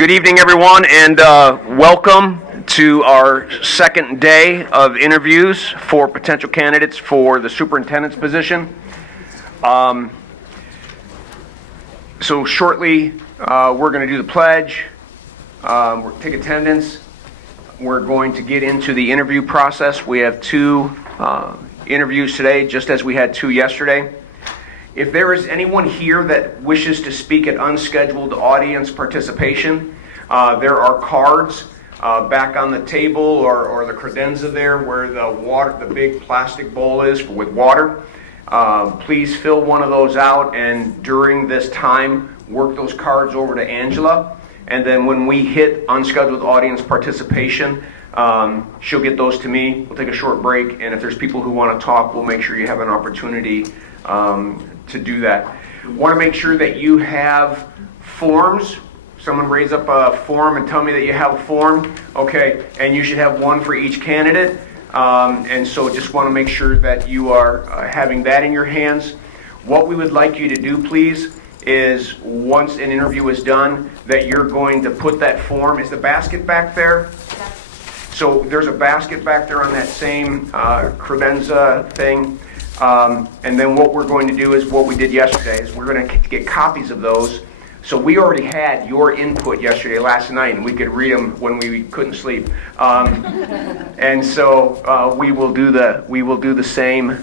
Good evening, everyone, and welcome to our second day of interviews for potential candidates for the superintendent's position. So shortly, we're going to do the pledge, take attendance. We're going to get into the interview process. We have two interviews today, just as we had two yesterday. If there is anyone here that wishes to speak at unscheduled audience participation, there are cards back on the table or the credenza there where the big plastic bowl is with water. Please fill one of those out, and during this time, work those cards over to Angela. And then when we hit unscheduled audience participation, she'll get those to me. We'll take a short break, and if there's people who want to talk, we'll make sure you have an opportunity to do that. Want to make sure that you have forms. Someone raise up a form and tell me that you have a form. Okay, and you should have one for each candidate. And so just want to make sure that you are having that in your hands. What we would like you to do, please, is once an interview is done, that you're going to put that form. Is the basket back there? So there's a basket back there on that same credenza thing. And then what we're going to do is what we did yesterday, is we're going to get copies of those. So we already had your input yesterday, last night, and we could read them when we couldn't sleep. And so we will do the same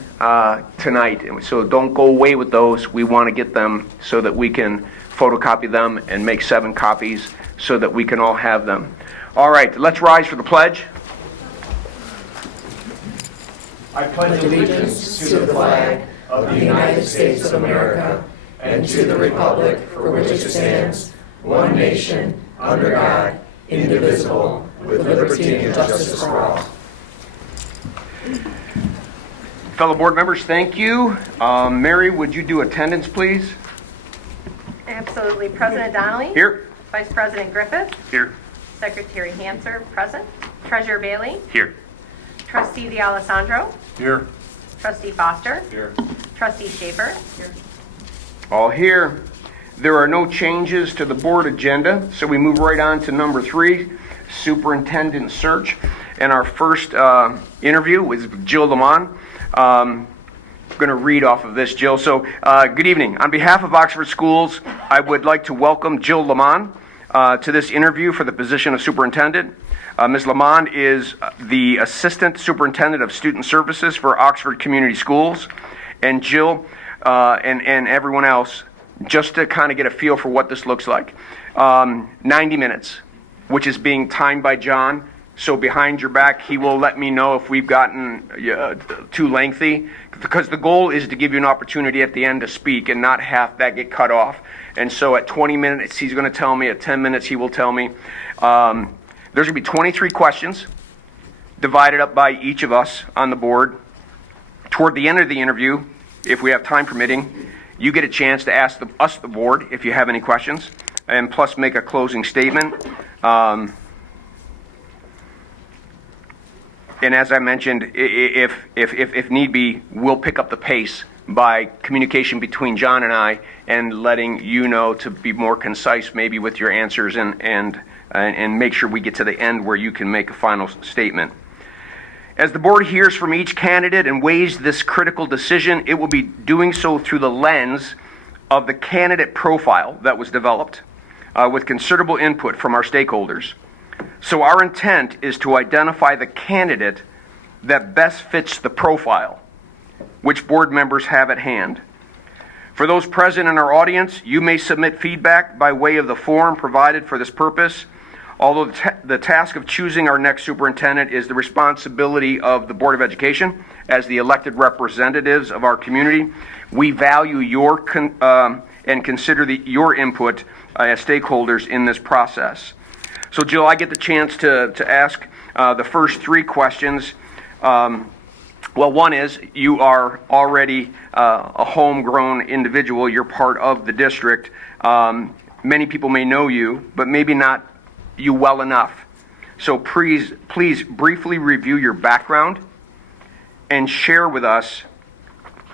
tonight. And so don't go away with those. We want to get them so that we can photocopy them and make 7 copies so that we can all have them. All right, let's rise for the pledge. I pledge allegiance to the flag of the United States of America and to the republic for which it stands, one nation, under God, indivisible, with liberty and justice for all. Fellow board members, thank you. Mary, would you do attendance, please? Absolutely. President Donnelly? Here. Vice President Griffith? Here. Secretary Hanser, present. Treasurer Bailey? Here. Trustee D'Alessandro? Here. Trustee Foster? Here. Trustee Schaefer? Here. All here. There are no changes to the board agenda, so we move right on to number 3, superintendent search. And our first interview is Jill Lamont. I'm going to read off of this, Jill. So, good evening. On behalf of Oxford Schools, I would like to welcome Jill Lamont to this interview for the position of superintendent. Ms. Lamont is the Assistant Superintendent of Student Services for Oxford Community Schools. And Jill and everyone else, just to kind of get a feel for what this looks like. 90 minutes, which is being timed by John. So behind your back, he will let me know if we've gotten too lengthy, because the goal is to give you an opportunity at the end to speak and not have that get cut off. And so at 20 minutes, he's going to tell me. At 10 minutes, he will tell me. There's going to be 23 questions divided up by each of us on the board. Toward the end of the interview, if we have time permitting, you get a chance to ask us, the board, if you have any questions, and plus make a closing statement. And as I mentioned, if need be, we'll pick up the pace by communication between John and I, and letting you know to be more concise maybe with your answers, and make sure we get to the end where you can make a final statement. As the board hears from each candidate and weighs this critical decision, it will be doing so through the lens of the candidate profile that was developed with considerable input from our stakeholders. So our intent is to identify the candidate that best fits the profile, which board members have at hand. For those present in our audience, you may submit feedback by way of the form provided for this purpose. Although the task of choosing our next superintendent is the responsibility of the Board of Education as the elected representatives of our community, we value your and consider your input as stakeholders in this process. So, Jill, I get the chance to ask the first 3 questions. Well, one is, you are already a homegrown individual. You're part of the district. Many people may know you, but maybe not you well enough. So please briefly review your background and share with us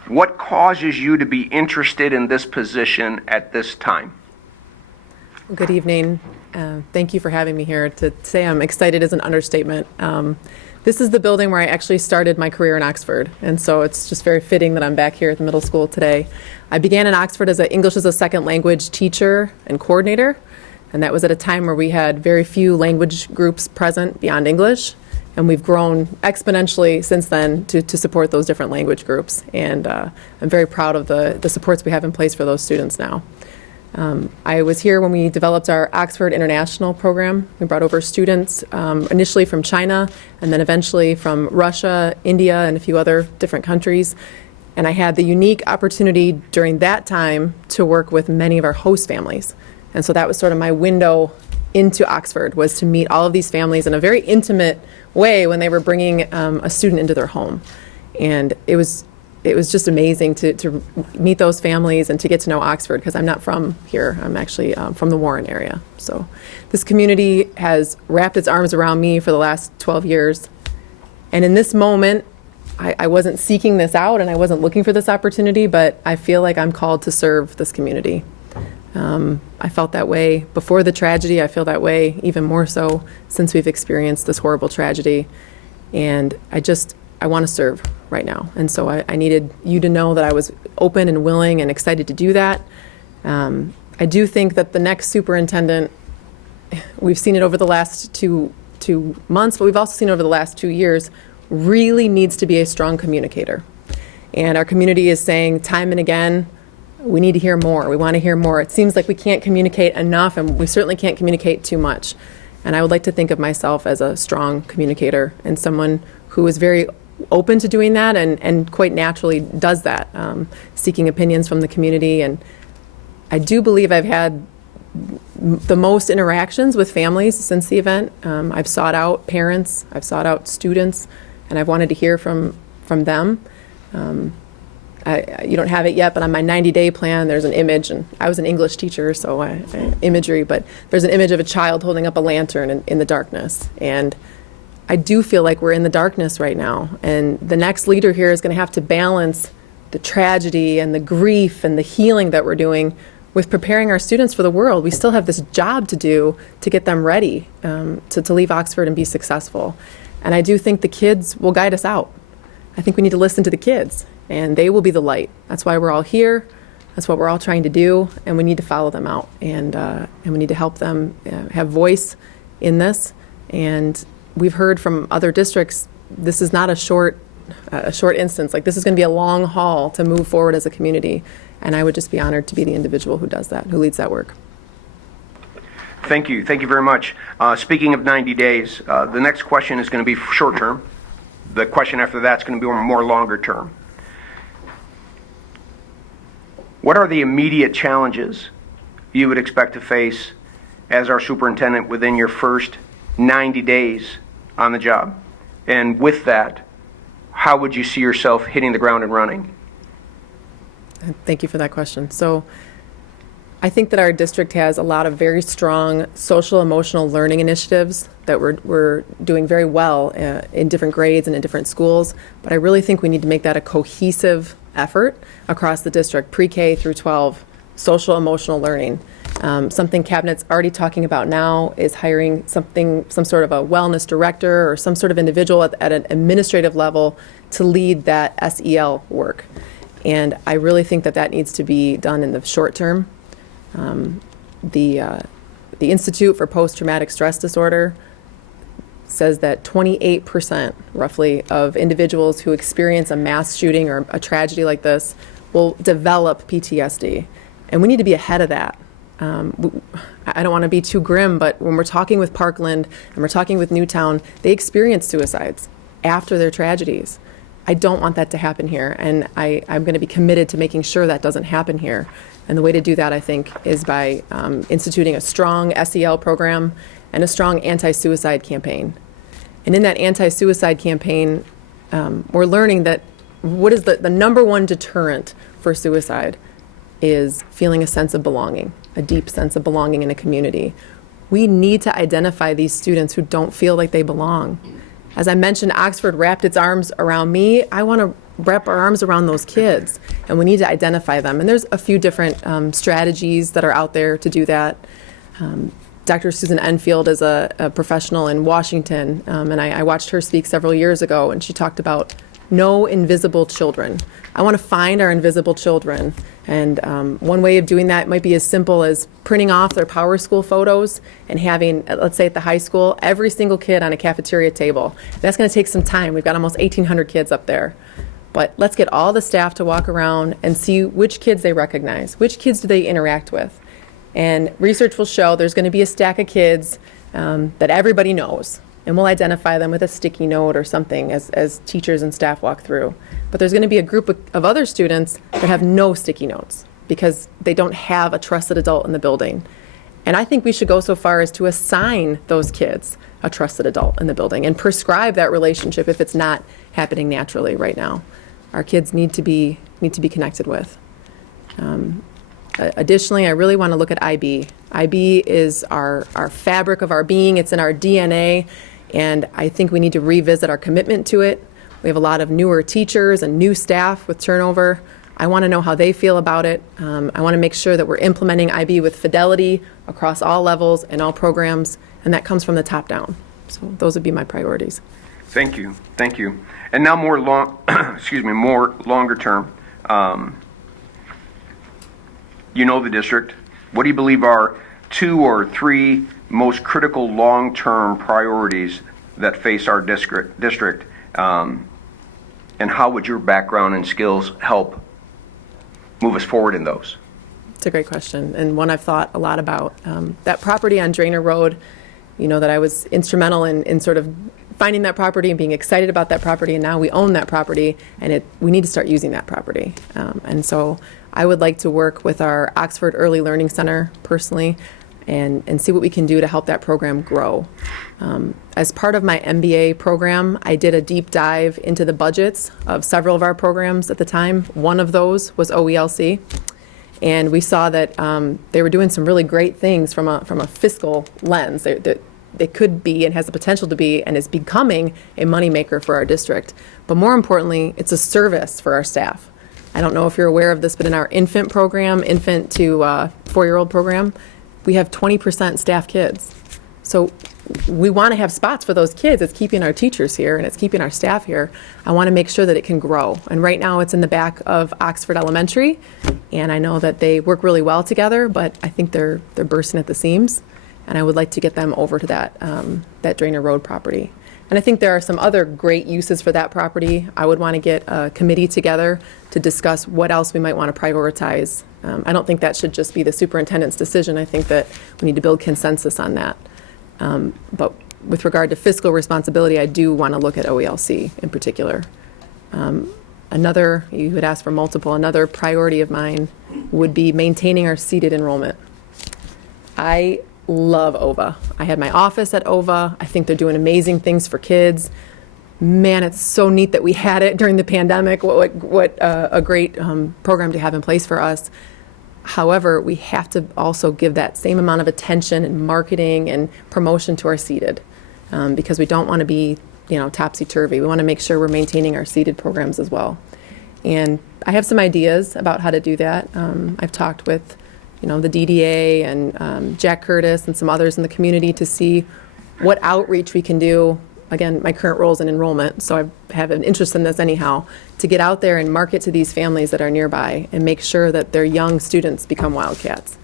what causes you to be interested in this position at this time. Good evening. Thank you for having me here. To say I'm excited is an understatement. This is the building where I actually started my career in Oxford, and so it's just very fitting that I'm back here at the middle school today. I began in Oxford as an English as a second language teacher and coordinator, and that was at a time where we had very few language groups present beyond English, and we've grown exponentially since then to support those different language groups, and I'm very proud of the supports we have in place for those students now. I was here when we developed our Oxford International program. We brought over students initially from China and then eventually from Russia, India, and a few other different countries. And I had the unique opportunity during that time to work with many of our host families. And so that was sort of my window into Oxford, was to meet all of these families in a very intimate way when they were bringing a student into their home. And it was just amazing to meet those families and to get to know Oxford, because I'm not from here. I'm actually from the Warren area. So this community has wrapped its arms around me for the last 12 years. And in this moment, I wasn't seeking this out and I wasn't looking for this opportunity, but I feel like I'm called to serve this community. I felt that way before the tragedy. I feel that way even more so since we've experienced this horrible tragedy. And I want to serve right now. And so I needed you to know that I was open and willing and excited to do that. I do think that the next superintendent, we've seen it over the last two months, but we've also seen it over the last 2 years, really needs to be a strong communicator. And our community is saying time and again, we need to hear more. We want to hear more. It seems like we can't communicate enough, and we certainly can't communicate too much. And I would like to think of myself as a strong communicator and someone who is very open to doing that and quite naturally does that, seeking opinions from the community. And I do believe I've had the most interactions with families since the event. I've sought out parents, I've sought out students, and I've wanted to hear from them. You don't have it yet, but on my 90-day plan, there's an image, and I was an English teacher, so imagery, but there's an image of a child holding up a lantern in the darkness. And I do feel like we're in the darkness right now, and the next leader here is going to have to balance the tragedy and the grief and the healing that we're doing with preparing our students for the world. We still have this job to do to get them ready to leave Oxford and be successful. And I do think the kids will guide us out. I think we need to listen to the kids, and they will be the light. That's why we're all here. That's what we're all trying to do, and we need to follow them out, and we need to help them have voice in this. And we've heard from other districts, this is not a short instance. Like, this is going to be a long haul to move forward as a community, and I would just be honored to be the individual who does that, who leads that work. Thank you. Thank you very much. Speaking of 90 days, the next question is going to be short term. The question after that is going to be more longer term. What are the immediate challenges you would expect to face as our superintendent within your first 90 days on the job? And with that, how would you see yourself hitting the ground and running? Thank you for that question. So I think that our district has a lot of very strong social emotional learning initiatives that we're doing very well in different grades and in different schools. But I really think we need to make that a cohesive effort across the district, pre-K through 12, social emotional learning. Something Cabinet's already talking about now is hiring some sort of a wellness director or some sort of individual at an administrative level to lead that SEL work. And I really think that needs to be done in the short term. The Institute for Post-Traumatic Stress Disorder says that 28% roughly of individuals who experience a mass shooting or a tragedy like this will develop PTSD. And we need to be ahead of that. I don't want to be too grim, but when we're talking with Parkland and we're talking with Newtown, they experience suicides after their tragedies. I don't want that to happen here, and I'm going to be committed to making sure that doesn't happen here. And the way to do that, I think, is by instituting a strong SEL program and a strong anti-suicide campaign. And in that anti-suicide campaign, we're learning that what is the number one deterrent for suicide is feeling a sense of belonging, a deep sense of belonging in a community. We need to identify these students who don't feel like they belong. As I mentioned, Oxford wrapped its arms around me. I want to wrap our arms around those kids, and we need to identify them. And there's a few different strategies that are out there to do that. Dr. Susan Enfield is a professional in Washington, and I watched her speak several years ago, and she talked about no invisible children. I want to find our invisible children, and one way of doing that might be as simple as printing off their Power School photos and having, let's say at the high school, every single kid on a cafeteria table. That's going to take some time. We've got almost 1,800 kids up there. But let's get all the staff to walk around and see which kids they recognize, which kids do they interact with. And research will show there's going to be a stack of kids that everybody knows, and we'll identify them with a sticky note or something as teachers and staff walk through. But there's going to be a group of other students that have no sticky notes because they don't have a trusted adult in the building. And I think we should go so far as to assign those kids a trusted adult in the building and prescribe that relationship if it's not happening naturally right now. Our kids need to be connected with. Additionally, I really want to look at IB. IB is our fabric of our being. It's in our DNA, and I think we need to revisit our commitment to it. We have a lot of newer teachers and new staff with turnover. I want to know how they feel about it. I want to make sure that we're implementing IB with fidelity across all levels and all programs, and that comes from the top down. So those would be my priorities. Thank you. Thank you. And now more longer term. You know the district. What do you believe are 2 or 3 most critical long-term priorities that face our district? And how would your background and skills help move us forward in those? It's a great question, and one I've thought a lot about. That property on Drainer Road, you know, that I was instrumental in sort of finding that property and being excited about that property, and now we own that property, and we need to start using that property. And so I would like to work with our Oxford Early Learning Center personally and see what we can do to help that program grow. As part of my MBA program, I did a deep dive into the budgets of several of our programs at the time. One of those was OELC. And we saw that they were doing some really great things from a fiscal lens. They could be and has the potential to be and is becoming a moneymaker for our district. But more importantly, it's a service for our staff. I don't know if you're aware of this, but in our infant program, infant to 4-year-old program, we have 20% staff kids. So we want to have spots for those kids. It's keeping our teachers here and it's keeping our staff here. I want to make sure that it can grow. And right now it's in the back of Oxford Elementary, and I know that they work really well together, but I think they're bursting at the seams, and I would like to get them over to that Drainer Road property. And I think there are some other great uses for that property. I would want to get a committee together to discuss what else we might want to prioritize. I don't think that should just be the superintendent's decision. I think that we need to build consensus on that. But with regard to fiscal responsibility, I do want to look at OELC in particular. Another, you would ask for multiple, another priority of mine would be maintaining our seated enrollment. I love OVA. I had my office at OVA. I think they're doing amazing things for kids. Man, it's so neat that we had it during the pandemic. What a great program to have in place for us. However, we have to also give that same amount of attention and marketing and promotion to our seated, because we don't want to be, topsy-turvy. We want to make sure we're maintaining our seated programs as well. And I have some ideas about how to do that. I've talked with, the DDA and Jack Curtis and some others in the community to see what outreach we can do. Again, my current role is in enrollment, so I have an interest in this anyhow, to get out there and market to these families that are nearby and make sure that their young students become Wildcats.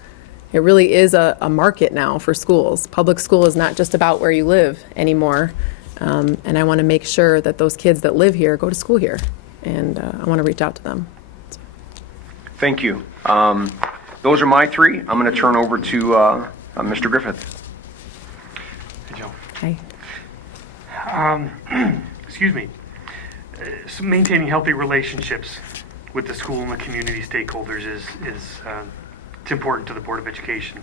It really is a market now for schools. Public school is not just about where you live anymore, and I want to make sure that those kids that live here go to school here, and I want to reach out to them. Thank you. Those are my 3. I'm going to turn over to Mr. Griffith. Hey, Joe. Hi. Excuse me. So maintaining healthy relationships with the school and the community stakeholders is it's important to the Board of Education.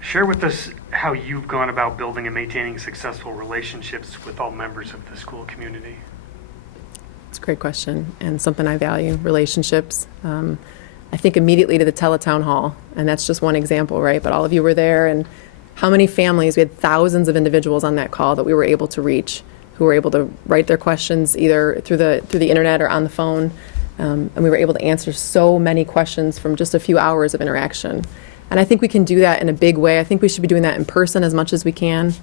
Share with us how you've gone about building and maintaining successful relationships with all members of the school community. It's a great question and something I value, relationships. I think immediately to the Teletown Hall, and that's just one example, right? But all of you were there, and how many families, we had thousands of individuals on that call that we were able to reach, who were able to write their questions either through the internet or on the phone, and we were able to answer so many questions from just a few hours of interaction. And I think we can do that in a big way. I think we should be doing that in person as much as we can.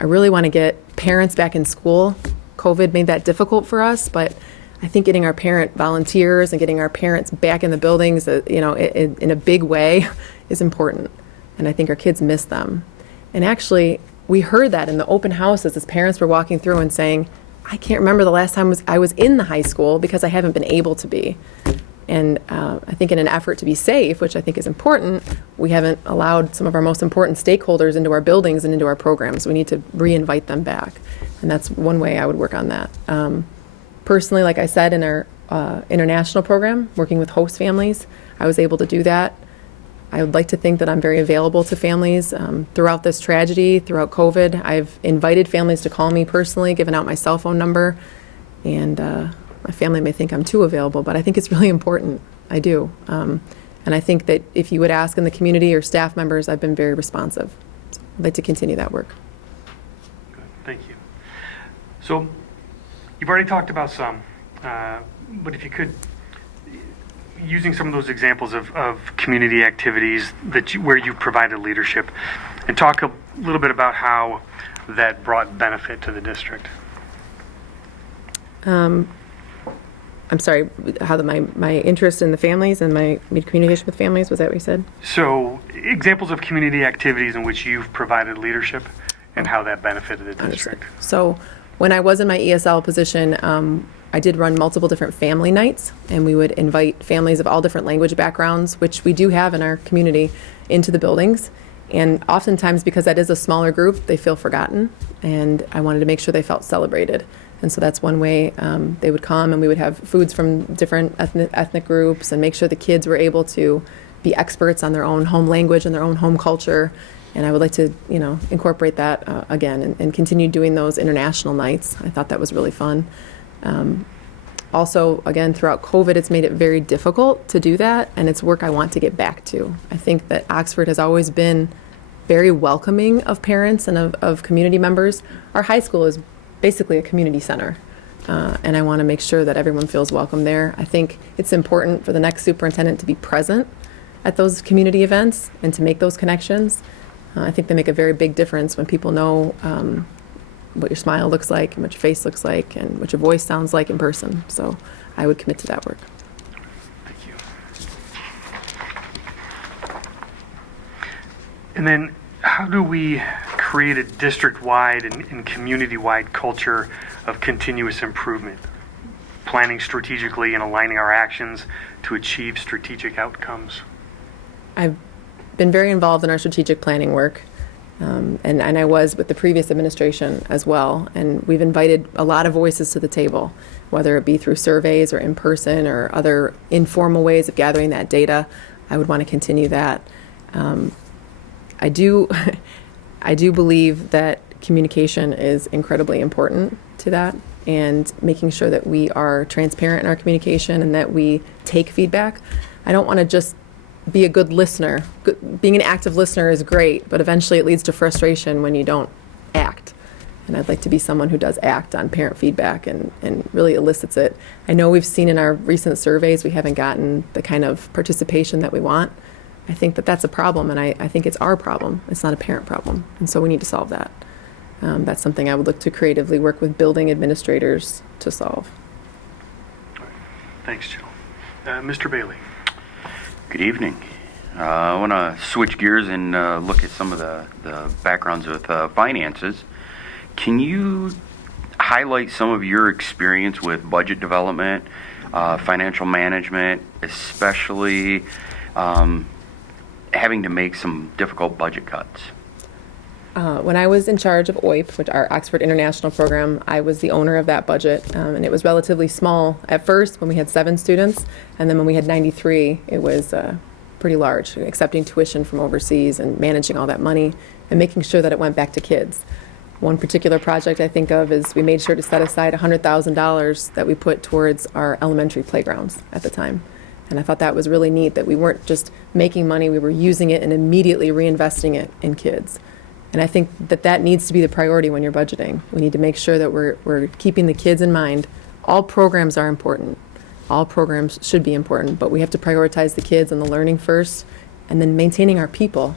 I really want to get parents back in school. COVID made that difficult for us, but I think getting our parent volunteers and getting our parents back in the buildings, in a big way is important. And I think our kids miss them. And actually, we heard that in the open houses as parents were walking through and saying, I can't remember the last time I was in the high school because I haven't been able to be. And I think in an effort to be safe, which I think is important, we haven't allowed some of our most important stakeholders into our buildings and into our programs. We need to re-invite them back. And that's one way I would work on that. Personally, like I said, in our international program, working with host families, I was able to do that. I would like to think that I'm very available to families. Throughout this tragedy, throughout COVID, I've invited families to call me personally, given out my cell phone number. And my family may think I'm too available, but I think it's really important. I do. And I think that if you would ask in the community or staff members, I've been very responsive. So I'd like to continue that work. Good. Thank you. So you've already talked about some, but if you could, using some of those examples of community activities where you provided leadership, and talk a little bit about how that brought benefit to the district. I'm sorry, how my interest in the families and my communication with families, was that what you said? So examples of community activities in which you've provided leadership and how that benefited the district. So when I was in my ESL position, I did run multiple different family nights, and we would invite families of all different language backgrounds, which we do have in our community, into the buildings. And oftentimes, because that is a smaller group, they feel forgotten, and I wanted to make sure they felt celebrated. And so that's one way they would come, and we would have foods from different ethnic groups and make sure the kids were able to be experts on their own home language and their own home culture. And I would like to, incorporate that again and continue doing those international nights. I thought that was really fun. Also, again, throughout COVID, it's made it very difficult to do that, and it's work I want to get back to. I think that Oxford has always been very welcoming of parents and of community members. Our high school is basically a community center, and I want to make sure that everyone feels welcome there. I think it's important for the next superintendent to be present at those community events and to make those connections. I think they make a very big difference when people know what your smile looks like and what your face looks like and what your voice sounds like in person. So I would commit to that work. Thank you. And then how do we create a district-wide and community-wide culture of continuous improvement, planning strategically and aligning our actions to achieve strategic outcomes? I've been very involved in our strategic planning work. And I was with the previous administration as well. And we've invited a lot of voices to the table, whether it be through surveys or in person or other informal ways of gathering that data. I would want to continue that. I do believe that communication is incredibly important to that, and making sure that we are transparent in our communication and that we take feedback. I don't want to just be a good listener. Being an active listener is great, but eventually it leads to frustration when you don't act. And I'd like to be someone who does act on parent feedback and really elicits it. I know we've seen in our recent surveys we haven't gotten the kind of participation that we want. I think that that's a problem, and I think it's our problem. It's not a parent problem, and so we need to solve that. That's something I would look to creatively work with building administrators to solve. Thanks, Jill. Mr. Bailey. Good evening. I want to switch gears and look at some of the backgrounds with finances. Can you highlight some of your experience with budget development, financial management, especially having to make some difficult budget cuts? When I was in charge of OIP, which our Oxford International Program, I was the owner of that budget, and it was relatively small at first when we had 7 students, and then when we had 93, it was pretty large, accepting tuition from overseas and managing all that money and making sure that it went back to kids. One particular project I think of is we made sure to set aside $100,000 that we put towards our elementary playgrounds at the time. And I thought that was really neat, that we weren't just making money, we were using it and immediately reinvesting it in kids. And I think that needs to be the priority when you're budgeting. We need to make sure that we're keeping the kids in mind. All programs are important. All programs should be important, but we have to prioritize the kids and the learning first And then maintaining our people.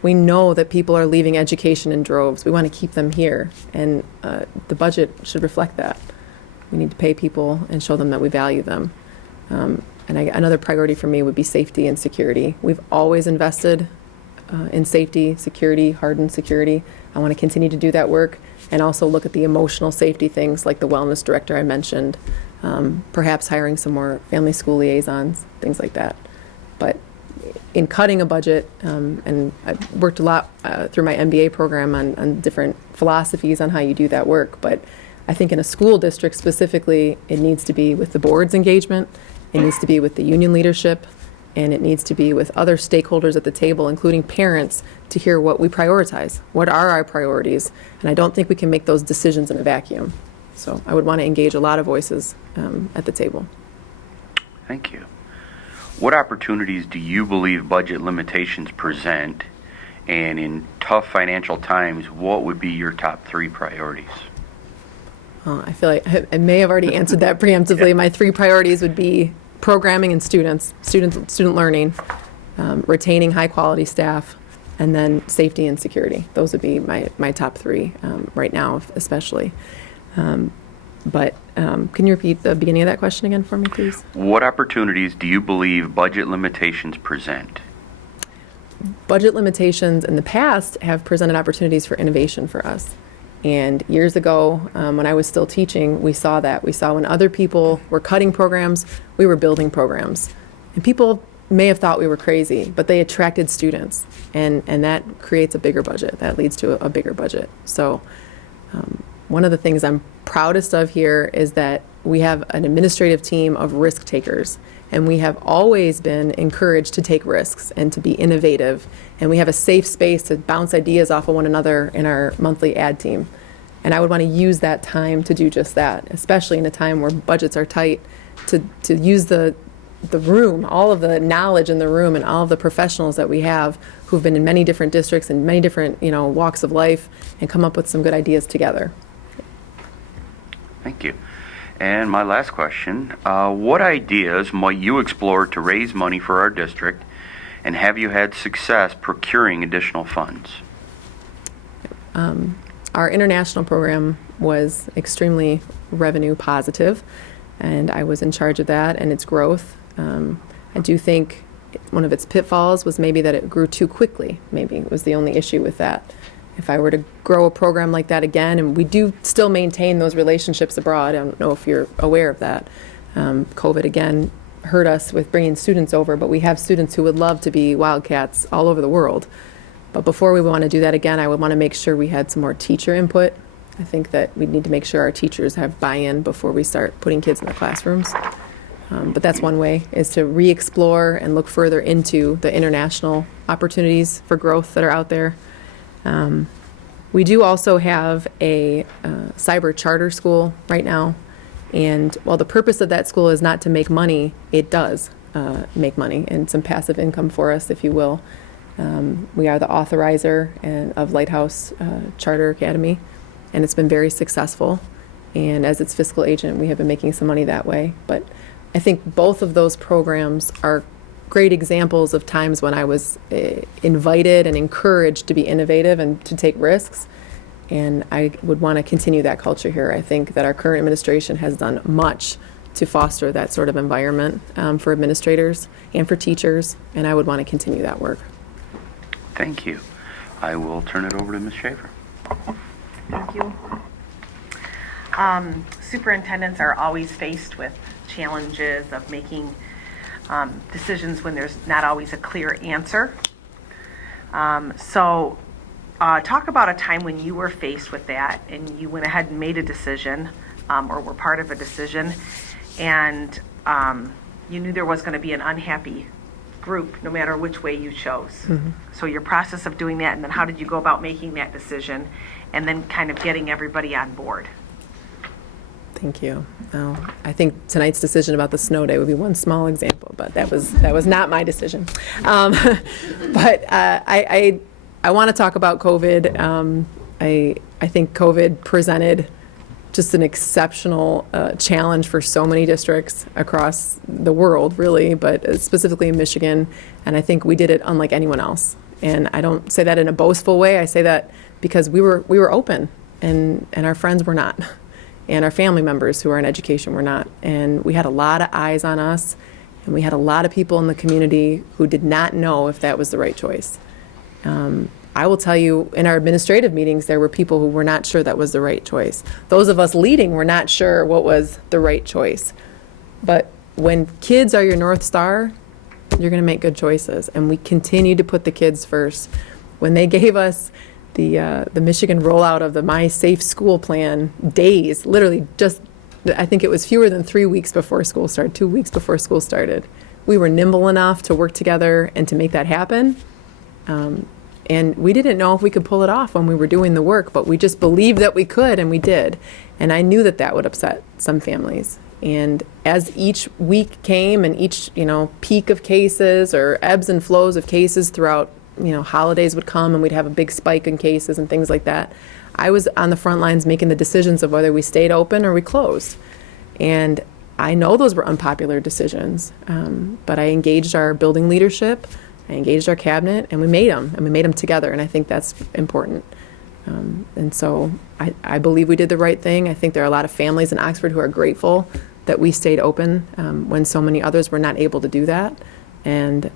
We know that people are leaving education in droves. We want to keep them here, and the budget should reflect that. We need to pay people and show them that we value them. Another priority for me would be safety and security. We've always invested in safety, security, hardened security. I want to continue to do that work and also look at the emotional safety things like the wellness director I mentioned, perhaps hiring some more family school liaisons, things like that. But in cutting a budget, and I've worked a lot through my MBA program on different philosophies on how you do that work, but I think in a school district specifically, it needs to be with the board's engagement, it needs to be with the union leadership, and it needs to be with other stakeholders at the table, including parents, to hear what we prioritize. What are our priorities? And I don't think we can make those decisions in a vacuum. So I would want to engage a lot of voices at the table. Thank you. What opportunities do you believe budget limitations present? And in tough financial times, what would be your top 3 priorities? I feel like I may have already answered that preemptively. My 3 priorities would be programming and student learning, retaining high quality staff, and then safety and security. Those would be my top 3 right now, especially. But can you repeat the beginning of that question again for me, please? What opportunities do you believe budget limitations present? Budget limitations in the past have presented opportunities for innovation for us. And years ago, when I was still teaching, we saw that. We saw when other people were cutting programs, we were building programs. And people may have thought we were crazy, but they attracted students. And that creates a bigger budget. That leads to a bigger budget. So one of the things I'm proudest of here is that we have an administrative team of risk takers. And we have always been encouraged to take risks and to be innovative. And we have a safe space to bounce ideas off of one another in our monthly ad team. And I would want to use that time to do just that, especially in a time where budgets are tight, to use the room, all of the knowledge in the room and all of the professionals that we have who've been in many different districts and many different walks of life and come up with some good ideas together. Thank you. And my last question, what ideas might you explore to raise money for our district, and have you had success procuring additional funds? Our international program was extremely revenue positive, and I was in charge of that and its growth. I do think one of its pitfalls was maybe that it grew too quickly. Maybe was the only issue with that. If I were to grow a program like that again, and we do still maintain those relationships abroad, I don't know if you're aware of that. COVID, again, hurt us with bringing students over, but we have students who would love to be Wildcats all over the world. But before we want to do that again, I would want to make sure we had some more teacher input. I think that we need to make sure our teachers have buy-in before we start putting kids in their classrooms. But that's one way, is to re-explore and look further into the international opportunities for growth that are out there. We do also have a cyber charter school right now, and while the purpose of that school is not to make money, it does make money and some passive income for us, if you will. We are the authorizer of Lighthouse Charter Academy, and it's been very successful, and as its fiscal agent, we have been making some money that way. But I think both of those programs are great examples of times when I was invited and encouraged to be innovative and to take risks. And I would want to continue that culture here. I think that our current administration has done much to foster that sort of environment for administrators and for teachers, and I would want to continue that work. Thank you. I will turn it over to Ms. Schaefer. Thank you. Superintendents are always faced with challenges of making decisions when there's not always a clear answer. So talk about a time when you were faced with that and you went ahead and made a decision or were part of a decision, and you knew there was going to be an unhappy group no matter which way you chose. Mm-hmm. So your process of doing that, and then how did you go about making that decision and then kind of getting everybody on board? Thank you. I think tonight's decision about the snow day would be one small example, but that was not my decision. But I want to talk about COVID. I think COVID presented just an exceptional challenge for so many districts across the world, really, but specifically in Michigan. And I think we did it unlike anyone else. And I don't say that in a boastful way. I say that because we were open, and our friends were not, and our family members who are in education were not. And we had a lot of eyes on us, and we had a lot of people in the community who did not know if that was the right choice. I will tell you, in our administrative meetings, there were people who were not sure that was the right choice. Those of us leading were not sure what was the right choice. But when kids are your North Star, you're going to make good choices. And we continue to put the kids first. When they gave us the Michigan rollout of the My Safe School Plan days, literally just, I think it was fewer than 3 weeks before school started, 2 weeks before school started. We were nimble enough to work together and to make that happen. And we didn't know if we could pull it off when we were doing the work, but we just believed that we could, and we did. And I knew that that would upset some families. And as each week came and each, peak of cases or ebbs and flows of cases throughout, holidays would come and we'd have a big spike in cases and things like that, I was on the front lines making the decisions of whether we stayed open or we closed. And I know those were unpopular decisions, but I engaged our building leadership, I engaged our cabinet, and we made them together, and I think that's important. And so I believe we did the right thing. I think there are a lot of families in Oxford who are grateful that we stayed open when so many others were not able to do that. And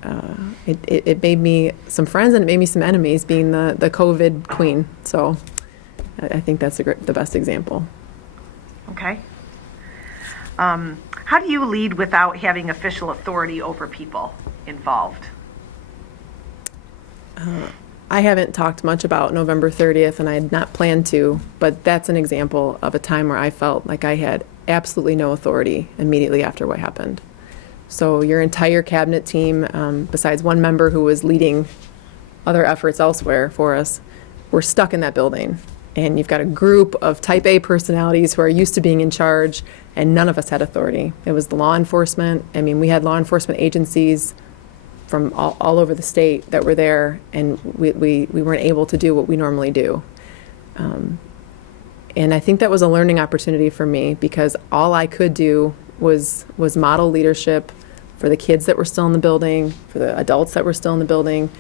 it made me some friends, and it made me some enemies, being the COVID queen. So I think that's the best example. Okay. How do you lead without having official authority over people involved? I haven't talked much about November 30th, and I had not planned to, but that's an example of a time where I felt like I had absolutely no authority immediately after what happened. So your entire cabinet team, besides one member who was leading other efforts elsewhere for us, were stuck in that building. And you've got a group of type A personalities who are used to being in charge, and none of us had authority. It was the law enforcement. I mean, we had law enforcement agencies from all over the state that were there, and we weren't able to do what we normally do. And I think that was a learning opportunity for me, because all I could do was model leadership for the kids that were still in the building, for the adults that were still in the building,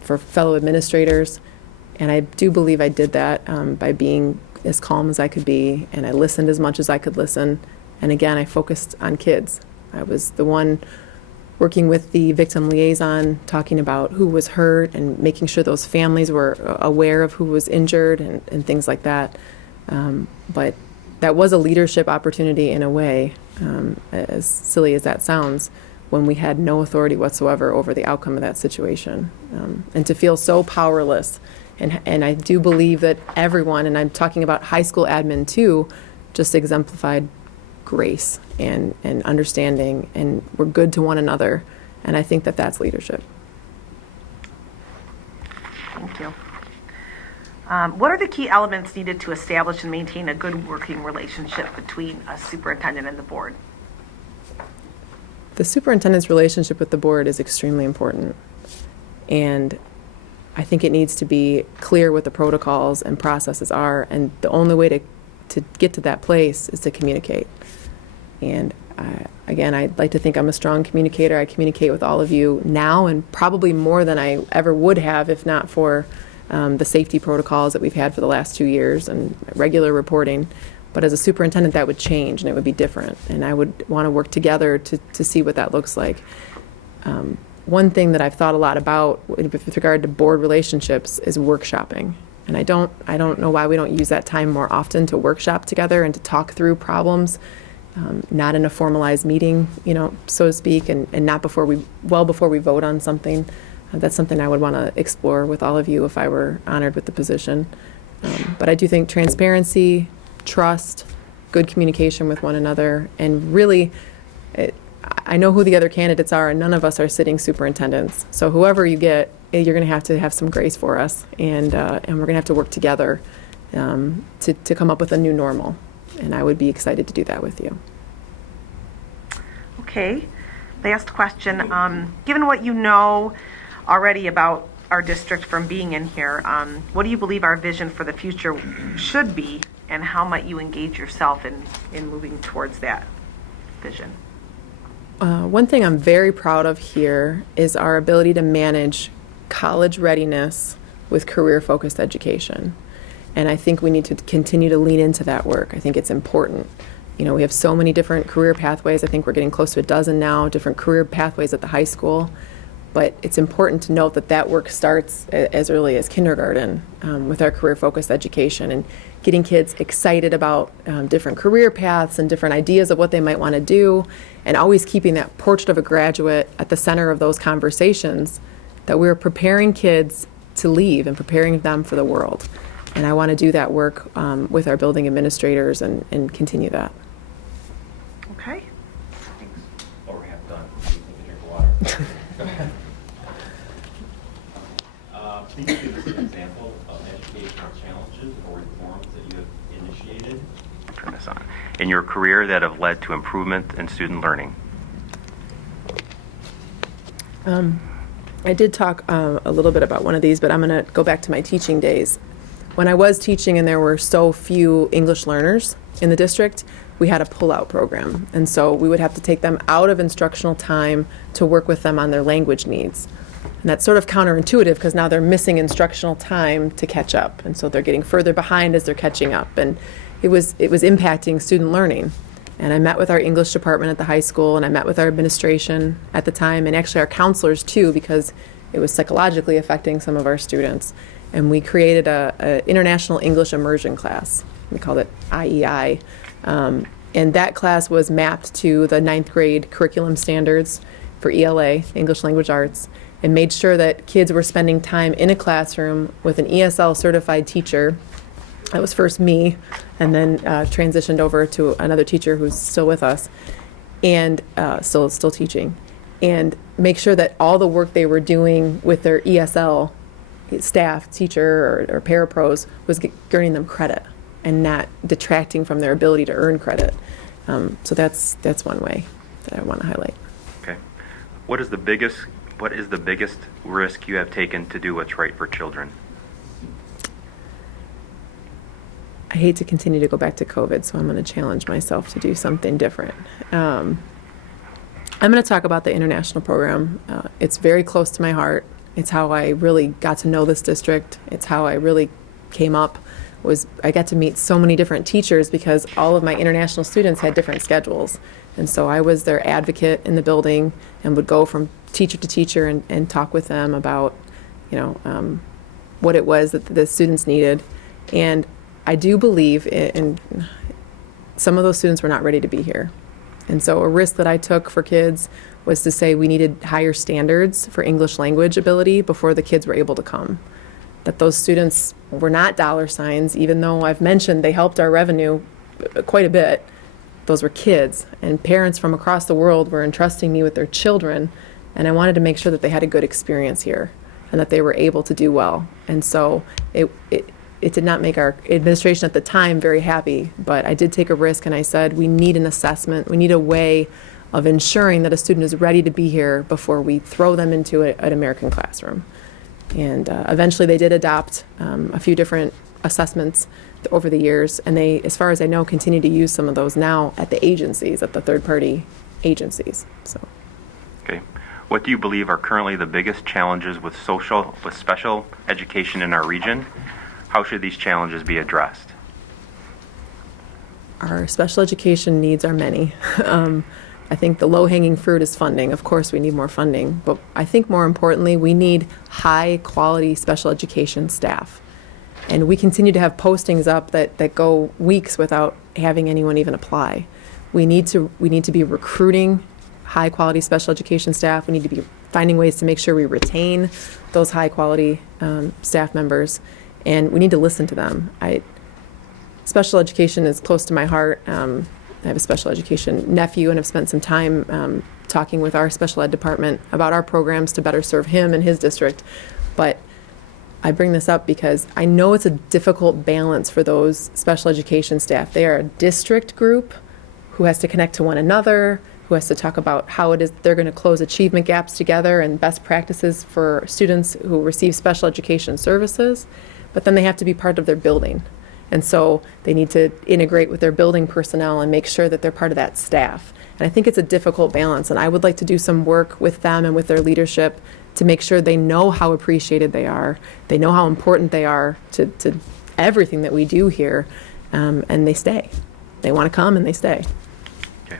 for fellow administrators. And I do believe I did that by being as calm as I could be, and I listened as much as I could listen. And again, I focused on kids. I was the one working with the victim liaison, talking about who was hurt and making sure those families were aware of who was injured and things like that. But that was a leadership opportunity in a way, as silly as that sounds, when we had no authority whatsoever over the outcome of that situation. And to feel so powerless. And I do believe that everyone, and I'm talking about high school admin too, just exemplified grace and understanding, and we're good to one another. And I think that that's leadership. Thank you. What are the key elements needed to establish and maintain a good working relationship between a superintendent and the board? The superintendent's relationship with the board is extremely important. And I think it needs to be clear what the protocols and processes are, and the only way to get to that place is to communicate. And again, I'd like to think I'm a strong communicator. I communicate with all of you now, and probably more than I ever would have if not for the safety protocols that we've had for the last 2 years and regular reporting. But as a superintendent, that would change, and it would be different. And I would want to work together to see what that looks like. One thing that I've thought a lot about with regard to board relationships is workshopping. And I don't know why we don't use that time more often to workshop together and to talk through problems, not in a formalized meeting, so to speak, and not before we vote on something. That's something I would want to explore with all of you if I were honored with the position. But I do think transparency, trust, good communication with one another, and really, I know who the other candidates are, and none of us are sitting superintendents. So whoever you get, you're going to have some grace for us, and we're going to have to work together to come up with a new normal. And I would be excited to do that with you. Okay. Last question. Given what you know already about our district from being in here, what do you believe our vision for the future should be, and how might you engage yourself in moving towards that vision? One thing I'm very proud of here is our ability to manage college readiness with career-focused education. And I think we need to continue to lean into that work. I think it's important. You know, we have so many different career pathways. I think we're getting close to a dozen now, different career pathways at the high school. But it's important to note that that work starts as early as kindergarten with our career-focused education and getting kids excited about different career paths and different ideas of what they might want to do, and always keeping that portrait of a graduate at the center of those conversations, that we're preparing kids to leave and preparing them for the world. And I want to do that work with our building administrators and continue that. Okay. Or we have done. You can drink water. Please give us an example of educational challenges or reforms that you have initiated. Turn this on. In your career that have led to improvement in student learning. I did talk a little bit about one of these, but I'm going to go back to my teaching days. When I was teaching and there were so few English learners in the district, we had a pull-out program. And so we would have to take them out of instructional time to work with them on their language needs. And that's sort of counterintuitive because now they're missing instructional time to catch up. And so they're getting further behind as they're catching up. And it was impacting student learning. And I met with our English department at the high school, and I met with our administration at the time, and actually our counselors too, because it was psychologically affecting some of our students. And we created a International English Immersion class. We called it IEI. And that class was mapped to the 9th grade curriculum standards for ELA, English Language Arts, and made sure that kids were spending time in a classroom with an ESL certified teacher. That was first me, and then transitioned over to another teacher who's still with us, and still teaching. And make sure that all the work they were doing with their ESL staff, teacher, or parapros was earning them credit and not detracting from their ability to earn credit. So that's one way that I want to highlight. Okay. What is the biggest risk you have taken to do what's right for children? I hate to continue to go back to COVID, so I'm going to challenge myself to do something different. I'm going to talk about the international program. It's very close to my heart. It's how I really got to know this district. It's how I really came up. I got to meet so many different teachers because all of my international students had different schedules. And so I was their advocate in the building and would go from teacher to teacher and talk with them about, what it was that the students needed. And I do believe in some of those students were not ready to be here. And so a risk that I took for kids was to say we needed higher standards for English language ability before the kids were able to come. That those students were not dollar signs, even though I've mentioned they helped our revenue quite a bit. Those were kids, and parents from across the world were entrusting me with their children, and I wanted to make sure that they had a good experience here and that they were able to do well. And so it did not make our administration at the time very happy, but I did take a risk, and I said we need an assessment. We need a way of ensuring that a student is ready to be here before we throw them into an American classroom. And eventually they did adopt a few different assessments over the years, and they, as far as I know, continue to use some of those now at the agencies, at the third-party agencies. So. Okay. What do you believe are currently the biggest challenges with special education in our region? How should these challenges be addressed? Our special education needs are many. I think the low-hanging fruit is funding. Of course, we need more funding, but I think more importantly, we need high-quality special education staff. And we continue to have postings up that go weeks without having anyone even apply. We need to be recruiting high-quality special education staff. We need to be finding ways to make sure we retain those high-quality staff members, and we need to listen to them. Special education is close to my heart. I have a special education nephew and have spent some time talking with our special ed department about our programs to better serve him and his district. But I bring this up because I know it's a difficult balance for those special education staff. They are a district group who has to connect to one another, who has to talk about how it is they're going to close achievement gaps together and best practices for students who receive special education services, but then they have to be part of their building. And so they need to integrate with their building personnel and make sure that they're part of that staff. And I think it's a difficult balance, and I would like to do some work with them and with their leadership to make sure they know how appreciated they are, they know how important they are to everything that we do here, and they stay. They want to come and they stay. Okay.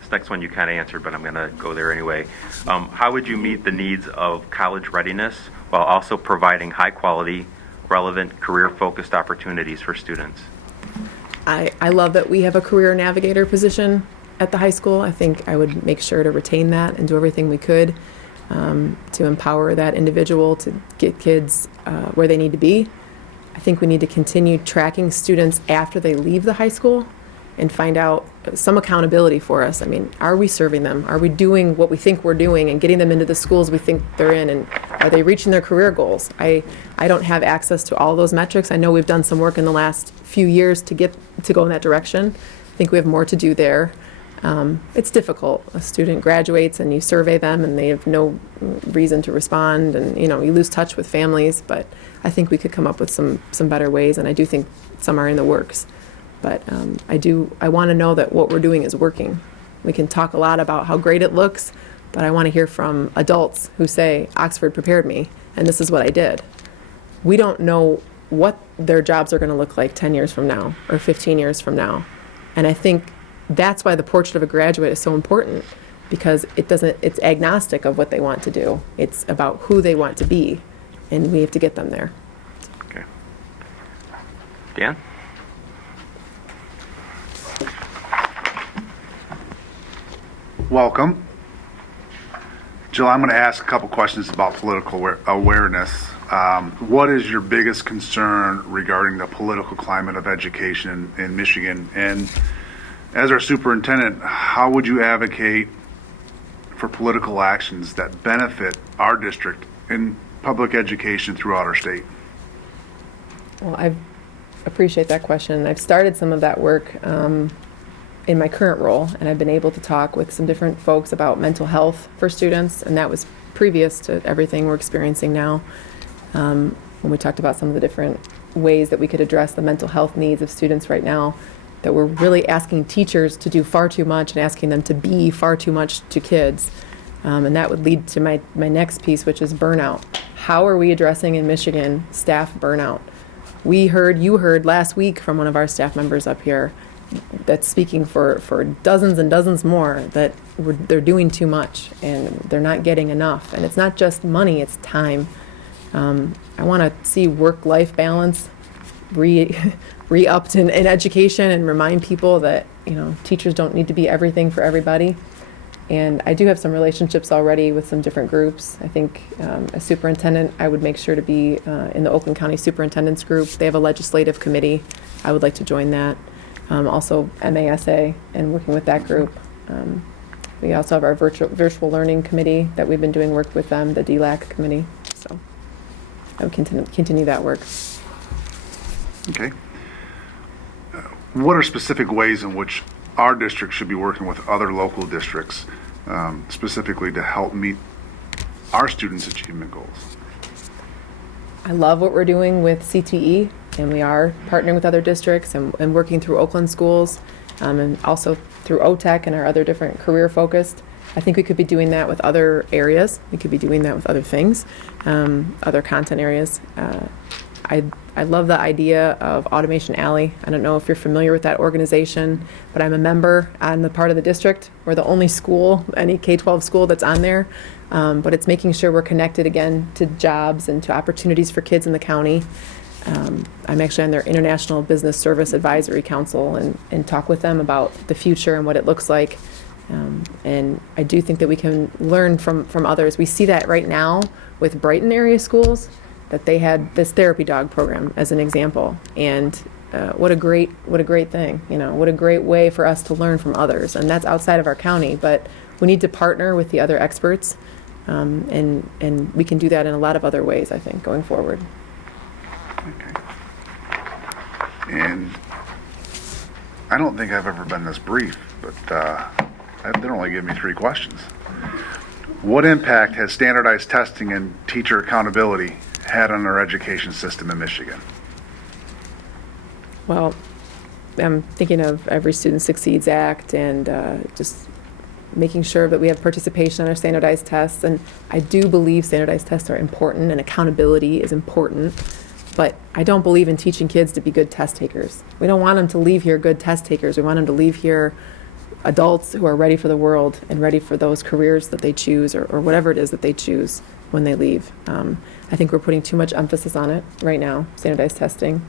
This next one you kind of answered, but I'm going to go there anyway. How would you meet the needs of college readiness while also providing high quality, relevant, career-focused opportunities for students? I love that we have a career navigator position at the high school. I think I would make sure to retain that and do everything we could to empower that individual to get kids where they need to be. I think we need to continue tracking students after they leave the high school and find out some accountability for us. I mean, are we serving them? Are we doing what we think we're doing and getting them into the schools we think they're in? And are they reaching their career goals? I don't have access to all those metrics. I know we've done some work in the last few years to go in that direction. I think we have more to do there. It's difficult. A student graduates and you survey them and they have no reason to respond, and you lose touch with families, but I think we could come up with some better ways, and I do think some are in the works. But I want to know that what we're doing is working. We can talk a lot about how great it looks, but I want to hear from adults who say, Oxford prepared me, and this is what I did. We don't know what their jobs are going to look like 10 years from now or 15 years from now. And I think that's why the portrait of a graduate is so important, because it's agnostic of what they want to do. It's about who they want to be, and we have to get them there. Okay. Dan? Welcome. Jill, I'm going to ask a couple questions about political awareness. What is your biggest concern regarding the political climate of education in Michigan? And as our superintendent, how would you advocate for political actions that benefit our district in public education throughout our state? Well, I appreciate that question. I've started some of that work in my current role, and I've been able to talk with some different folks about mental health for students, and that was previous to everything we're experiencing now. When we talked about some of the different ways that we could address the mental health needs of students right now, that we're really asking teachers to do far too much and asking them to be far too much to kids. And that would lead to my next piece, which is burnout. How are we addressing in Michigan staff burnout? You heard last week from one of our staff members up here that's speaking for dozens and dozens more that they're doing too much and they're not getting enough. And it's not just money, it's time. I want to see work-life balance re-upped in education and remind people that teachers don't need to be everything for everybody. And I do have some relationships already with some different groups. I think as superintendent, I would make sure to be in the Oakland County Superintendent's group. They have a legislative committee. I would like to join that. Also MASA and working with that group. We also have our virtual learning committee that we've been doing work with them, the DLAC committee. So I would continue that work. Okay. What are specific ways in which our district should be working with other local districts, specifically to help meet our students' achievement goals? I love what we're doing with CTE, and we are partnering with other districts and working through Oakland schools, and also through OTEC and our other different career-focused. I think we could be doing that with other areas. We could be doing that with other things, other content areas. I love the idea of Automation Alley. I don't know if you're familiar with that organization, but I'm a member on the part of the district. We're the only school, any K-12 school that's on there. But it's making sure we're connected again to jobs and to opportunities for kids in the county. I'm actually on their International Business Service Advisory Council and talk with them about the future and what it looks like. And I do think that we can learn from others. We see that right now with Brighton area schools, that they had this therapy dog program as an example. And what a great thing, what a great way for us to learn from others. And that's outside of our county, but we need to partner with the other experts. And we can do that in a lot of other ways, I think, going forward. Okay. And I don't think I've ever been this brief, but They're only giving me 3 questions. What impact has standardized testing and teacher accountability had on our education system in Michigan? Well, I'm thinking of Every Student Succeeds Act and just making sure that we have participation on our standardized tests. And I do believe standardized tests are important and accountability is important, but I don't believe in teaching kids to be good test takers. We don't want them to leave here good test takers. We want them to leave here adults who are ready for the world and ready for those careers that they choose or whatever it is that they choose when they leave. I think we're putting too much emphasis on it right now, standardized testing.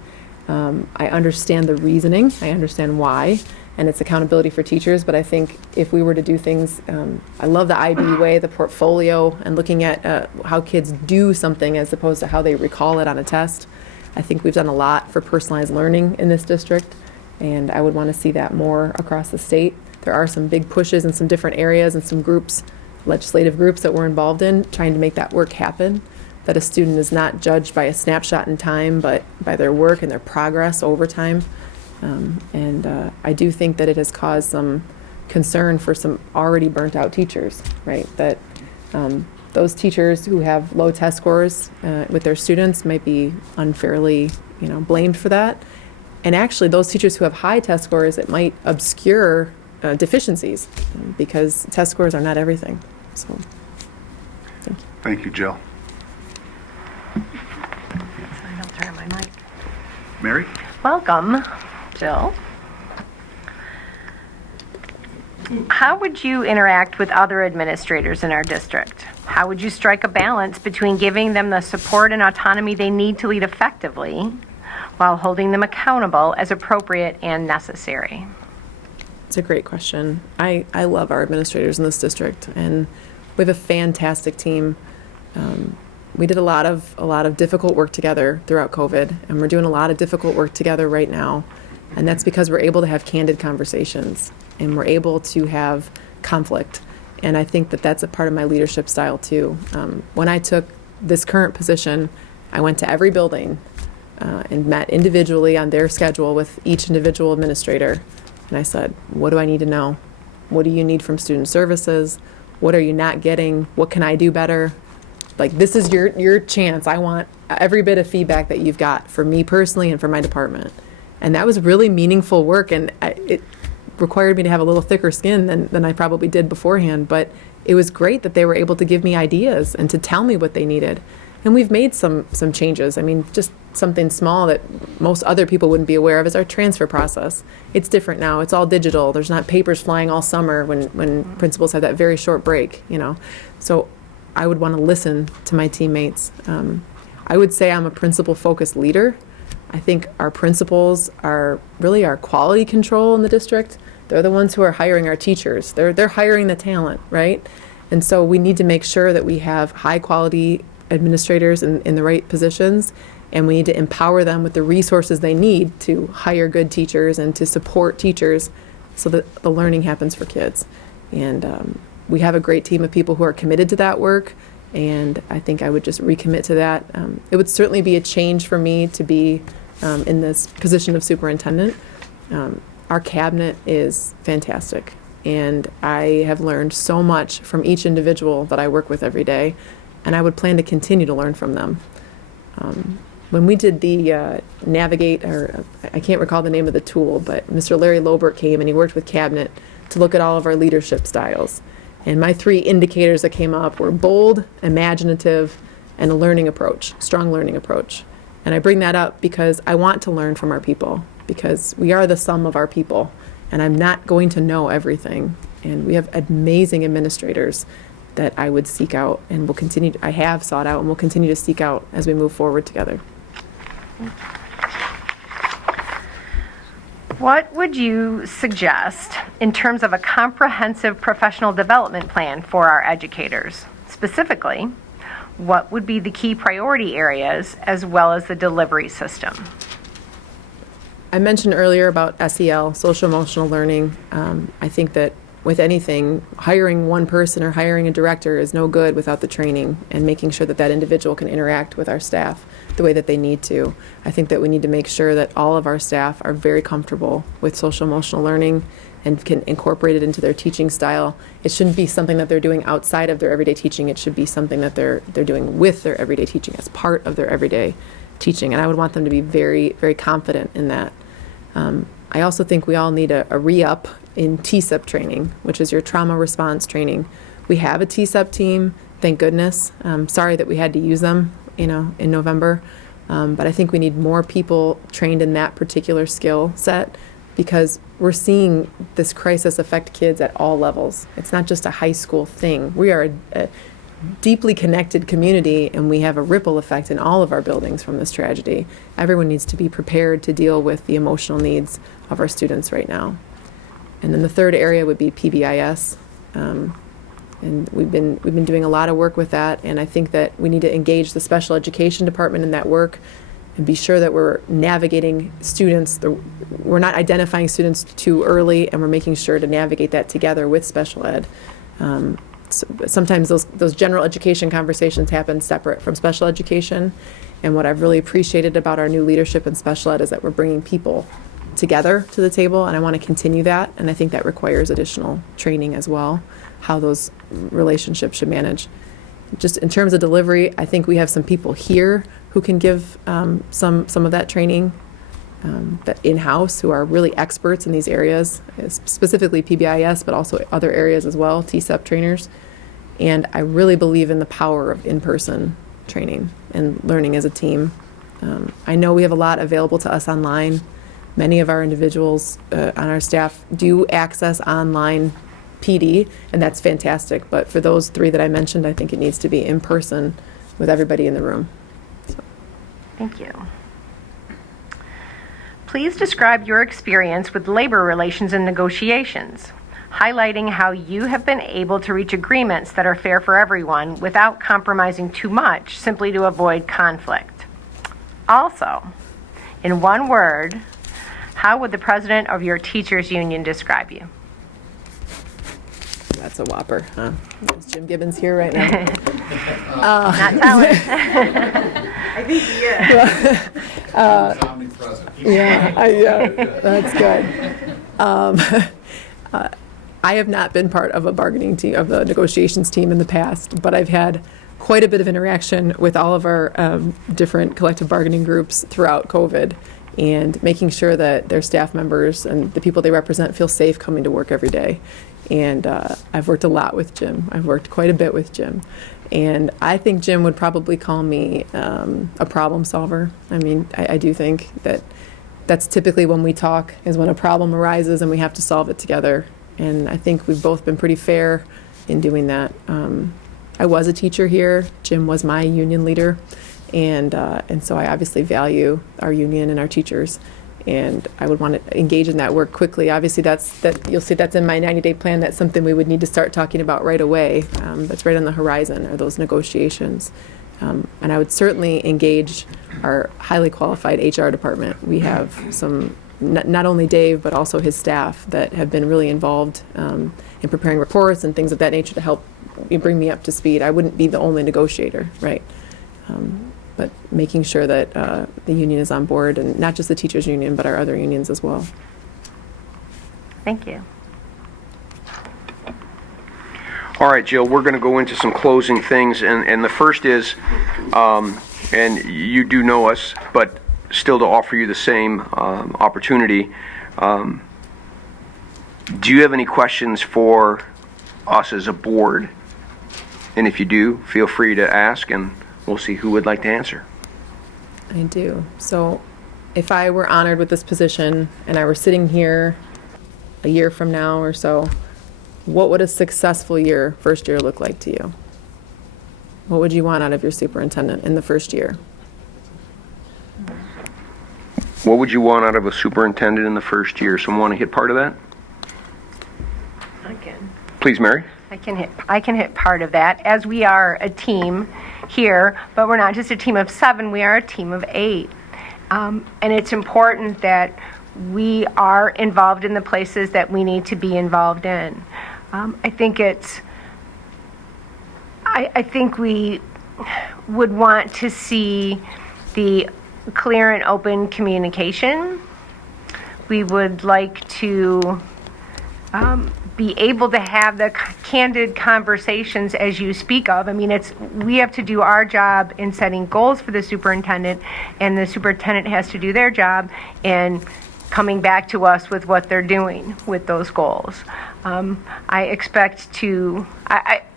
I understand the reasoning, I understand why, and it's accountability for teachers, but I think if we were to do things, I love the IB way, the portfolio, and looking at how kids do something as opposed to how they recall it on a test. I think we've done a lot for personalized learning in this district, and I would want to see that more across the state. There are some big pushes in some different areas and some groups, legislative groups that we're involved in, trying to make that work happen. That a student is not judged by a snapshot in time, but by their work and their progress over time. I do think that it has caused some concern for some already burnt out teachers, right? That those teachers who have low test scores with their students might be unfairly, blamed for that. And actually, those teachers who have high test scores, it might obscure deficiencies because test scores are not everything. So, thank you. Thank you, Jill. I'll turn my mic. Mary? Welcome, Jill. How would you interact with other administrators in our district? How would you strike a balance between giving them the support and autonomy they need to lead effectively while holding them accountable as appropriate and necessary? It's a great question. I love our administrators in this district, and we have a fantastic team. We did a lot of difficult work together throughout COVID, and we're doing a lot of difficult work together right now. And that's because we're able to have candid conversations, and we're able to have conflict. And I think that that's a part of my leadership style too. When I took this current position, I went to every building and met individually on their schedule with each individual administrator. And I said, what do I need to know? What do you need from student services? What are you not getting? What can I do better? Like, this is your chance. I want every bit of feedback that you've got for me personally and for my department. And that was really meaningful work, and it required me to have a little thicker skin than I probably did beforehand. But it was great that they were able to give me ideas and to tell me what they needed. And we've made some changes. I mean, just something small that most other people wouldn't be aware of is our transfer process. It's different now. It's all digital. There's not papers flying all summer when principals have that very short break, So I would want to listen to my teammates. I would say I'm a principal-focused leader. I think our principals are really our quality control in the district. They're the ones who are hiring our teachers. They're hiring the talent, right? And so we need to make sure that we have high-quality administrators in the right positions, and we need to empower them with the resources they need to hire good teachers and to support teachers so that the learning happens for kids. And we have a great team of people who are committed to that work, and I think I would just recommit to that. It would certainly be a change for me to be in this position of superintendent. Our cabinet is fantastic, and I have learned so much from each individual that I work with every day, and I would plan to continue to learn from them. When we did the Navigate, or I can't recall the name of the tool, but Mr. Larry Lobert came and he worked with cabinet to look at all of our leadership styles. And my 3 indicators that came up were bold, imaginative, and a learning approach, strong learning approach. And I bring that up because I want to learn from our people, because we are the sum of our people, and I'm not going to know everything. And we have amazing administrators that I would seek out and will continue I have sought out and will continue to seek out as we move forward together. What would you suggest in terms of a comprehensive professional development plan for our educators? Specifically, what would be the key priority areas as well as the delivery system? I mentioned earlier about SEL, social emotional learning. I think that with anything, hiring one person or hiring a director is no good without the training and making sure that that individual can interact with our staff the way that they need to. I think that we need to make sure that all of our staff are very comfortable with social emotional learning and can incorporate it into their teaching style. It shouldn't be something that they're doing outside of their everyday teaching. It should be something that they're doing with their everyday teaching as part of their everyday teaching. And I would want them to be very, very confident in that. I also think we all need a re-up in TSEP training, which is your trauma response training. We have a TSEP team, thank goodness. Sorry that we had to use them, in November. But I think we need more people trained in that particular skill set, because we're seeing this crisis affect kids at all levels. It's not just a high school thing. We are a deeply connected community, and we have a ripple effect in all of our buildings from this tragedy. Everyone needs to be prepared to deal with the emotional needs of our students right now. And then the third area would be PBIS. And we've been doing a lot of work with that, and I think that we need to engage the special education department in that work and be sure that we're navigating students. We're not identifying students too early, and we're making sure to navigate that together with special ed. Sometimes those general education conversations happen separate from special education, and what I've really appreciated about our new leadership in special ed is that we're bringing people together to the table, and I want to continue that, and I think that requires additional training as well, how those relationships should manage. Just in terms of delivery, I think we have some people here who can give some of that training that in-house, who are really experts in these areas, specifically PBIS, but also other areas as well, TSEP trainers. And I really believe in the power of in-person training and learning as a team. I know we have a lot available to us online. Many of our individuals on our staff do access online PD, and that's fantastic. But for those three that I mentioned, I think it needs to be in person with everybody in the room. So. Thank you. Please describe your experience with labor relations and negotiations, highlighting how you have been able to reach agreements that are fair for everyone without compromising too much simply to avoid conflict. Also, in one word, how would the president of your teachers union describe you? That's a whopper, huh? Is Jim Gibbons here right now? Not telling. I think he is. Yeah, that's good. I have not been part of a bargaining team, of the negotiations team in the past, but I've had quite a bit of interaction with all of our different collective bargaining groups throughout COVID, and making sure that their staff members and the people they represent feel safe coming to work every day. And I've worked a lot with Jim. I've worked quite a bit with Jim. And I think Jim would probably call me a problem solver. I mean, I do think that that's typically when we talk, is when a problem arises and we have to solve it together. And I think we've both been pretty fair in doing that. I was a teacher here. Jim was my union leader. And so I obviously value our union and our teachers. And I would want to engage in that work quickly. Obviously, you'll see that's in my 90-day plan. That's something we would need to start talking about right away. That's right on the horizon, are those negotiations. And I would certainly engage our highly qualified HR department. We have some, not only Dave, but also his staff that have been really involved in preparing reports and things of that nature to help bring me up to speed. I wouldn't be the only negotiator, right? But making sure that the union is on board, and not just the teachers union, but our other unions as well. Thank you. All right, Jill, we're going to go into some closing things, and the first is, and you do know us, but still to offer you the same opportunity. Do you have any questions for us as a board? And if you do, feel free to ask, and we'll see who would like to answer. I do. So if I were honored with this position and I were sitting here a year from now or so, what would a successful first year look like to you? What would you want out of your superintendent in the first year? What would you want out of a superintendent in the first year? Someone want to hit part of that? I can. Please, Mary. I can hit part of that, as we are a team here, but we're not just a team of 7, we are a team of 8. And it's important that we are involved in the places that we need to be involved in. I think we would want to see the clear and open communication. We would like to be able to have the candid conversations as you speak of. I mean, we have to do our job in setting goals for the superintendent, and the superintendent has to do their job in coming back to us with what they're doing with those goals. I expect in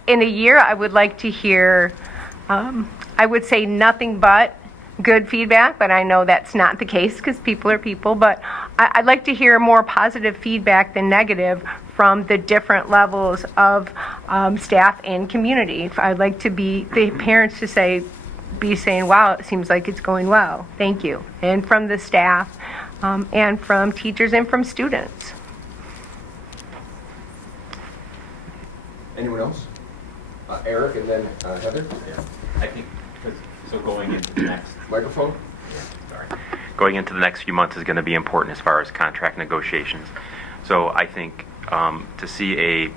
a year, I would like to hear, I would say nothing but good feedback, but I know that's not the case because people are people, but I'd like to hear more positive feedback than negative from the different levels of staff and community. I'd like to be the parents to be saying, wow, it seems like it's going well. Thank you. And from the staff and from teachers and from students. Anyone else? Eric and then Heather. Yeah, I think, so going into the next. Microphone. Sorry. Going into the next few months is going to be important as far as contract negotiations. So I think to see a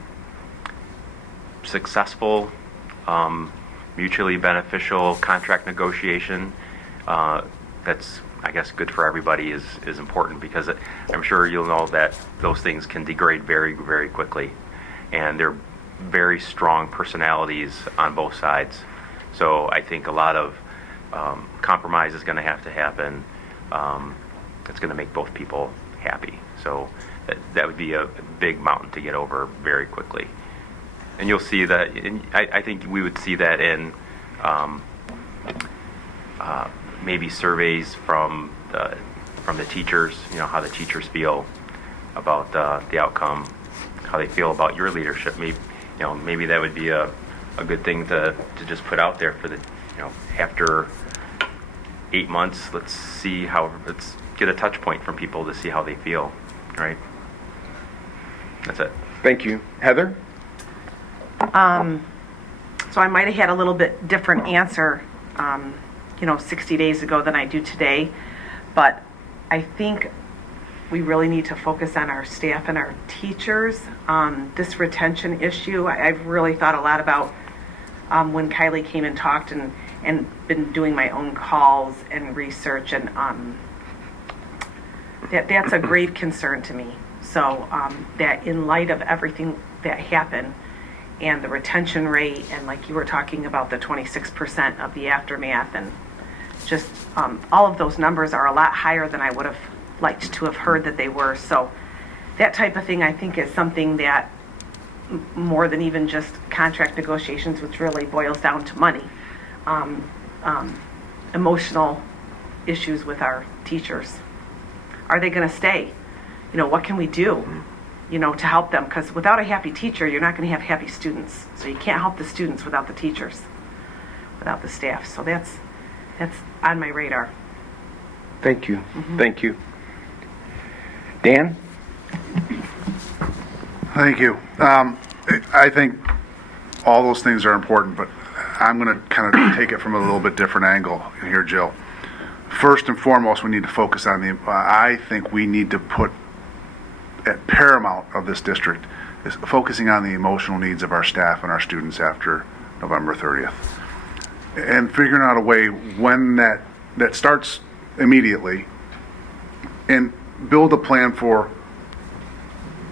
successful, mutually beneficial contract negotiation that's, I guess, good for everybody is important, because I'm sure you'll know that those things can degrade very, very quickly. And they're very strong personalities on both sides. So I think a lot of compromise is going to have to happen. It's going to make both people happy. So that would be a big mountain to get over very quickly. And you'll see that, I think we would see that in maybe surveys from the teachers, how the teachers feel about the outcome, how they feel about your leadership. Maybe that would be a good thing to just put out there for the, after 8 months, let's get a touch point from people to see how they feel, right? That's it. Thank you. Heather? So I might have had a little bit different answer, 60 days ago than I do today, but I think we really need to focus on our staff and our teachers. This retention issue, I've really thought a lot about when Kylie came and talked and been doing my own calls and research, and that's a grave concern to me. So that in light of everything that happened and the retention rate, and like you were talking about the 26% of the aftermath, and just all of those numbers are a lot higher than I would have liked to have heard that they were. So that type of thing, I think, is something that more than even just contract negotiations, which really boils down to money, emotional issues with our teachers. Are they going to stay? What can we do, to help them? Because without a happy teacher, you're not going to have happy students. So you can't help the students without the teachers, without the staff. So that's on my radar. Thank you. Thank you. Dan? Thank you. I think all those things are important, but I'm going to kind of take it from a little bit different angle here, Jill. First and foremost, we need to focus on I think we need to put at paramount of this district is focusing on the emotional needs of our staff and our students after November 30th. And figuring out a way when that starts immediately, and build a plan for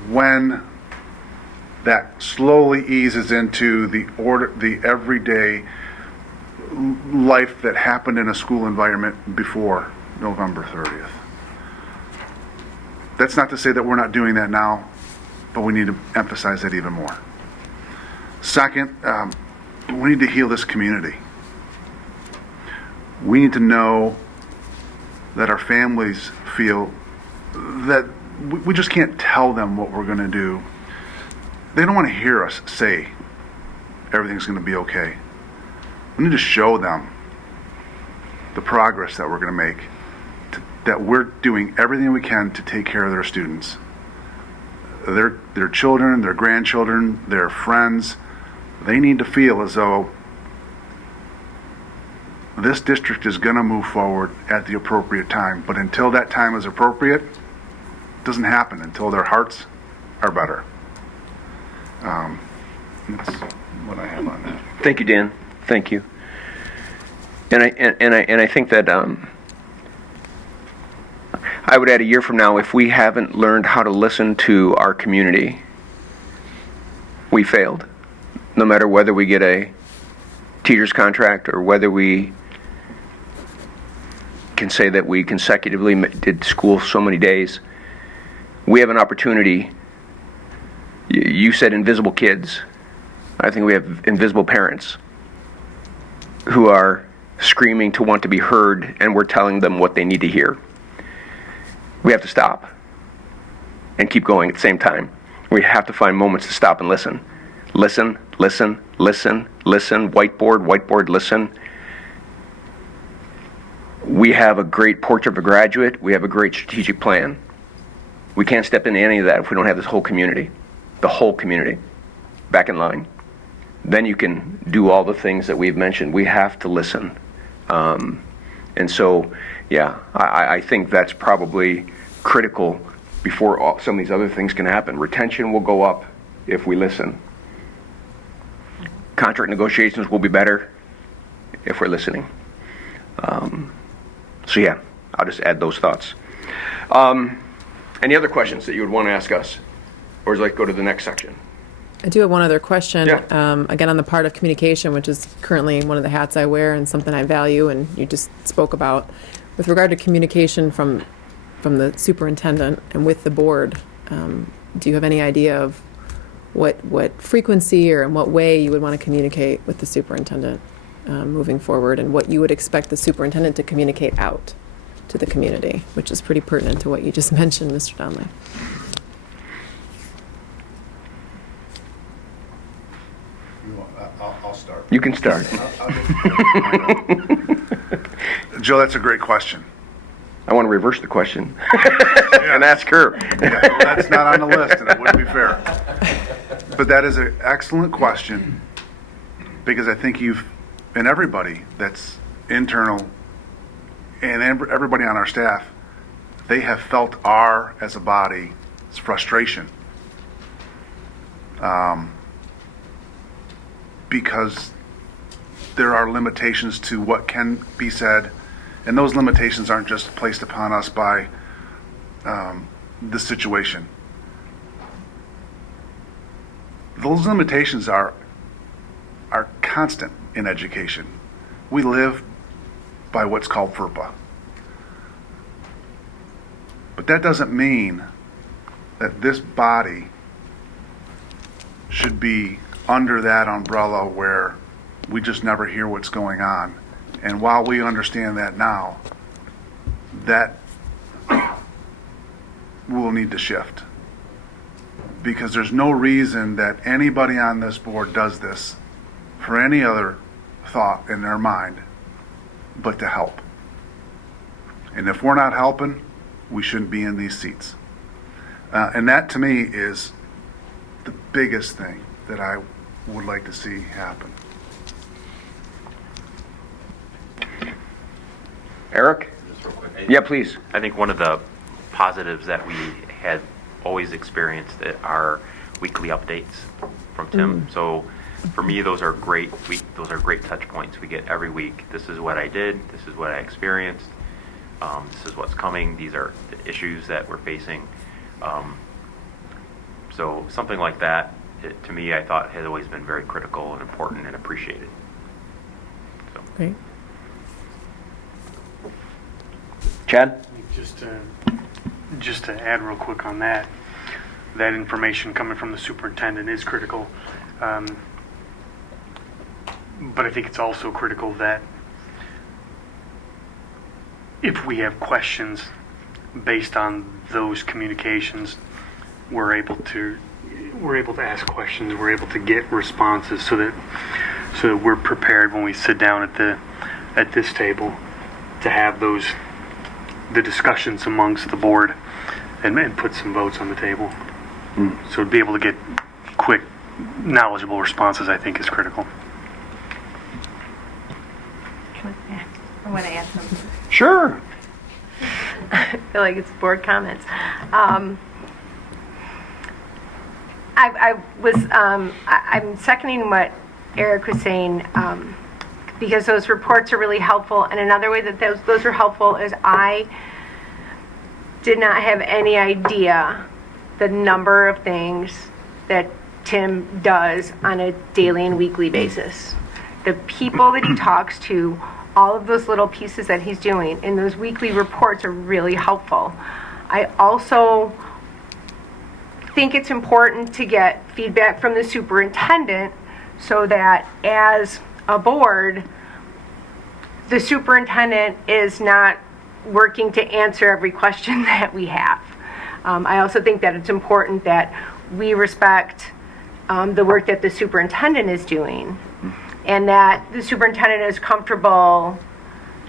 when that slowly eases into the everyday life that happened in a school environment before November 30th. That's not to say that we're not doing that now, but we need to emphasize that even more. Second, we need to heal this community. We need to know that our families feel that we just can't tell them what we're going to do. They don't want to hear us say everything's going to be okay. We need to show them the progress that we're going to make, that we're doing everything we can to take care of their students, their children, their grandchildren, their friends. They need to feel as though this district is going to move forward at the appropriate time. But until that time is appropriate, it doesn't happen until their hearts are better. That's what I have on that. Thank you, Dan. Thank you. And I think that I would add a year from now, if we haven't learned how to listen to our community we failed. No matter whether we get a teacher's contract or whether we can say that we consecutively did school so many days, we have an opportunity. You said invisible kids. I think we have invisible parents who are screaming to want to be heard, and we're telling them what they need to hear. We have to stop and keep going at the same time. We have to find moments to stop and listen. Listen, listen, listen, listen, whiteboard, whiteboard, listen. We have a great portrait of a graduate. We have a great strategic plan. We can't step into any of that if we don't have this whole community, the whole community, back in line. Then you can do all the things that we've mentioned. We have to listen. And so, yeah, I think that's probably critical before some of these other things can happen. Retention will go up if we listen. Contract negotiations will be better if we're listening. So yeah, I'll just add those thoughts. Any other questions that you would want to ask us? Or would you like to go to the next section? I do have one other question. Yeah. Again, on the part of communication, which is currently one of the hats I wear and something I value, and you just spoke about. With regard to communication from the superintendent and with the board, do you have any idea of what frequency or in what way you would want to communicate with the superintendent moving forward, and what you would expect the superintendent to communicate out to the community, which is pretty pertinent to what you just mentioned, Mr. Donnelly? I'll start. You can start. Joe, that's a great question. I want to reverse the question and ask her. Yeah, well, that's not on the list, and it wouldn't be fair. But that is an excellent question, because I think and everybody that's internal and everybody on our staff, they have felt as a body, frustration. Because there are limitations to what can be said, and those limitations aren't just placed upon us by the situation. Those limitations are constant in education. We live by what's called FERPA. But that doesn't mean that this body should be under that umbrella where we just never hear what's going on. And while we understand that now, that will need to shift. Because there's no reason that anybody on this board does this for any other thought in their mind but to help. And if we're not helping, we shouldn't be in these seats. And that to me is the biggest thing that I would like to see happen. Eric? Just real quick. Yeah, please. I think one of the positives that we had always experienced are weekly updates from Tim. So for me, those are great touch points we get every week. This is what I did. This is what I experienced. This is what's coming. These are the issues that we're facing. So something like that, to me, I thought had always been very critical and important and appreciated. So. Great. Chad? Just to add real quick on that information coming from the superintendent is critical. But I think it's also critical that if we have questions based on those communications, we're able to ask questions, we're able to get responses so that we're prepared when we sit down at this table to have the discussions amongst the board and put some votes on the table. So to be able to get quick, knowledgeable responses, I think, is critical. I want to add something. Sure. I feel like it's board comments. I'm seconding what Eric was saying, because those reports are really helpful. And another way that those are helpful is I did not have any idea the number of things that Tim does on a daily and weekly basis. The people that he talks to, all of those little pieces that he's doing, and those weekly reports are really helpful. I also think it's important to get feedback from the superintendent so that as a board, the superintendent is not working to answer every question that we have. I also think that it's important that we respect the work that the superintendent is doing, and that the superintendent is comfortable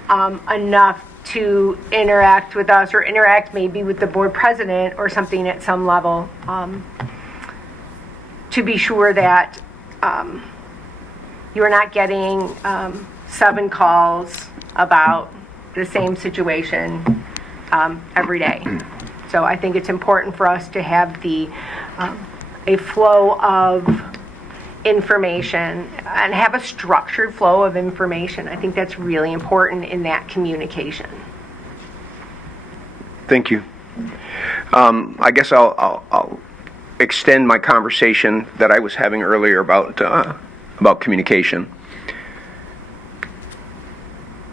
enough to interact with us or interact maybe with the board president or something at some level to be sure that you are not getting 7 calls about the same situation every day. So I think it's important for us to have a flow of information and have a structured flow of information. I think that's really important in that communication. Thank you. I guess I'll extend my conversation that I was having earlier about communication.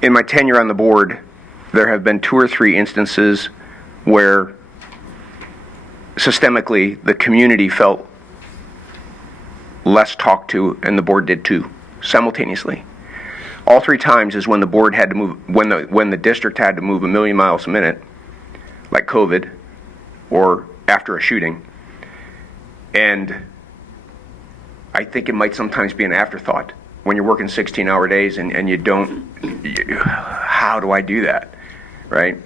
In my tenure on the board, there have been 2 or 3 instances where systemically the community felt less talked to, and the board did too, simultaneously. All 3 times is when the board had to move, when the district had to move 1,000,000 miles a minute, like COVID, or after a shooting. And I think it might sometimes be an afterthought when you're working 16-hour days and you don't, how do I do that, right?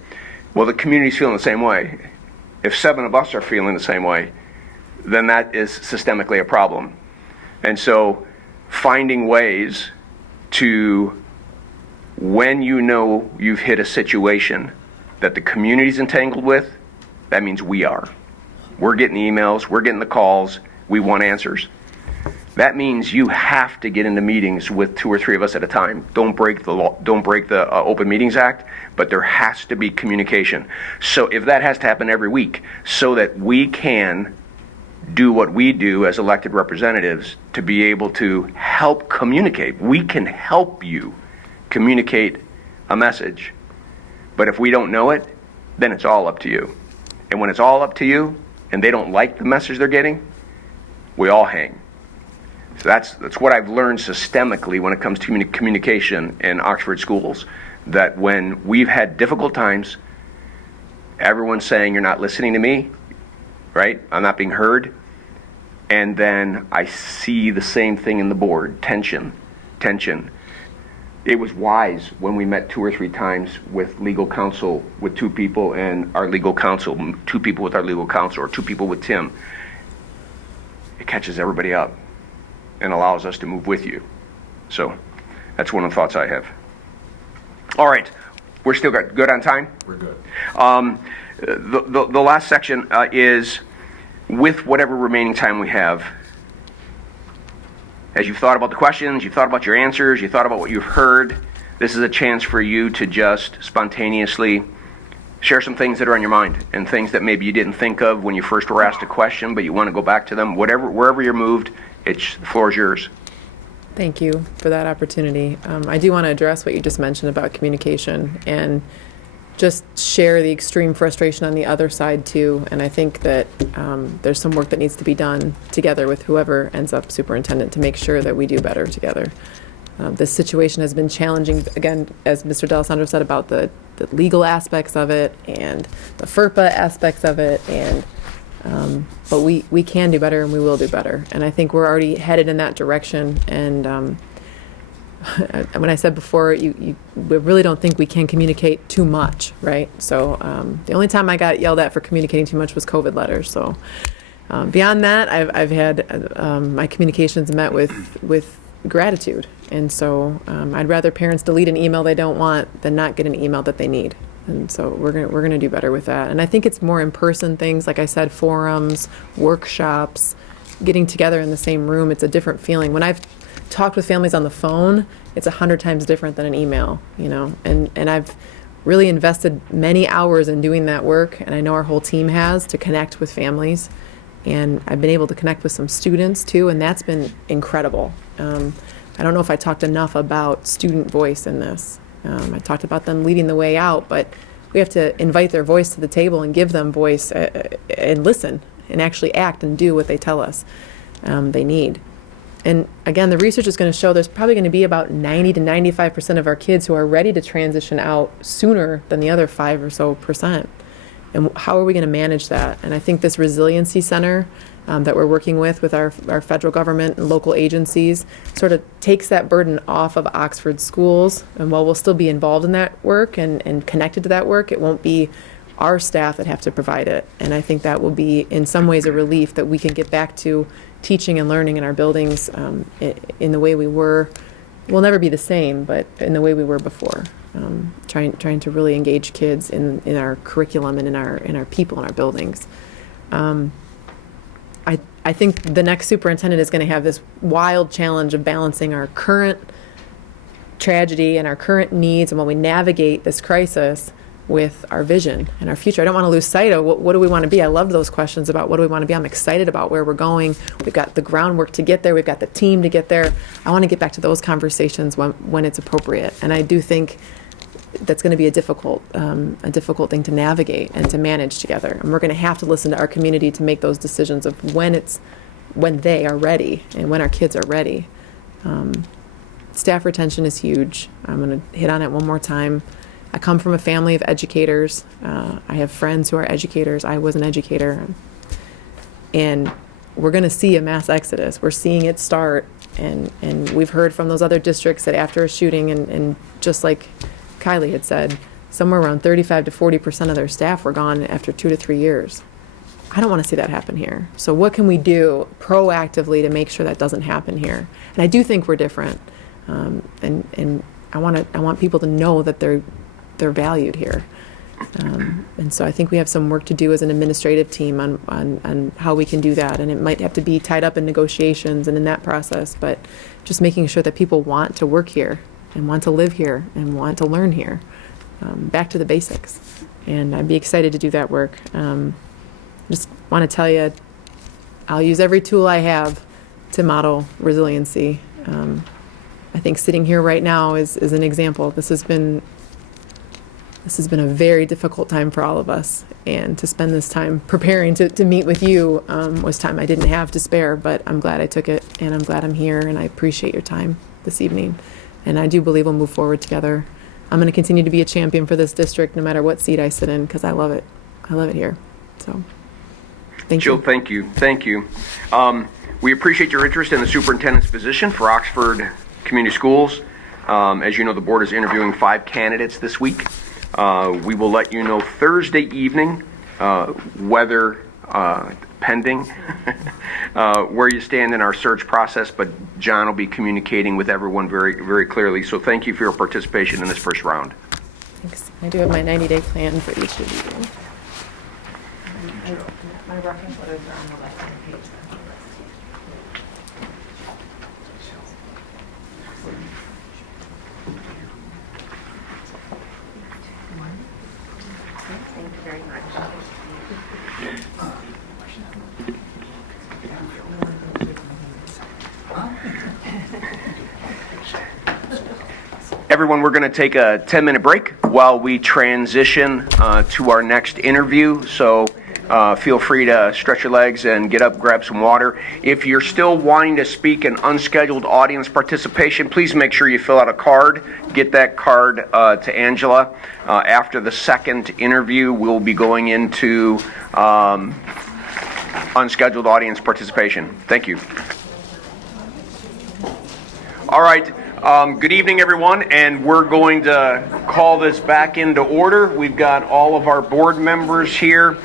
Well, the community's feeling the same way. If 7 of us are feeling the same way, then that is systemically a problem. And so finding ways to, when you know you've hit a situation that the community's entangled with, that means we are. We're getting the emails, we're getting the calls, we want answers. That means you have to get into meetings with 2 or 3 of us at a time. Don't break the law, don't break the Open Meetings Act, but there has to be communication. So if that has to happen every week, so that we can do what we do as elected representatives to be able to help communicate. We can help you communicate a message. But if we don't know it, then it's all up to you. And when it's all up to you, and they don't like the message they're getting, we all hang. So that's what I've learned systemically when it comes to communication in Oxford schools, that when we've had difficult times, everyone's saying, you're not listening to me, right? I'm not being heard. And then I see the same thing in the board, tension. It was wise when we met 2 or 3 times with legal counsel, with 2 people and our legal counsel, 2 people with our legal counsel, or 2 people with Tim. It catches everybody up and allows us to move with you. So that's one of the thoughts I have. All right, we're still good on time? We're good. The last section is, with whatever remaining time we have, as you've thought about the questions, you've thought about your answers, you've thought about what you've heard, this is a chance for you to just spontaneously share some things that are on your mind, and things that maybe you didn't think of when you first were asked a question, but you want to go back to them. Wherever you're moved, the floor is yours. Thank you for that opportunity. I do want to address what you just mentioned about communication and just share the extreme frustration on the other side too. And I think that there's some work that needs to be done together with whoever ends up superintendent to make sure that we do better together. This situation has been challenging, again, as Mr. D'Alessandro said, about the legal aspects of it and the FERPA aspects of it, and but we can do better and we will do better. And I think we're already headed in that direction. And when I said before, we really don't think we can communicate too much, right? So the only time I got yelled at for communicating too much was COVID letters. So beyond that, I've had my communications met with gratitude. And so I'd rather parents delete an email they don't want than not get an email that they need. And so we're gonna do better with that. And I think it's more in-person things, like I said, forums, workshops, getting together in the same room. It's a different feeling. When I've talked with families on the phone, it's 100 times different than an email, you know. And I've really invested many hours in doing that work, and I know our whole team has, to connect with families. And I've been able to connect with some students too, and that's been incredible. I don't know if I talked enough about student voice in this. I talked about them leading the way out, but we have to invite their voice to the table and give them voice and listen and actually act and do what they tell us they need. And again, the research is going to show there's probably going to be about 90 to 95% of our kids who are ready to transition out sooner than the other 5 or so percent. And how are we going to manage that? And I think this resiliency center that we're working with our federal government and local agencies sort of takes that burden off of Oxford schools. And while we'll still be involved in that work and connected to that work, it won't be our staff that have to provide it. And I think that will be in some ways a relief that we can get back to teaching and learning in our buildings in the way we were. We'll never be the same, but in the way we were before. Trying to really engage kids in our curriculum and in our people in our buildings. I think the next superintendent is going to have this wild challenge of balancing our current tragedy and our current needs, and while we navigate this crisis with our vision and our future. I don't want to lose sight of what do we want to be. I loved those questions about what do we want to be. I'm excited about where we're going. We've got the groundwork to get there. We've got the team to get there. I want to get back to those conversations when it's appropriate. And I do think that's going to be a difficult thing to navigate and to manage together. And we're going to have to listen to our community to make those decisions of when they are ready and when our kids are ready. Staff retention is huge. I'm going to hit on it one more time. I come from a family of educators. I have friends who are educators. I was an educator. And we're going to see a mass exodus. We're seeing it start. And we've heard from those other districts that after a shooting, and just like Kylie had said, somewhere around 35 to 40% of their staff were gone after 2 to 3 years. I don't want to see that happen here. So what can we do proactively to make sure that doesn't happen here? And I do think we're different. And I want people to know that they're valued here. And so I think we have some work to do as an administrative team on how we can do that. And it might have to be tied up in negotiations and in that process, but just making sure that people want to work here and want to live here and want to learn here. Back to the basics. And I'd be excited to do that work. Just want to tell you, I'll use every tool I have to model resiliency. I think sitting here right now is an example. This has been a very difficult time for all of us, and to spend this time preparing to meet with you was time I didn't have to spare, but I'm glad I took it, and I'm glad I'm here, and I appreciate your time this evening. And I do believe we'll move forward together. I'm going to continue to be a champion for this district no matter what seat I sit in, because I love it. I love it here. So, thank you. Jill, thank you. Thank you. We appreciate your interest in the superintendent's position for Oxford Community Schools. As you know, the board is interviewing 5 candidates this week. We will let you know Thursday evening whether pending where you stand in our search process, but John will be communicating with everyone very, very clearly. So thank you for your participation in this first round. Thanks. I do have my 90-day plan for each of you. My reference letters are on the left-hand page. Thank you very much. Everyone, we're going to take a 10-minute break while we transition to our next interview. So feel free to stretch your legs and get up, grab some water. If you're still wanting to speak in unscheduled audience participation, please make sure you fill out a card. Get that card to Angela. After the second interview, we'll be going into unscheduled audience participation. Thank you. All right. Good evening, everyone, and we're going to call this back into order. We've got all of our board members here.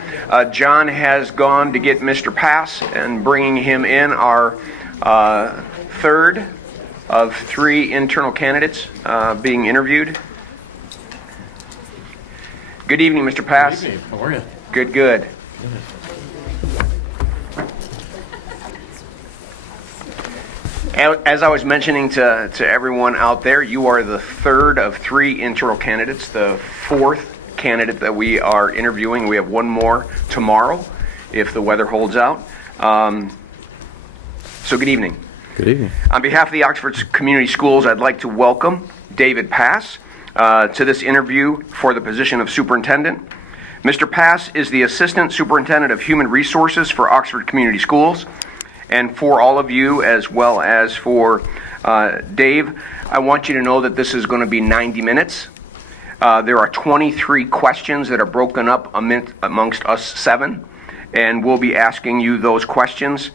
John has gone to get Mr. Pass and bringing him in, our third of 3 internal candidates being interviewed. Good evening, Mr. Pass. Good evening. How are you? Good. As I was mentioning to everyone out there, you are the third of 3 internal candidates, the 4th candidate that we are interviewing. We have one more tomorrow if the weather holds out. So good evening. Good evening. On behalf of the Oxford Community Schools, I'd like to welcome David Pass to this interview for the position of superintendent. Mr. Pass is the Assistant Superintendent of Human Resources for Oxford Community Schools. And for all of you, as well as for Dave, I want you to know that this is going to be 90 minutes. There are 23 questions that are broken up amongst us 7, and we'll be asking you those questions.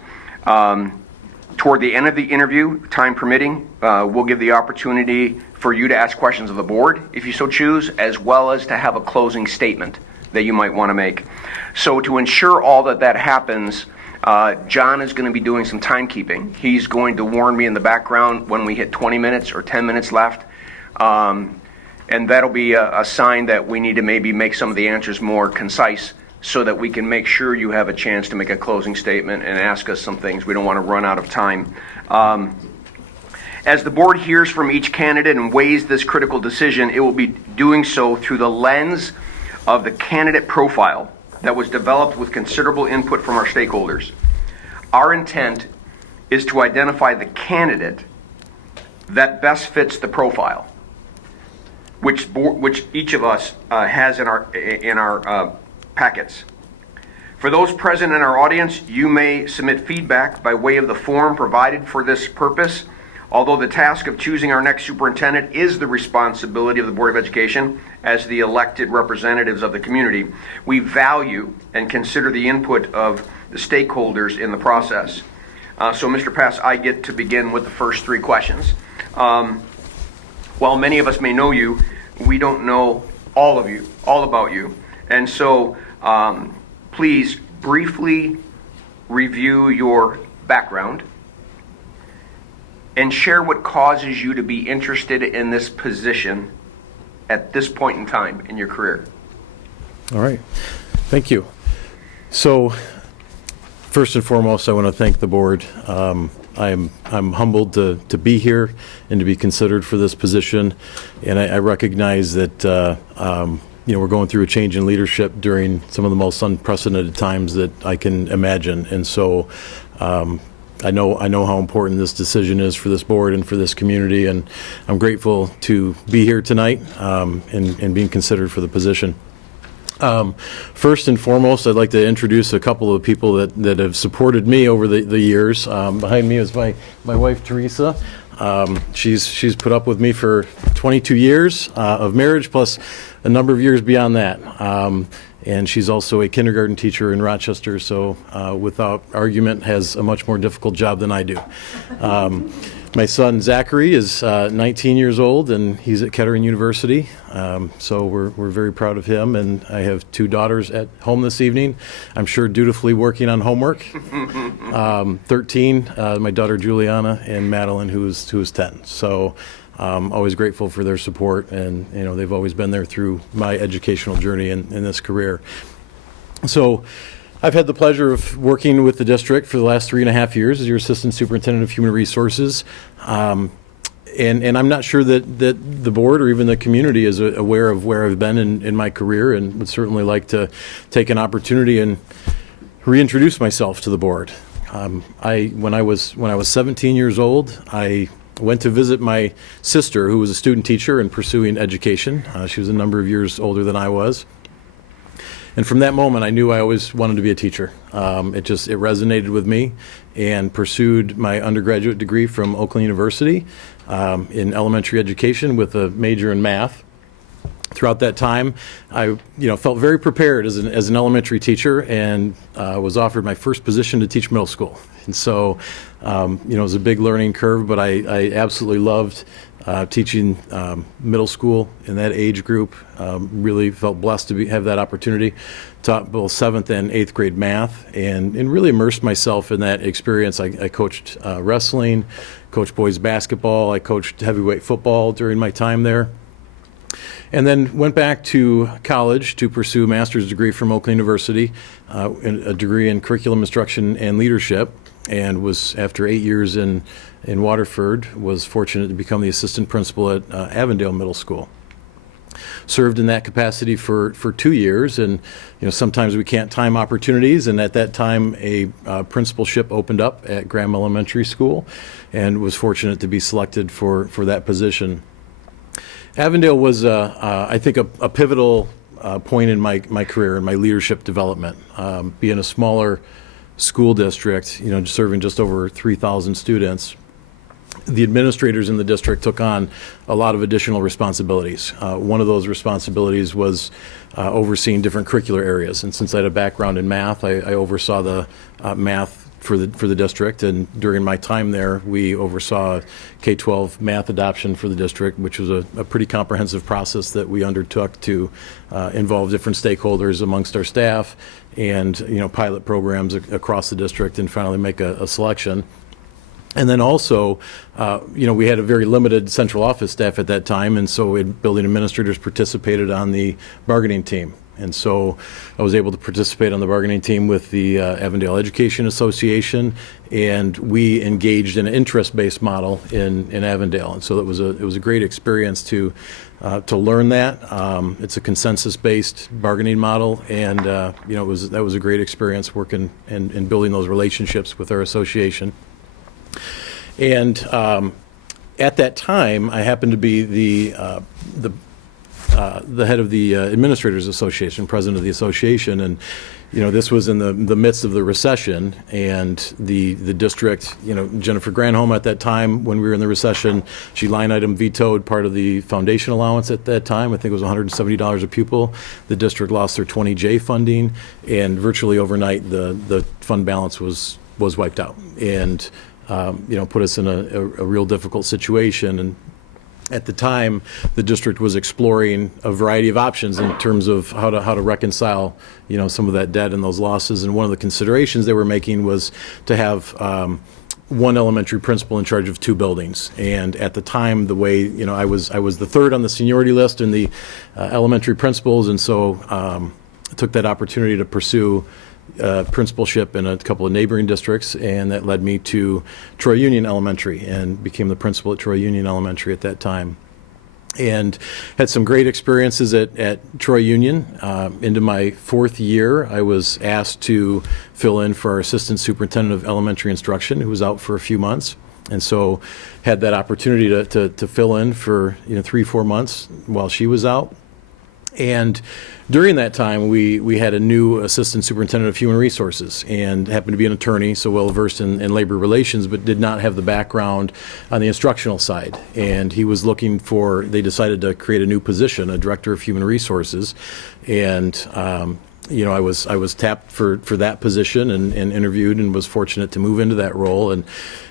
Toward the end of the interview, time permitting, we'll give the opportunity for you to ask questions of the board, if you so choose, as well as to have a closing statement that you might want to make. So to ensure all that happens, John is going to be doing some timekeeping. He's going to warn me in the background when we hit 20 minutes or 10 minutes left. And that'll be a sign that we need to maybe make some of the answers more concise so that we can make sure you have a chance to make a closing statement and ask us some things. We don't want to run out of time. As the board hears from each candidate and weighs this critical decision, it will be doing so through the lens of the candidate profile that was developed with considerable input from our stakeholders. Our intent is to identify the candidate that best fits the profile, which each of us has in our packets. For those present in our audience, you may submit feedback by way of the form provided for this purpose. Although the task of choosing our next superintendent is the responsibility of the Board of Education as the elected representatives of the community, we value and consider the input of the stakeholders in the process. So, Mr. Pass, I get to begin with the first 3 questions. While many of us may know you, we don't know all about you. And so, please briefly review your background and share what causes you to be interested in this position at this point in time in your career. All right. Thank you. So, first and foremost, I want to thank the board. I'm humbled to be here and to be considered for this position, and I recognize that we're going through a change in leadership during some of the most unprecedented times that I can imagine, and so I know how important this decision is for this board and for this community, and I'm grateful to be here tonight and being considered for the position. First and foremost, I'd like to introduce a couple of people that have supported me over the years. Behind me is my wife, Teresa. She's put up with me for 22 years of marriage, plus a number of years beyond that. And she's also a kindergarten teacher in Rochester, so without argument has a much more difficult job than I do. My son Zachary is 19 years old, and he's at Kettering University, so we're very proud of him. And I have 2 daughters at home this evening, I'm sure dutifully working on homework. 13, my daughter Juliana, and Madeline, who is 10. So always grateful for their support, and they've always been there through my educational journey in this career. So I've had the pleasure of working with the district for the last 3.5 years as your Assistant Superintendent of Human Resources. And I'm not sure that the board or even the community is aware of where I've been in my career, and would certainly like to take an opportunity and reintroduce myself to the board. When I was 17 years old, I went to visit my sister, who was a student teacher and pursuing education. She was a number of years older than I was. And from that moment, I knew I always wanted to be a teacher. It resonated with me, and pursued my undergraduate degree from Oakland University in elementary education with a major in math. Throughout that time, I felt very prepared as an elementary teacher, and was offered my first position to teach middle school. And so, it was a big learning curve, but I absolutely loved teaching middle school in that age group. Really felt blessed to have that opportunity. Taught both 7th and 8th grade math, and really immersed myself in that experience. I coached wrestling, coached boys basketball, I coached heavyweight football during my time there. And then went back to college to pursue a master's degree from Oakland University, a degree in curriculum instruction and leadership, and was, after 8 years in Waterford, was fortunate to become the assistant principal at Avondale Middle School. served in that capacity for 2 years, and sometimes we can't time opportunities, and at that time a principalship opened up at Graham Elementary School, and was fortunate to be selected for that position. Avondale was, I think, a pivotal point in my career and my leadership development. Being a smaller school district, serving just over 3,000 students, the administrators in the district took on a lot of additional responsibilities. One of those responsibilities was overseeing different curricular areas. And since I had a background in math, I oversaw the math for the district. And during my time there, we oversaw K-12 math adoption for the district, which was a pretty comprehensive process that we undertook to involve different stakeholders amongst our staff and pilot programs across the district and finally make a selection. And then also, we had a very limited central office staff at that time, and so building administrators participated on the bargaining team. And so I was able to participate on the bargaining team with the Avondale Education Association, and we engaged in an interest-based model in Avondale. And so it was a great experience to learn that. It's a consensus-based bargaining model, and that was a great experience working and building those relationships with our association. And at that time, I happened to be the head of the Administrators Association, president of the association, and this was in the midst of the recession, and the district, Jennifer Granholm at that time, when we were in the recession, she line item vetoed part of the foundation allowance at that time. I think it was $170 a pupil. The district lost their 20J funding, and virtually overnight, the fund balance was wiped out, and put us in a real difficult situation. And at the time, the district was exploring a variety of options in terms of how to reconcile, some of that debt and those losses. And one of the considerations they were making was to have one elementary principal in charge of 2 buildings. And at the time, the way I was the third on the seniority list in the elementary principals, and so I took that opportunity to pursue principalship in a couple of neighboring districts, and that led me to Troy Union Elementary and became the principal at Troy Union Elementary at that time. And had some great experiences at Troy Union. Into my 4th year, I was asked to fill in for our assistant superintendent of elementary instruction, who was out for a few months. And so had that opportunity to fill in for 3-4 months while she was out. And during that time, we had a new assistant superintendent of human resources, and happened to be an attorney, so well versed in labor relations, but did not have the background on the instructional side. And he was looking they decided to create a new position, a director of human resources, and I was tapped for that position and interviewed, and was fortunate to move into that role. And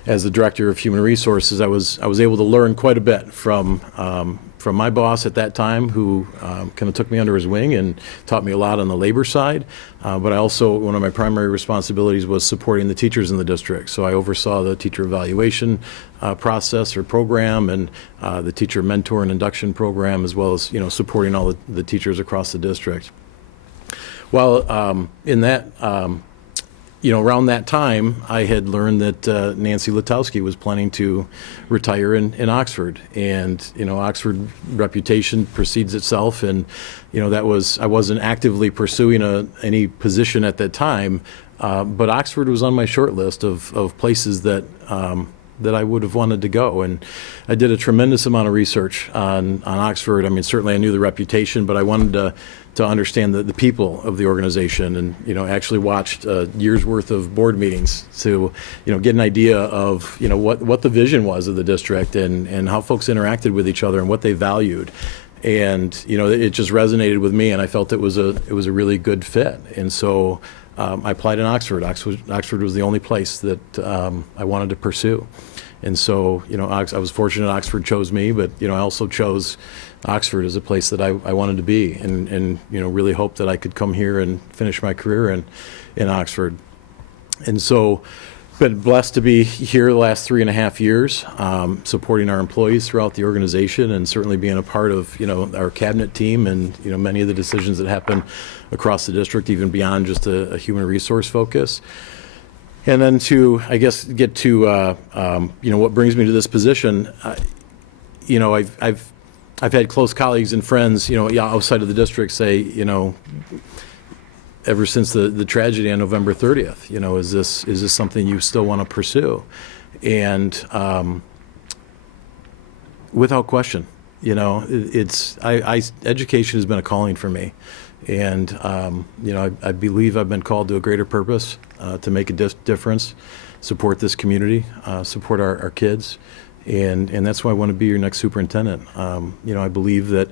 as the director of human resources, I was able to learn quite a bit from my boss at that time, who kind of took me under his wing and taught me a lot on the labor side. But I also, one of my primary responsibilities was supporting the teachers in the district. So I oversaw the teacher evaluation process or program, and the teacher mentor and induction program, as well as supporting all the teachers across the district. Well, in that, around that time, I had learned that Nancy Letowski was planning to retire in Oxford, and Oxford reputation precedes itself, and I wasn't actively pursuing any position at that time, but Oxford was on my short list of places that I would have wanted to go. And I did a tremendous amount of research on Oxford. I mean, certainly I knew the reputation, but I wanted to understand the people of the organization, and actually watched years worth of board meetings to get an idea of what the vision was of the district, and how folks interacted with each other and what they valued. And it just resonated with me, and I felt it was a really good fit. And so I applied in Oxford. Oxford was the only place that I wanted to pursue. And so, I was fortunate Oxford chose me, but, I also chose Oxford as a place that I wanted to be, and really hoped that I could come here and finish my career in Oxford. And so, been blessed to be here the last 3.5 years, supporting our employees throughout the organization, and certainly being a part of, our cabinet team, and, many of the decisions that happen across the district, even beyond just a human resource focus. And then to, I guess, get to, what brings me to this position, I've had close colleagues and friends, outside of the district say, ever since the tragedy on November 30th, is this something you still want to pursue? And without question, education has been a calling for me. And, I believe I've been called to a greater purpose, to make a difference, support this community, support our kids. And that's why I want to be your next superintendent. I believe that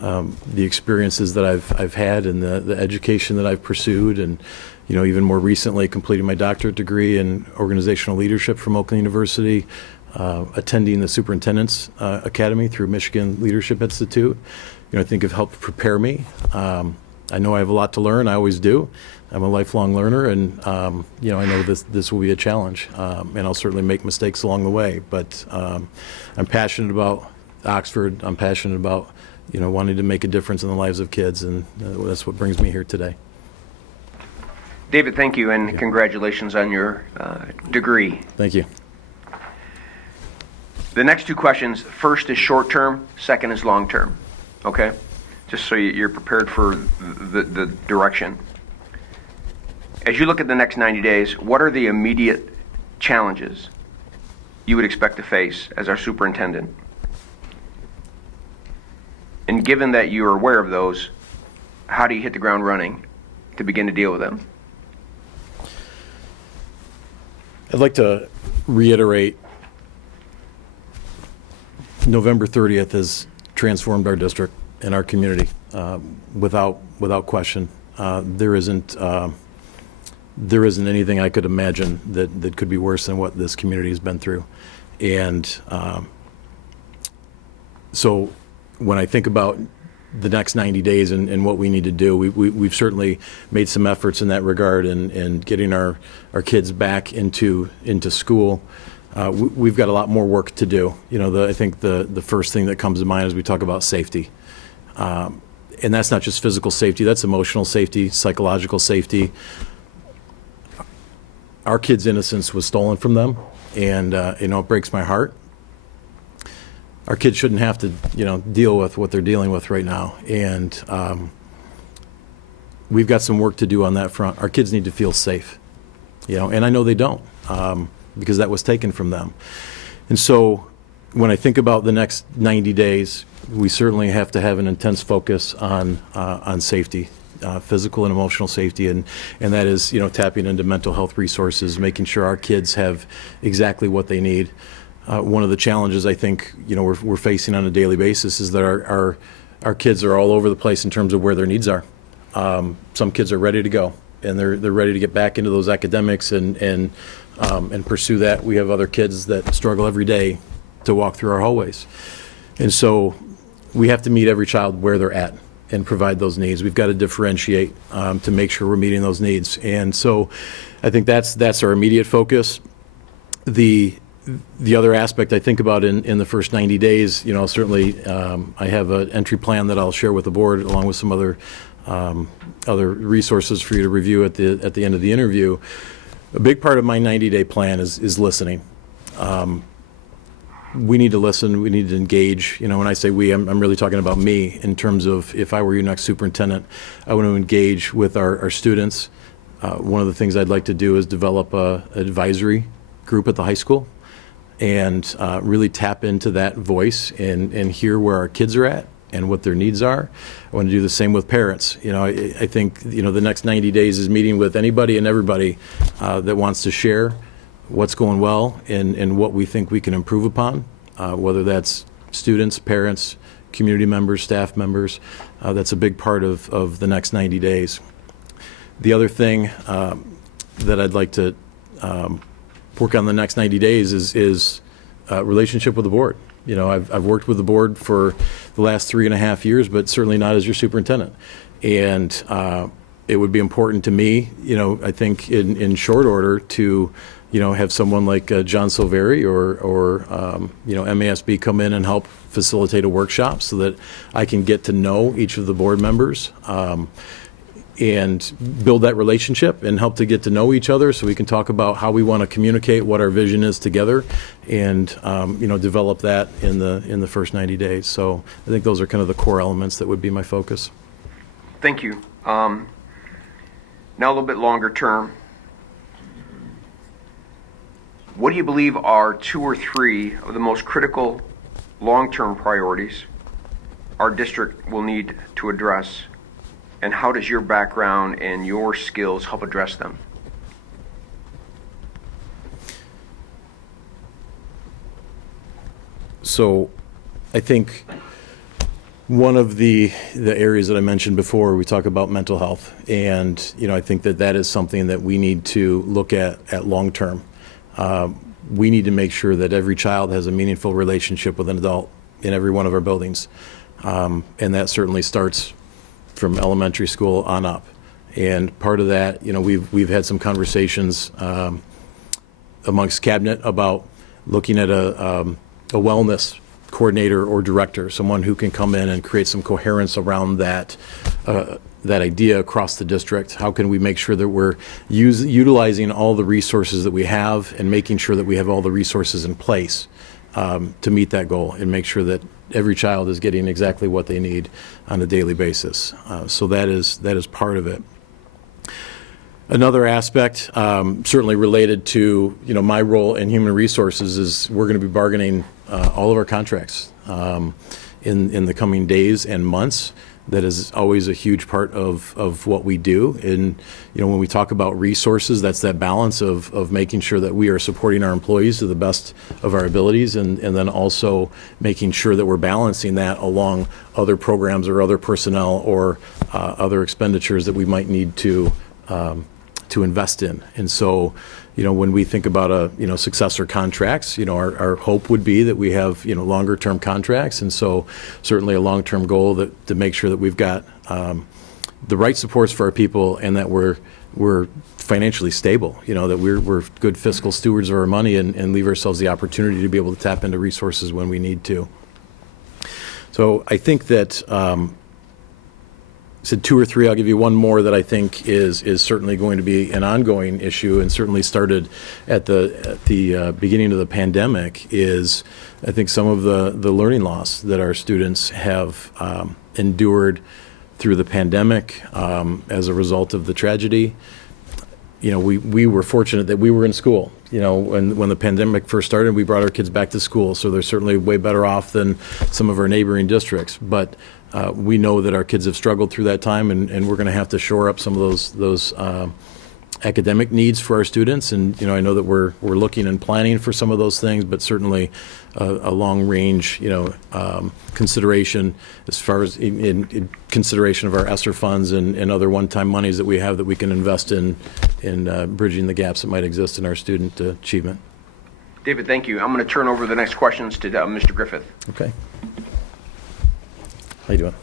the experiences that I've had and the education that I've pursued, and even more recently completing my doctorate degree in organizational leadership from Oakland University, attending the Superintendent's Academy through Michigan Leadership Institute, I think have helped prepare me. I know I have a lot to learn. I always do. I'm a lifelong learner, and I know this will be a challenge, and I'll certainly make mistakes along the way. But I'm passionate about Oxford. I'm passionate about wanting to make a difference in the lives of kids, and that's what brings me here today. David, thank you, and congratulations on your degree. Thank you. The next two questions, first is short term, second is long term. Okay? Just so you're prepared for the direction. As you look at the next 90 days, what are the immediate challenges you would expect to face as our superintendent? And given that you're aware of those, how do you hit the ground running to begin to deal with them? I'd like to reiterate November 30th has transformed our district and our community, without question. There isn't anything I could imagine that could be worse than what this community has been through. And so when I think about the next 90 days and what we need to do, we've certainly made some efforts in that regard, and getting our kids back into school. We've got a lot more work to do. I think the first thing that comes to mind is we talk about safety. And that's not just physical safety, that's emotional safety, psychological safety. Our kids' innocence was stolen from them, and it breaks my heart. Our kids shouldn't have to, deal with what they're dealing with right now. And we've got some work to do on that front. Our kids need to feel safe, and I know they don't, because that was taken from them. And so when I think about the next 90 days, we certainly have to have an intense focus on safety, physical and emotional safety, and that is, tapping into mental health resources, making sure our kids have exactly what they need. One of the challenges I think we're facing on a daily basis is that our kids are all over the place in terms of where their needs are. Some kids are ready to go, and they're ready to get back into those academics and pursue that. We have other kids that struggle every day to walk through our hallways, and so we have to meet every child where they're at and provide those needs. We've got to differentiate to make sure we're meeting those needs, and so I think that's our immediate focus. The other aspect I think about in the first 90 days, certainly I have an entry plan that I'll share with the board, along with some other resources for you to review at the end of the interview. A big part of my 90-day plan is listening. We need to listen. We need to engage. When I say we, I'm really talking about me in terms of if I were your next superintendent, I want to engage with our students. One of the things I'd like to do is develop an advisory group at the high school, and really tap into that voice and hear where our kids are at and what their needs are. I want to do the same with parents. I think the next 90 days is meeting with anybody and everybody that wants to share what's going well and what we think we can improve upon, whether that's students, parents, community members, staff members. That's a big part of the next 90 days. The other thing that I'd like to work on the next 90 days is relationship with the board. I've worked with the board for the last 3.5 years, but certainly not as your superintendent. And it would be important to me, I think in short order to, have someone like John Silveri or MASB come in and help facilitate a workshop so that I can get to know each of the board members. and build that relationship and help to get to know each other so we can talk about how we want to communicate what our vision is together and develop that in the first 90 days. So I think those are kind of the core elements that would be my focus. Thank you. Now a little bit longer term. What do you believe are 2 or 3 of the most critical long-term priorities our district will need to address, and how does your background and your skills help address them? So I think one of the areas that I mentioned before, we talk about mental health, and I think that is something that we need to look at long term. We need to make sure that every child has a meaningful relationship with an adult in every one of our buildings, and that certainly starts from elementary school on up. And part of that, we've had some conversations amongst cabinet about looking at a wellness coordinator or director, someone who can come in and create some coherence around that idea across the district. How can we make sure that we're utilizing all the resources that we have and making sure that we have all the resources in place to meet that goal and make sure that every child is getting exactly what they need on a daily basis. So that is part of it. Another aspect, certainly related to my role in human resources, is we're going to be bargaining all of our contracts in the coming days and months. That is always a huge part of what we do. And when we talk about resources, that's that balance of making sure that we are supporting our employees to the best of our abilities, and then also making sure that we're balancing that along other programs or other personnel or other expenditures that we might need to invest in. And so, when we think about successor contracts, our hope would be that we have, longer term contracts. And so certainly a long-term goal to make sure that we've got the right supports for our people and that we're financially stable, that we're good fiscal stewards of our money and leave ourselves the opportunity to be able to tap into resources when we need to. So I think that, I said 2 or 3. I'll give you one more that I think is certainly going to be an ongoing issue, and certainly started at the beginning of the pandemic. Is I think some of the learning loss that our students have endured through the pandemic as a result of the tragedy. We were fortunate that we were in school. When the pandemic first started, we brought our kids back to school, so they're certainly way better off than some of our neighboring districts. But we know that our kids have struggled through that time, and we're going to have to shore up some of those academic needs for our students. And I know that we're looking and planning for some of those things, but certainly a long range consideration as far as in consideration of our ESSER funds and other one-time monies that we have that we can invest in bridging the gaps that might exist in our student achievement. David, thank you. I'm going to turn over the next questions to Mr. Griffith. Okay. How you doing?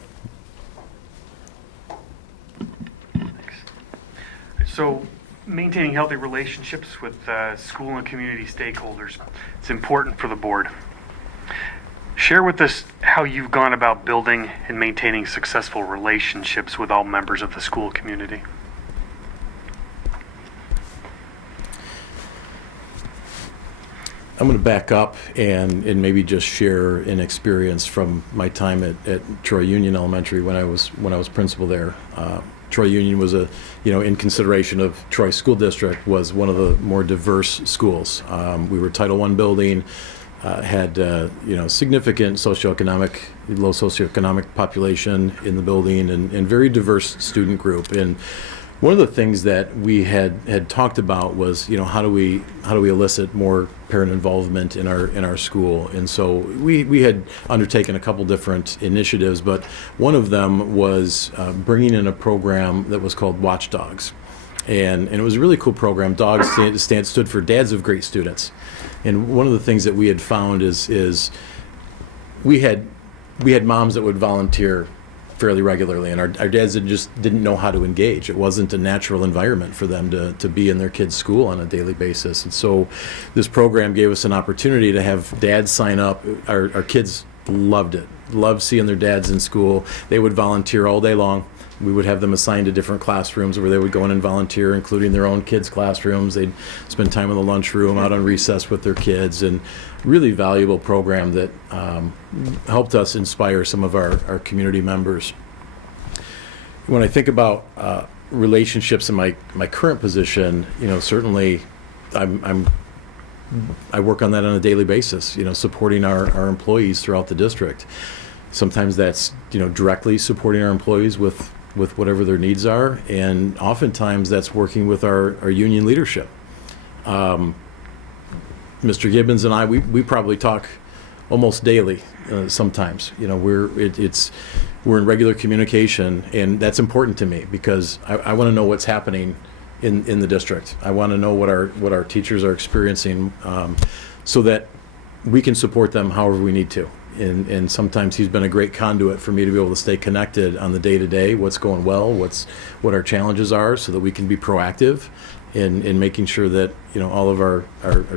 Thanks. So, maintaining healthy relationships with school and community stakeholders, it's important for the board. Share with us how you've gone about building and maintaining successful relationships with all members of the school community. I'm going to back up and maybe just share an experience from my time at Troy Union Elementary when I was principal there. Troy Union was in consideration of Troy School District, was one of the more diverse schools. We were Title I building, had significant low socioeconomic population in the building, and very diverse student group. And one of the things that we had talked about was, how do we elicit more parent involvement in our school? And so we had undertaken a couple different initiatives, but one of them was bringing in a program that was called Watchdogs, and it was a really cool program. Dogs stood for Dads of Great Students, and one of the things that we had found is we had moms that would volunteer fairly regularly, and our dads just didn't know how to engage. It wasn't a natural environment for them to be in their kids' school on a daily basis. And so this program gave us an opportunity to have dads sign up. Our kids loved it, loved seeing their dads in school. They would volunteer all day long. we would have them assigned to different classrooms where they would go in and volunteer, including their own kids' classrooms. They'd spend time in the lunchroom, out on recess with their kids, and really valuable program that helped us inspire some of our community members. When I think about relationships in my current position, certainly I work on that on a daily basis, supporting our employees throughout the district. Sometimes that's, directly supporting our employees with whatever their needs are, and oftentimes that's working with our union leadership. Mr. Gibbons and I, we probably talk almost daily sometimes. We're in regular communication, and that's important to me because I want to know what's happening in the district. I want to know what our teachers are experiencing, so that we can support them however we need to. And sometimes he's been a great conduit for me to be able to stay connected on the day-to-day, what's going well, what our challenges are, so that we can be proactive in making sure that all of our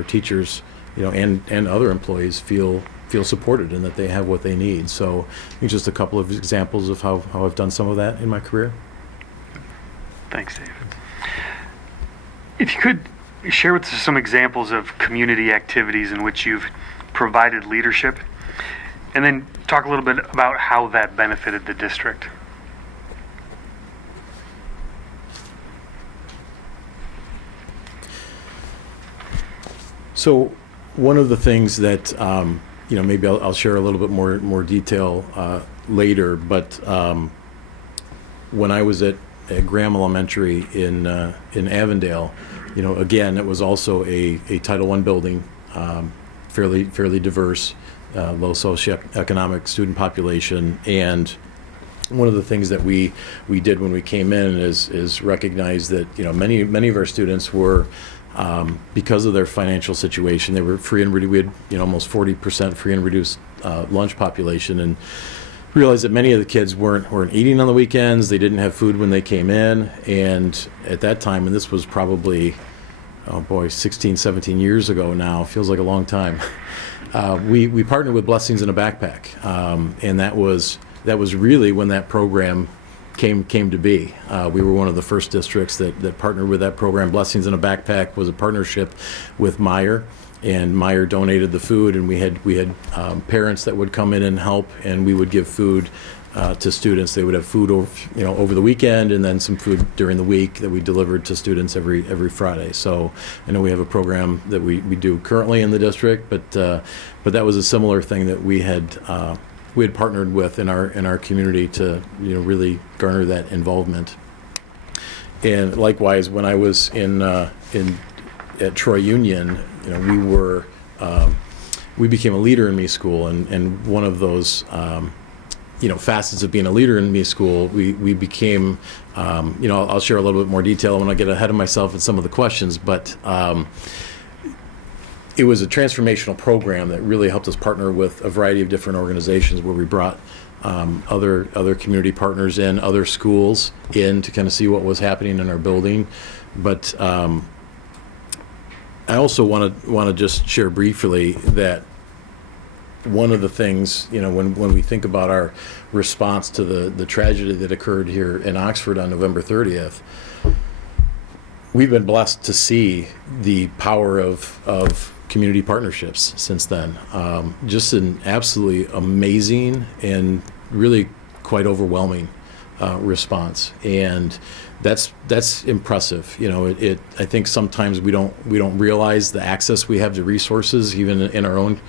teachers and other employees feel supported and that they have what they need. So I think just a couple of examples of how I've done some of that in my career. Thanks, David. If you could share with us some examples of community activities in which you've provided leadership, and then talk a little bit about how that benefited the district. So one of the things that, maybe I'll share a little bit more detail later, but when I was at Graham Elementary in Avondale, again, it was also a Title I building, fairly diverse, low socioeconomic student population. And one of the things that we did when we came in is recognize that many of our students were, because of their financial situation, they were free and reduced. We had almost 40% free and reduced lunch population, and realized that many of the kids weren't eating on the weekends. They didn't have food when they came in, and at that time, and this was probably 16, 17 years ago now, feels like a long time. We partnered with Blessings in a Backpack, and that was really when that program came to be. We were one of the first districts that partnered with that program. Blessings in a Backpack was a partnership with Meyer, and Meyer donated the food, and we had parents that would come in and help, and we would give food to students. They would have food over the weekend, and then some food during the week that we delivered to students every Friday. So I know we have a program that we do currently in the district, but that was a similar thing that we had partnered with in our community to really garner that involvement. And likewise, when I was at Troy Union, we became a leader in me school, and one of those facets of being a leader in me school, we became, I'll share a little bit more detail when I get ahead of myself in some of the questions, but it was a transformational program that really helped us partner with a variety of different organizations, where we brought other community partners in, other schools in, to kind of see what was happening in our building. But I also want to just share briefly that one of the things, when we think about our response to the tragedy that occurred here in Oxford on November 30th, we've been blessed to see the power of community partnerships since then. Just an absolutely amazing and really quite overwhelming response, and that's impressive. I think sometimes we don't realize the access we have to resources, even in our own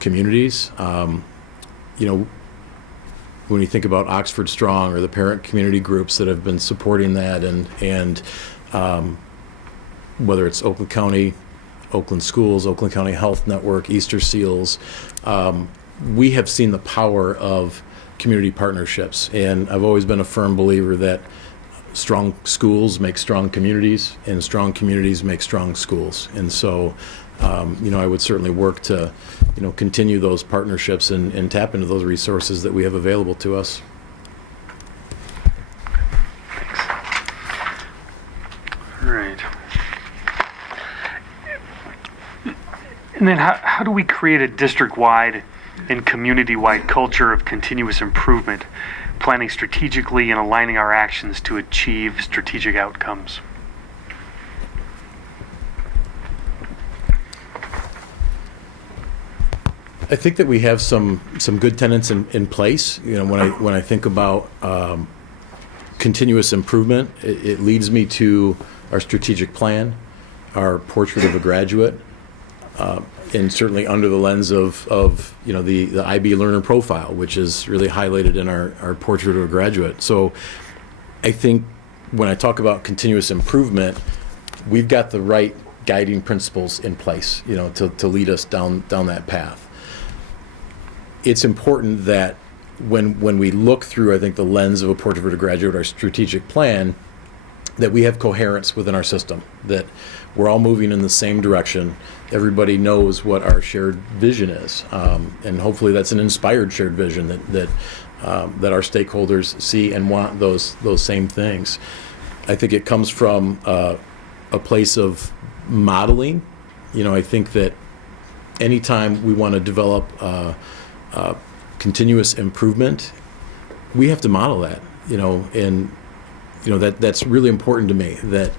communities. When you think about Oxford Strong or the parent community groups that have been supporting that, and whether it's Oakland County, Oakland Schools, Oakland County Health Network, Easter Seals, we have seen the power of community partnerships. And I've always been a firm believer that strong schools make strong communities, and strong communities make strong schools. And so, I would certainly work to, continue those partnerships and tap into those resources that we have available to us. All right. And then how do we create a district-wide and community-wide culture of continuous improvement, planning strategically and aligning our actions to achieve strategic outcomes. I think that we have some good tenets in place. You know, when I think about continuous improvement, it leads me to our strategic plan, our portrait of a graduate, and certainly under the lens of you know the IB learner profile, which is really highlighted in our portrait of a graduate. So I think when I talk about continuous improvement, we've got the right guiding principles in place, you know, to lead us down that path. It's important that when we look through, I think, the lens of a portrait of a graduate, our strategic plan, that we have coherence within our system, that we're all moving in the same direction. Everybody knows what our shared vision is, and hopefully that's an inspired shared vision that our stakeholders see and want those same things. I think it comes from a place of modeling. You know, I think that anytime we want to develop continuous improvement, we have to model that, you know, and you know that's really important to me, that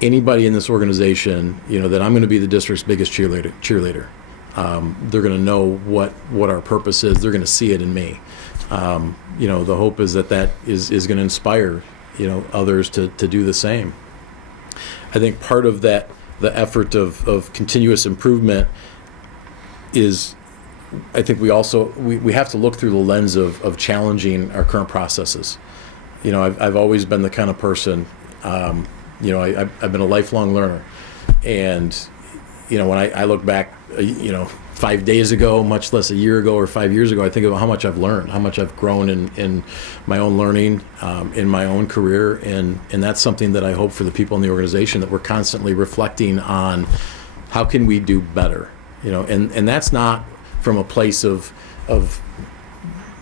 anybody in this organization, you know, that I'm going to be the district's biggest cheerleader. They're going to know what our purpose is. They're going to see it in me. You know, the hope is that is going to inspire, you know, others to do the same. I think part of that, the effort of continuous improvement is, I think we have to look through the lens of challenging our current processes. You know, I've always been the kind of person, you know, I've been a lifelong learner. And, you know, when I look back, you know, 5 days ago, much less a year ago or 5 years ago, I think about how much I've learned, how much I've grown in my own learning, in my own career. And that's something that I hope for the people in the organization, that we're constantly reflecting on how can we do better, you know, and that's not from a place of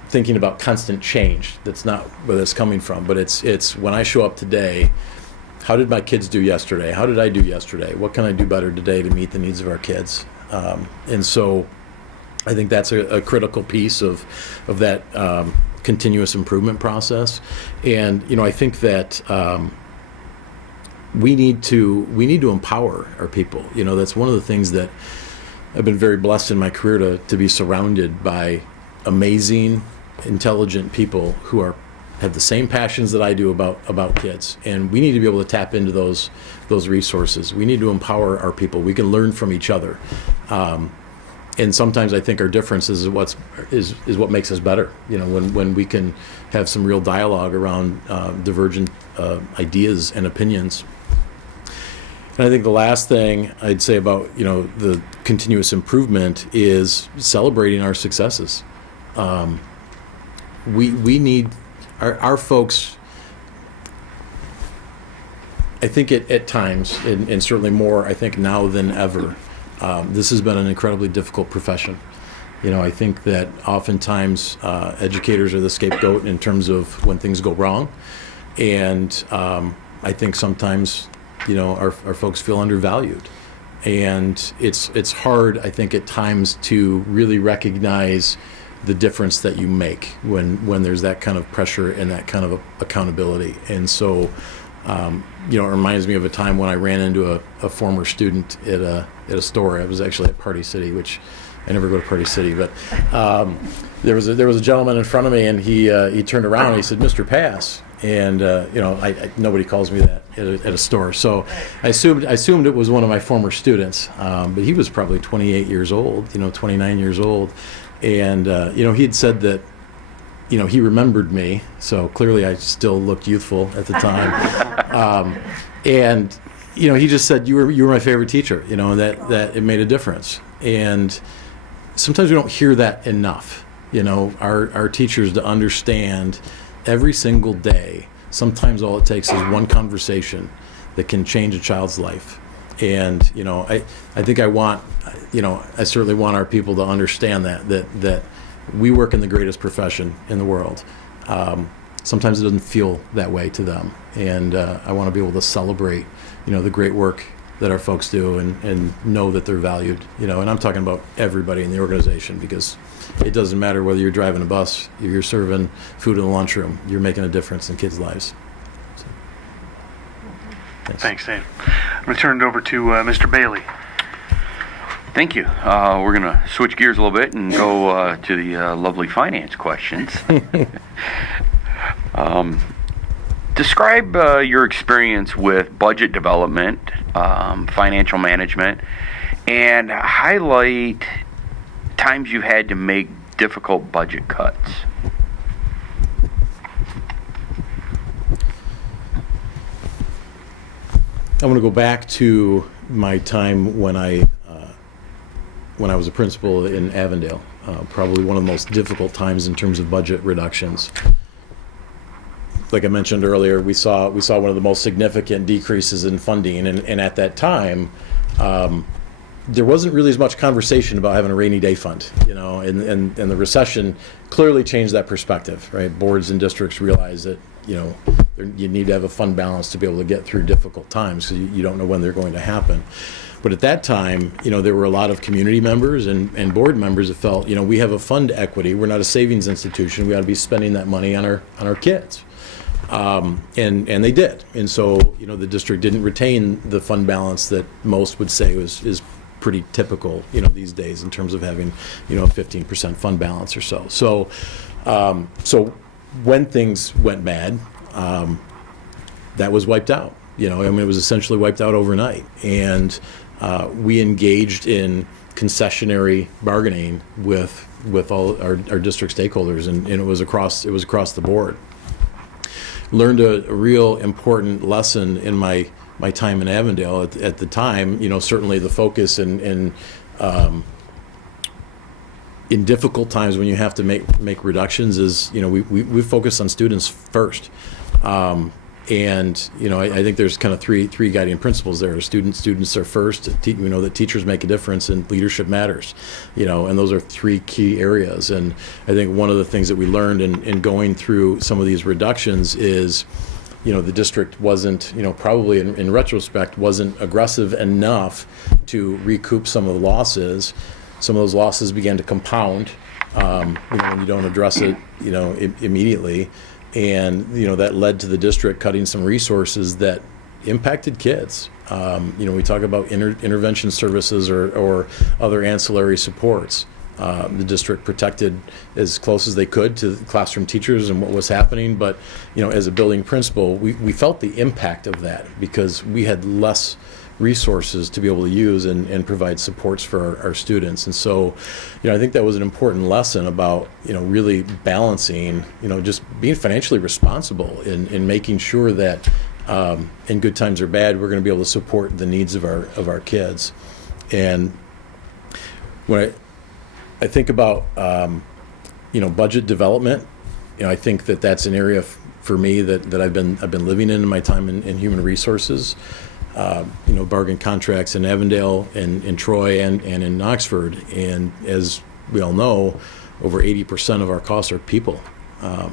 thinking about constant change. That's not where that's coming from, but it's when I show up today, how did my kids do yesterday? How did I do yesterday? What can I do better today to meet the needs of our kids? And so I think that's a critical piece of that continuous improvement process. And, you know, I think that we need to empower our people. You know, that's one of the things that I've been very blessed in my career to be surrounded by amazing, intelligent people who have the same passions that I do about kids, and we need to be able to tap into those resources. We need to empower our people. We can learn from each other, and sometimes I think our difference is what makes us better. You know, when we can have some real dialogue around divergent ideas and opinions. And I think the last thing I'd say about, you know, the continuous improvement is celebrating our successes. We need our folks. I think at times, and certainly more, I think now than ever, this has been an incredibly difficult profession. You know, I think that oftentimes educators are the scapegoat in terms of when things go wrong, and I think sometimes, you know, our folks feel undervalued, and it's hard, I think, at times to really recognize the difference that you make when there's that kind of pressure and that kind of accountability. And so, you know, it reminds me of a time when I ran into a former student at a store. I was actually at Party City, which I never go to Party City, but there was a gentleman in front of me, and he turned around and he said, "Mr. Pass." And you know, nobody calls me that at a store, so I assumed it was one of my former students, but he was probably 28 years old, you know, 29 years old, and you know, he had said that, you know, he remembered me, so clearly I still looked youthful at the time, and you know, he just said, you were my favorite teacher, you know, and that it made a difference. And sometimes we don't hear that enough, you know, our teachers to understand every single day, sometimes all it takes is one conversation that can change a child's life. And, you know, I think I certainly want our people to understand that we work in the greatest profession in the world. Sometimes it doesn't feel that way to them. And I want to be able to celebrate, you know, the great work that our folks do and know that they're valued, and I'm talking about everybody in the organization, because it doesn't matter whether you're driving a bus, you're serving food in the lunchroom, you're making a difference in kids' lives. So, Thanks, Dave. I'm going to turn it over to Mr. Bailey. Thank you. We're going to switch gears a little bit and go to the lovely finance questions. Describe your experience with budget development, financial management, and highlight times you've had to make difficult budget cuts. I want to go back to my time when I was a principal in Avondale. Probably one of the most difficult times in terms of budget reductions. Like I mentioned earlier, we saw one of the most significant decreases in funding, and at that time, there wasn't really as much conversation about having a rainy day fund, and the recession clearly changed that perspective, right? Boards and districts realized that, you need to have a fund balance to be able to get through difficult times, because you don't know when they're going to happen. But at that time, there were a lot of community members and board members that felt, we have a fund equity. We're not a savings institution. We ought to be spending that money on our kids. And they did. And so, the district didn't retain the fund balance that most would say is pretty typical, these days in terms of having, a 15% fund balance or so. So when things went bad, that was wiped out. It was essentially wiped out overnight. And we engaged in concessionary bargaining with all our district stakeholders, and it was across the board. Learned a real important lesson in my time in Avondale. At the time, certainly the focus in difficult times when you have to make reductions is, we focus on students first. And I think there's kind of three guiding principles there. Students are first. We know that teachers make a difference, and leadership matters. And those are three key areas. And I think one of the things that we learned in going through some of these reductions is, the district wasn't, probably in retrospect, wasn't aggressive enough to recoup some of the losses. Some of those losses began to compound, when you don't address it, immediately. And, that led to the district cutting some resources that impacted kids. We talk about intervention services or other ancillary supports. The district protected as close as they could to classroom teachers and what was happening. But, as a building principal, we felt the impact of that because we had less resources to be able to use and provide supports for our students. And so, I think that was an important lesson about, really balancing, just being financially responsible in making sure that in good times or bad, we're going to be able to support the needs of our kids. And when I think about, budget development, I think that's an area for me that I've been living in my time in human resources. Bargain contracts in Avondale and in Troy and in Oxford. And as we all know, over 80% of our costs are people.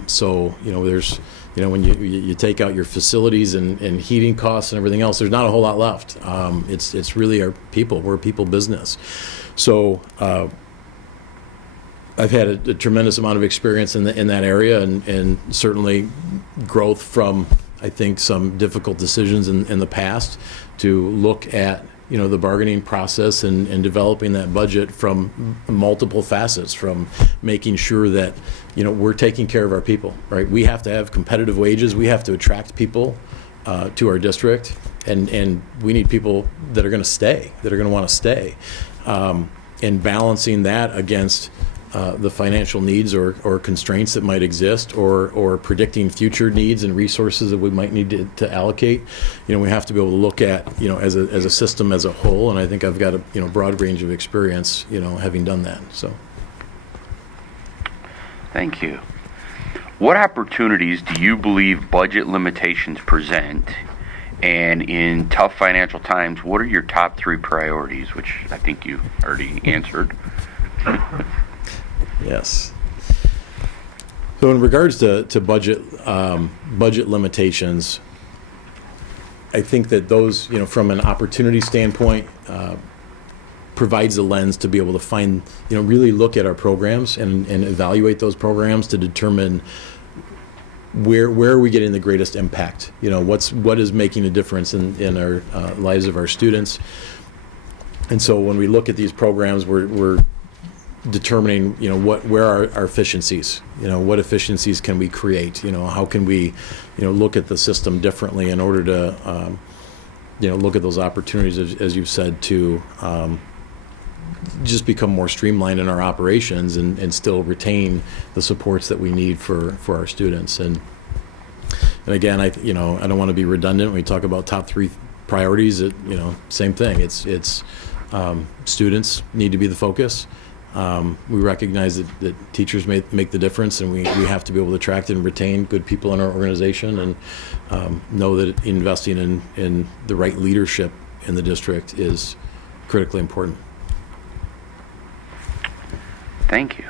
So, there's, when you take out your facilities and heating costs and everything else, there's not a whole lot left. It's really our people. We're a people business. So I've had a tremendous amount of experience in that area and certainly growth from, I think, some difficult decisions in the past to look at, the bargaining process and developing that budget from multiple facets, from making sure that, we're taking care of our people, right? We have to have competitive wages. We have to attract people to our district, and we need people that are going to stay, that are going to want to stay. And balancing that against the financial needs or constraints that might exist or predicting future needs and resources that we might need to allocate. We have to be able to look at, as a system as a whole, and I think I've got a broad range of experience, having done that. So. Thank you. What opportunities do you believe budget limitations present? And in tough financial times, what are your top 3 priorities, which I think you already answered? Yes. So in regards to budget limitations, I think that those, from an opportunity standpoint, provides a lens to be able to find, really look at our programs and evaluate those programs to determine where are we getting the greatest impact? What is making a difference in our lives of our students? And so when we look at these programs, we're determining, where are our efficiencies? What efficiencies can we create? How can we, look at the system differently in order to, look at those opportunities, as you've said, to just become more streamlined in our operations and still retain the supports that we need for our students. And again, I don't want to be redundant when we talk about top 3 priorities. Same thing. It's students need to be the focus. We recognize that teachers make the difference, and we have to be able to attract and retain good people in our organization, and know that investing in the right leadership in the district is critically important. Thank you.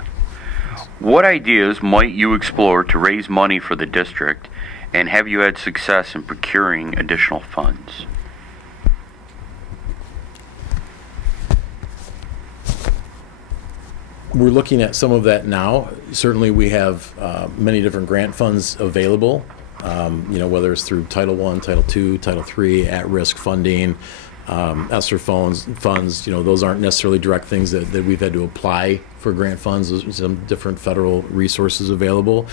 What ideas might you explore to raise money for the district, and have you had success in procuring additional funds? We're looking at some of that now. Certainly we have many different grant funds available, whether it's through Title I, Title II, Title III, at-risk funding, ESSER funds. Those aren't necessarily direct things that we've had to apply for grant funds. There's some different federal resources available.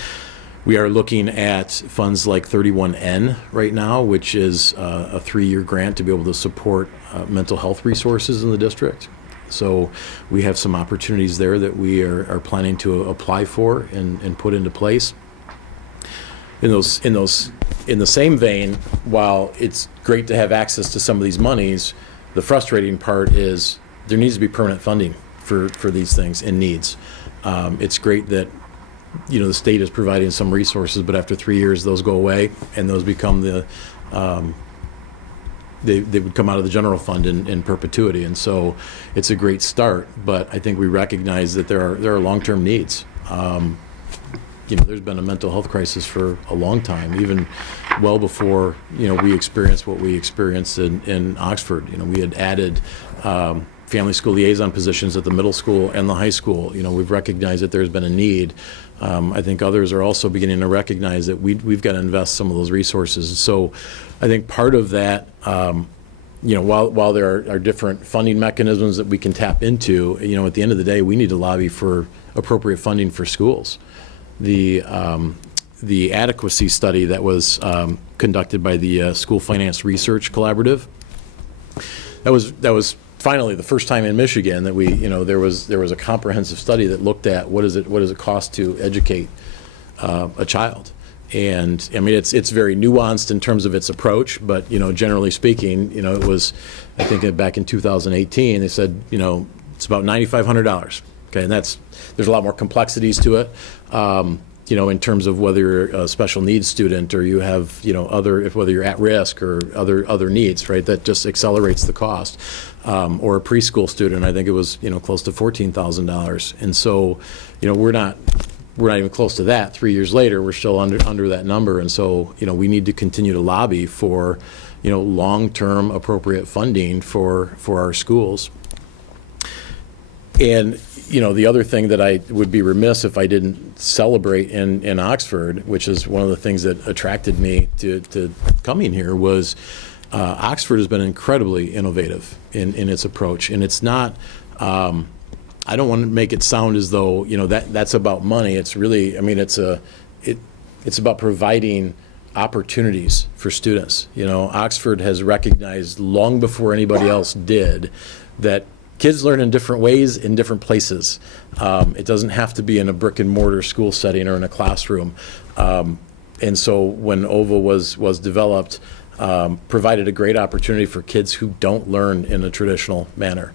We are looking at funds like 31N right now, which is a 3-year grant to be able to support mental health resources in the district. So we have some opportunities there that we are planning to apply for and put into place. In the same vein, while it's great to have access to some of these monies, the frustrating part is there needs to be permanent funding for these things and needs. It's great that the state is providing some resources, but after 3 years those go away, and those become they would come out of the general fund in perpetuity. And so it's a great start, but I think we recognize that there are long-term needs. There's been a mental health crisis for a long time, even well before, we experienced what we experienced in Oxford. We had added family school liaison positions at the middle school and the high school. We've recognized that there's been a need. I think others are also beginning to recognize that we've got to invest some of those resources. So I think part of that, while there are different funding mechanisms that we can tap into, at the end of the day, we need to lobby for appropriate funding for schools. The adequacy study that was conducted by the School Finance Research Collaborative, that was finally the first time in Michigan that there was a comprehensive study that looked at what does it cost to educate a child. And I mean, it's very nuanced in terms of its approach, but generally speaking, it was, I think back in 2018 they said it's about $9,500. Okay, and there's a lot more complexities to it. In terms of whether you're a special needs student or you have, whether you're at risk or other needs, right? That just accelerates the cost. Or a preschool student, I think it was, close to $14,000. And so, we're not even close to that. 3 years later, we're still under that number. And so, we need to continue to lobby for, long-term appropriate funding for our schools. And the other thing that I would be remiss if I didn't celebrate in Oxford, which is one of the things that attracted me to coming here, was Oxford has been incredibly innovative in its approach. And it's not, I don't want to make it sound as though, that's about money. It's really, it's about providing opportunities for students. Oxford has recognized long before anybody else did that kids learn in different ways in different places. It doesn't have to be in a brick and mortar school setting or in a classroom. And so when OVA was developed, provided a great opportunity for kids who don't learn in a traditional manner.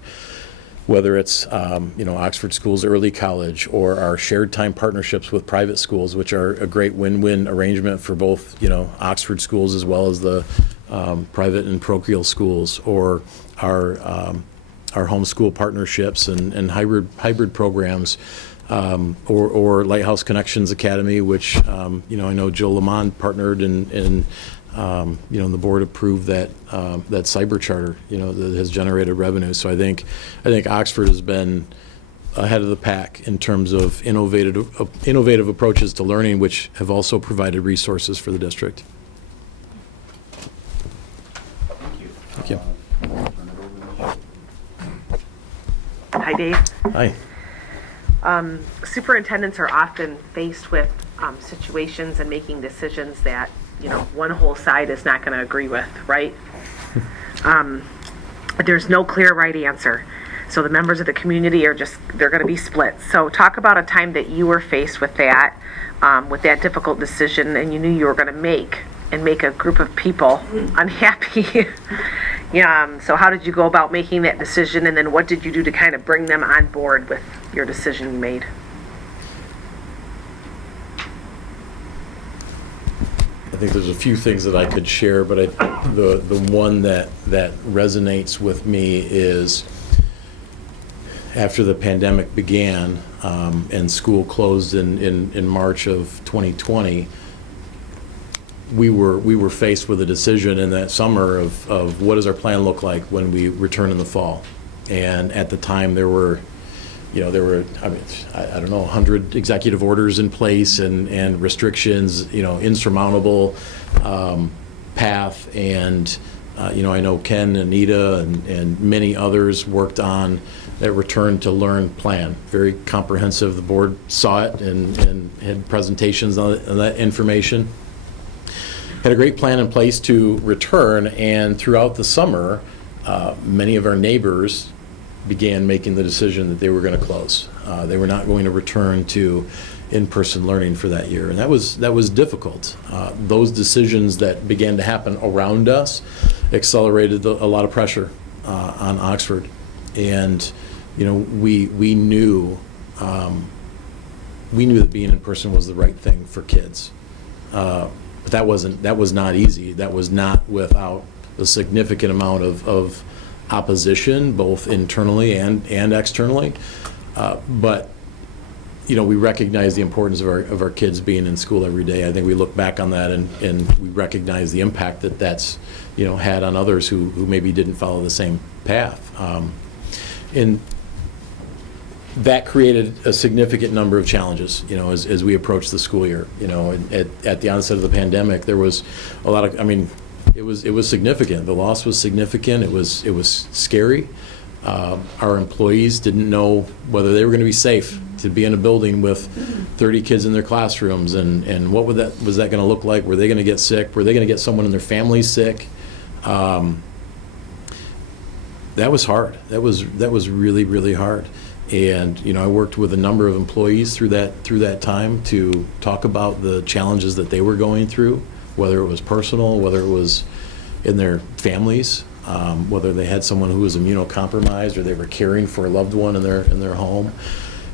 Whether it's Oxford Schools Early College or our shared time partnerships with private schools, which are a great win-win arrangement for both Oxford schools as well as the private and parochial schools, or our homeschool partnerships and hybrid programs, or Lighthouse Connections Academy, which I know Jill Lamont partnered in and the board approved that cyber charter, that has generated revenue. So I think Oxford has been ahead of the pack in terms of innovative approaches to learning, which have also provided resources for the district. Thank you. Thank you. Turn it over to Michelle. Hi, Dave. Hi. Superintendents are often faced with situations and making decisions that, one whole side is not going to agree with, right? There's no clear right answer. So the members of the community they're going to be split. So talk about a time that you were faced with that difficult decision, and you knew you were going to make a group of people unhappy. Yeah. So how did you go about making that decision, and then what did you do to kind of bring them on board with your decision you made? I think there's a few things that I could share, but the one that resonates with me is after the pandemic began and school closed in March of 2020, we were faced with a decision in that summer of what does our plan look like when we return in the fall. And at the time there were I don't know, 100 executive orders in place and restrictions, insurmountable path. And, I know Ken, Anita, and many others worked on that return to learn plan. Very comprehensive. The board saw it and had presentations on that information. Had a great plan in place to return, and throughout the summer, many of our neighbors began making the decision that they were going to close. They were not going to return to in-person learning for that year, and that was difficult. Those decisions that began to happen around us accelerated a lot of pressure on Oxford, and we knew that being in person was the right thing for kids. But that was not easy. That was not without a significant amount of opposition, both internally and externally. But we recognize the importance of our kids being in school every day. I think we look back on that and we recognize the impact that's had on others who maybe didn't follow the same path. And that created a significant number of challenges, as we approached the school year. At the onset of the pandemic, there was a lot of, it was significant. The loss was significant. It was scary. Our employees didn't know whether they were going to be safe to be in a building with 30 kids in their classrooms, and what was that going to look like? Were they going to get sick? Were they going to get someone in their family sick? That was hard. That was really, really hard. And I worked with a number of employees through that time to talk about the challenges that they were going through, whether it was personal, whether it was in their families, whether they had someone who was immunocompromised or they were caring for a loved one in their home.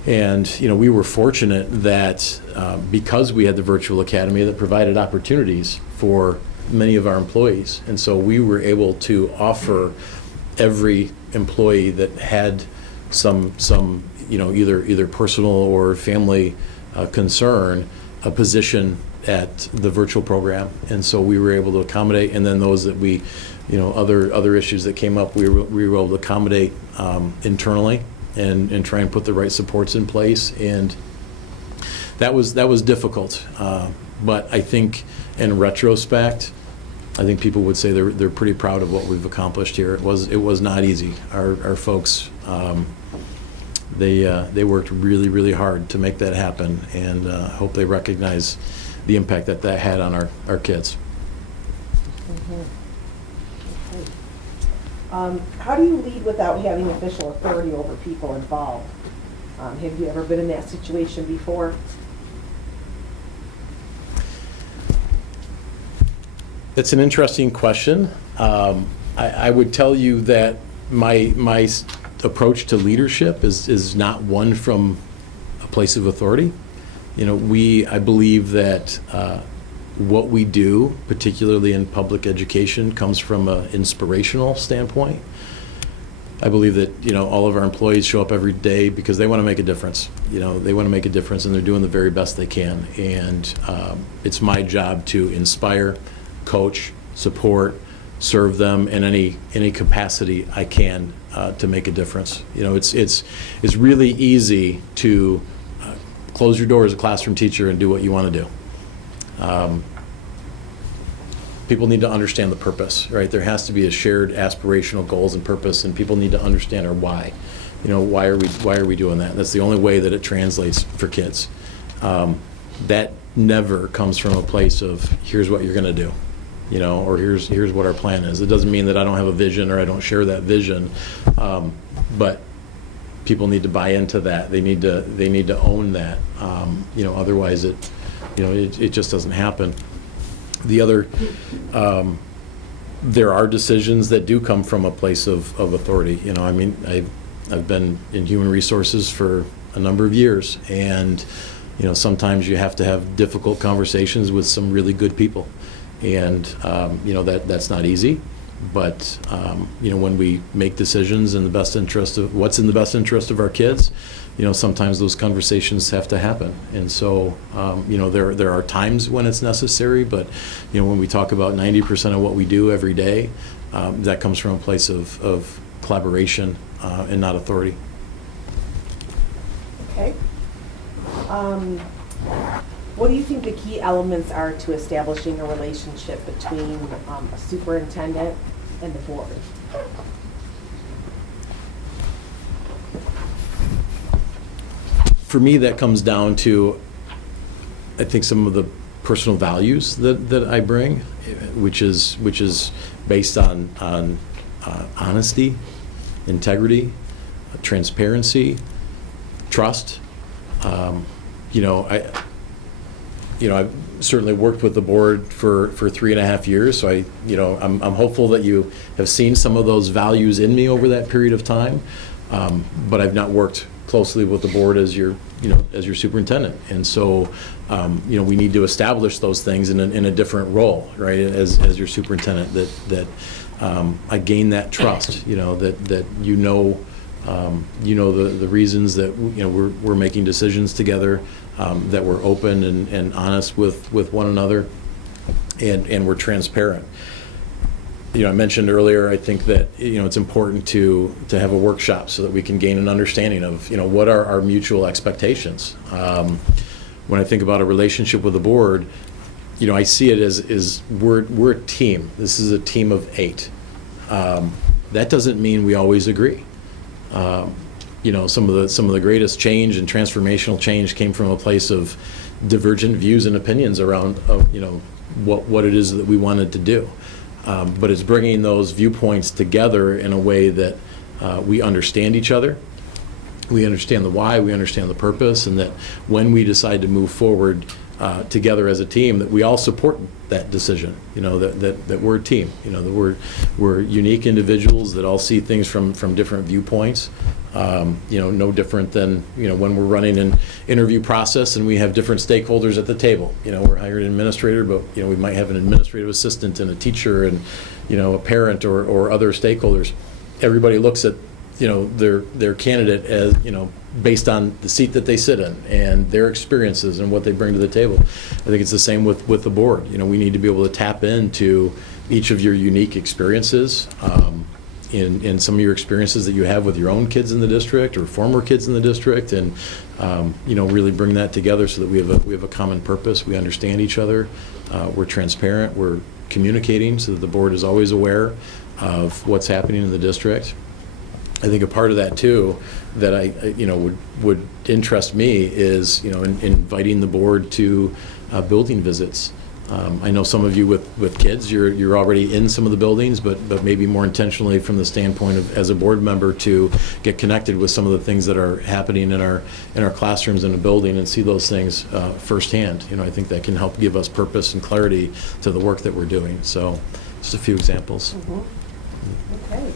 And we were fortunate that because we had the virtual academy that provided opportunities for many of our employees, and so we were able to offer every employee that had some either personal or family concern a position at the virtual program. And so we were able to accommodate, and then those that we other issues that came up, we were able to accommodate internally and try and put the right supports in place. And that was difficult, but I think in retrospect, I think people would say they're pretty proud of what we've accomplished here. It was not easy. Our folks, they worked really, really hard to make that happen, and hope they recognize the impact that had on our kids. How do you lead without having official authority over people involved? Have you ever been in that situation before? It's an interesting question. I would tell you that my approach to leadership is not one from a place of authority. I believe that what we do, particularly in public education, comes from an inspirational standpoint. I believe that all of our employees show up every day because they want to make a difference. They want to make a difference, and they're doing the very best they can. And it's my job to inspire, coach, support, serve them in any capacity I can to make a difference. You know, it's really easy to close your door as a classroom teacher and do what you want to do. People need to understand the purpose, right? There has to be a shared aspirational goals and purpose, and people need to understand our why. You know, why are we doing that? That's the only way that it translates for kids. That never comes from a place of here's what you're going to do, you know, or here's what our plan is. It doesn't mean that I don't have a vision or I don't share that vision, but people need to buy into that. They need to own that. You know, otherwise it just doesn't happen. The other, there are decisions that do come from a place of authority. You know, I mean, I've been in human resources for a number of years, and you know, sometimes you have to have difficult conversations with some really good people, and you know, that's not easy. But you know, when we make decisions in the best interest of what's in the best interest of our kids, you know, sometimes those conversations have to happen. And so you know, there are times when it's necessary, but you know, when we talk about 90% of what we do every day, that comes from a place of collaboration and not authority. Okay. What do you think the key elements are to establishing a relationship between a superintendent and the board? For me, that comes down to, I think, some of the personal values that I bring, which is based on honesty, integrity, transparency, trust. You know, I've certainly worked with the board for 3.5 years, so I'm hopeful that you have seen some of those values in me over that period of time. But I've not worked closely with the board as your superintendent, and so you know, we need to establish those things in a different role, right? As your superintendent, that I gain that trust, you know, that the reasons that you know we're making decisions together, that we're open and honest with one another, and we're transparent. You know, I mentioned earlier, I think that, you know, it's important to have a workshop so that we can gain an understanding of, you know, what are our mutual expectations. When I think about a relationship with the board, you know, I see it as we're a team. This is a team of 8. That doesn't mean we always agree. You know, some of the greatest change and transformational change came from a place of divergent views and opinions around, you know, what it is that we wanted to do. But it's bringing those viewpoints together in a way that we understand each other, we understand the why, we understand the purpose, and that when we decide to move forward together as a team, that we all support that decision. You know, that we're a team. You know, that we're unique individuals that all see things from different viewpoints. You know, no different than, you know, when we're running an interview process and we have different stakeholders at the table. You know, we're hired an administrator, but, you know, we might have an administrative assistant and a teacher and, you know, a parent or other stakeholders. Everybody looks at, you know, their candidate as, you know, based on the seat that they sit in and their experiences and what they bring to the table. I think it's the same with the board. You know, we need to be able to tap into each of your unique experiences, in some of your experiences that you have with your own kids in the district or former kids in the district, and you know, really bring that together so that we have a common purpose. We understand each other. We're transparent. We're communicating so that the board is always aware of what's happening in the district. I think a part of that too, that I you know would interest me is, you know, inviting the board to building visits. I know some of you with kids, you're already in some of the buildings, but maybe more intentionally from the standpoint of, as a board member, to get connected with some of the things that are happening in our classrooms in the building and see those things firsthand. You know, I think that can help give us purpose and clarity to the work that we're doing. So, just a few examples. Mm-hmm. Okay.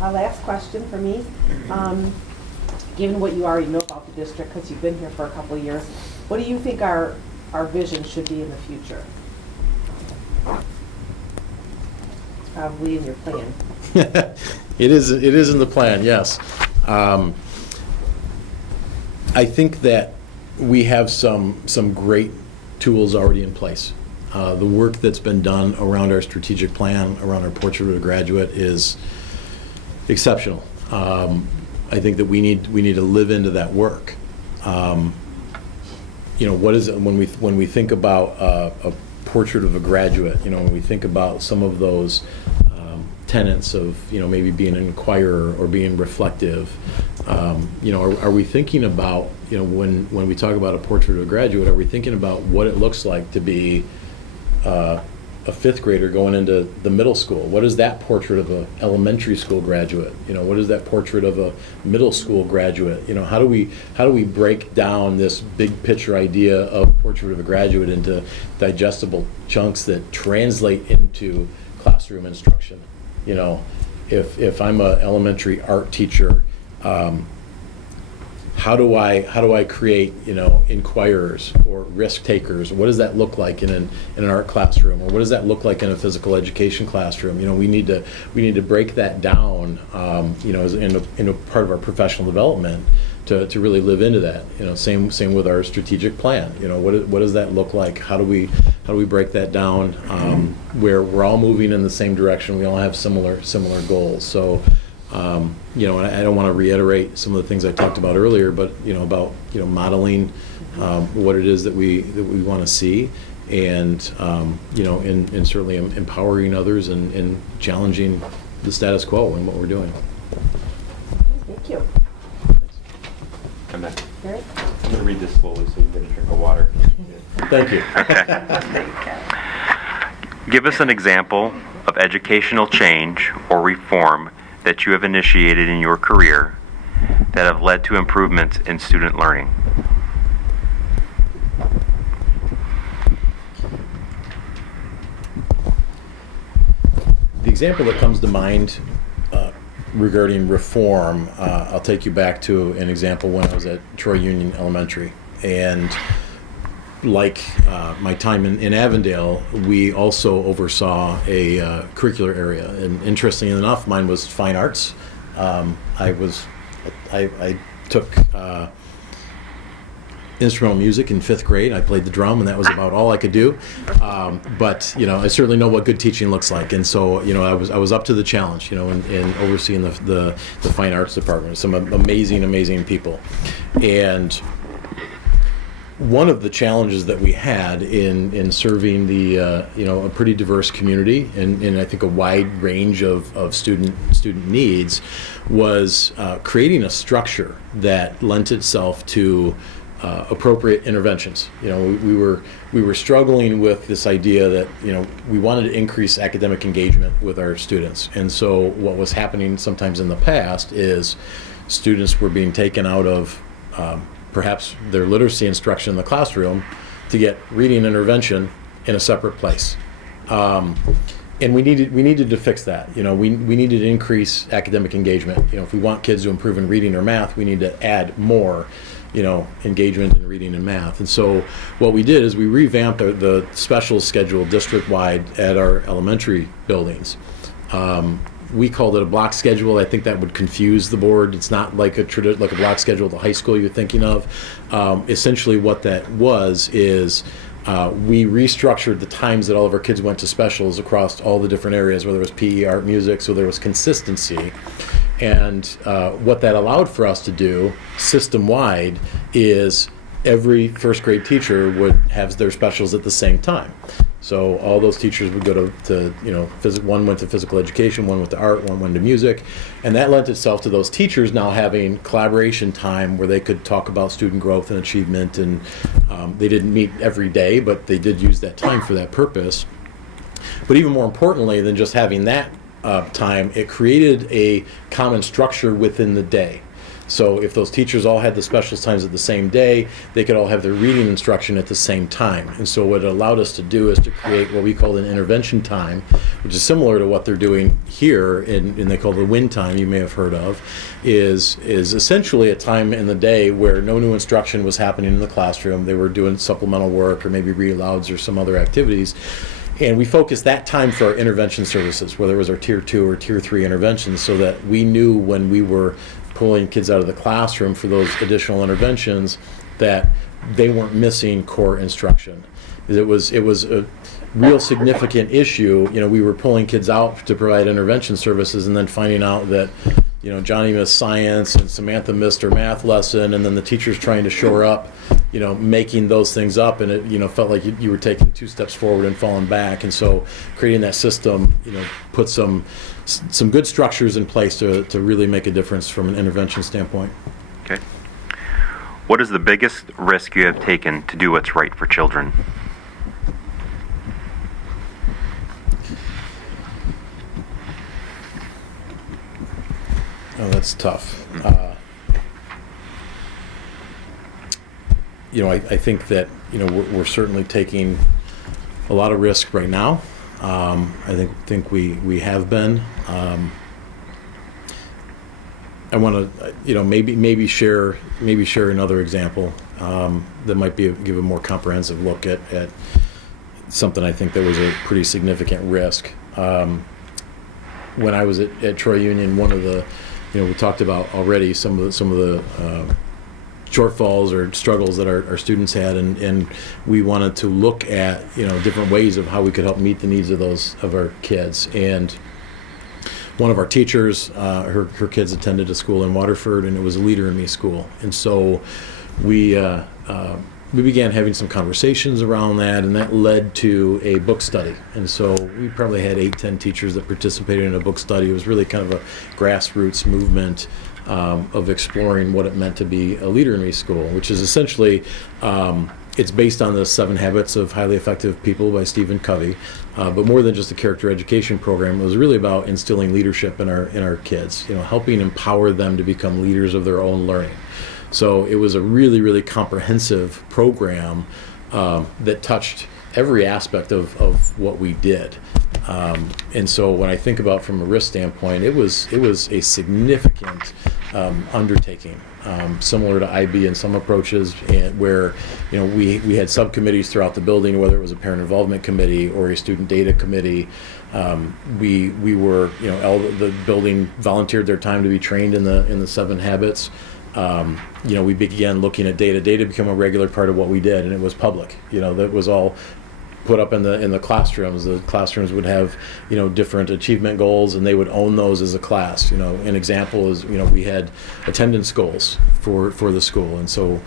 Last question for me. Given what you already know about the district, because you've been here for a couple of years, what do you think our vision should be in the future? It's probably in your plan. It is in the plan, yes. I think that we have some great tools already in place. The work that's been done around our strategic plan, around our Portrait of a Graduate, is exceptional. I think that we need to live into that work. What is it when we think about a portrait of a graduate? When we think about some of those tenets of maybe being an inquirer or being reflective. Are we thinking about when we talk about a portrait of a graduate? Are we thinking about what it looks like to be a fifth grader going into the middle school? What is that portrait of an elementary school graduate? What is that portrait of a middle school graduate? How do we break down this big picture idea of portrait of a graduate into digestible chunks that translate into classroom instruction? If I'm an elementary art teacher, how do I create inquirers or risk takers? What does that look like in an art classroom, or what does that look like in a physical education classroom? We need to break that down, as in a part of our professional development to really live into that. Same with our strategic plan. What does that look like? How do we break that down where we're all moving in the same direction? We all have similar goals. So. And I don't want to reiterate some of the things I talked about earlier, but about modeling what it is that we want to see, and and certainly empowering others and challenging the status quo in what we're doing. Thank you. I'm going Eric? to read this slowly so you can get a drink of water. Thank you. Give us an example of educational change or reform that you have initiated in your career that have led to improvements in student learning. The example that comes to mind regarding reform, I'll take you back to an example when I was at Troy Union Elementary. And like my time in Avondale, we also oversaw a curricular area. And interestingly enough, mine was fine arts. I took instrumental music in 5th grade. I played the drum, and that was about all I could do. But I certainly know what good teaching looks like, and so I was up to the challenge. In overseeing the fine arts department, some amazing people, and one of the challenges that we had in serving the a pretty diverse community and I think a wide range of student needs was creating a structure that lent itself to appropriate interventions. We were struggling with this idea that we wanted to increase academic engagement with our students, and so what was happening sometimes in the past is students were being taken out of perhaps their literacy instruction in the classroom to get reading intervention in a separate place. And we needed to fix that. We needed to increase academic engagement. If we want kids to improve in reading or math, we need to add more, engagement in reading and math. And so what we did is we revamped the specials schedule district-wide at our elementary buildings. We called it a block schedule. I think that would confuse the board. It's not like a block schedule at the high school you're thinking of. Essentially what that was is we restructured the times that all of our kids went to specials across all the different areas, whether it was PE, art, music, so there was consistency. And what that allowed for us to do system-wide is every first grade teacher would have their specials at the same time. So all those teachers would go to one went to physical education, one went to art, one went to music, and that lent itself to those teachers now having collaboration time where they could talk about student growth and achievement, and they didn't meet every day, but they did use that time for that purpose. But even more importantly than just having that time, it created a common structure within the day. So if those teachers all had the specialist times at the same day, they could all have their reading instruction at the same time. And so what it allowed us to do is to create what we call an intervention time, which is similar to what they're doing here, and they call the WIN time, you may have heard of, is essentially a time in the day where no new instruction was happening in the classroom. They were doing supplemental work or maybe read alouds or some other activities. And we focused that time for our intervention services, whether it was our Tier 2 or Tier 3 interventions, so that we knew when we were pulling kids out of the classroom for those additional interventions that they weren't missing core instruction. It was real significant issue. We were pulling kids out to provide intervention services and then finding out that, Johnny missed science and Samantha missed her math lesson, and then the teacher's trying to shore up, making those things up, and it, felt like you were taking 2 steps forward and falling back. And so creating that system, put some good structures in place to really make a difference from an intervention standpoint. Okay. What is the biggest risk you have taken to do what's right for children? Oh, that's tough. I think that, we're certainly taking a lot of risk right now. I think we have been. I want to, maybe share another example that might give a more comprehensive look at something I think that was a pretty significant risk. When I was at Troy Union, one of the, we talked about already some of the shortfalls or struggles that our students had, and we wanted to look at different ways of how we could help meet the needs of our kids. And one of our teachers, her kids attended a school in Waterford, and it was a Leader in Me school. And so we began having some conversations around that, and that led to a book study. And so we probably had 8-10 teachers that participated in a book study. It was really kind of a grassroots movement of exploring what it meant to be a Leader in Me school, which is essentially, it's based on the 7 Habits of Highly Effective People by Stephen Covey. But more than just a character education program, it was really about instilling leadership in our kids, helping empower them to become leaders of their own learning. So it was a really, really comprehensive program that touched every aspect of what we did. And so when I think about from a risk standpoint, it was a significant undertaking, similar to IB in some approaches, and where we had subcommittees throughout the building, whether it was a parent involvement committee or a student data committee. We were the building volunteered their time to be trained in the 7 habits. We began looking at data. Data became a regular part of what we did, and it was public. That was all put up in the classrooms. The classrooms would have different achievement goals, and they would own those as a class. An example is we had attendance goals for the school, and so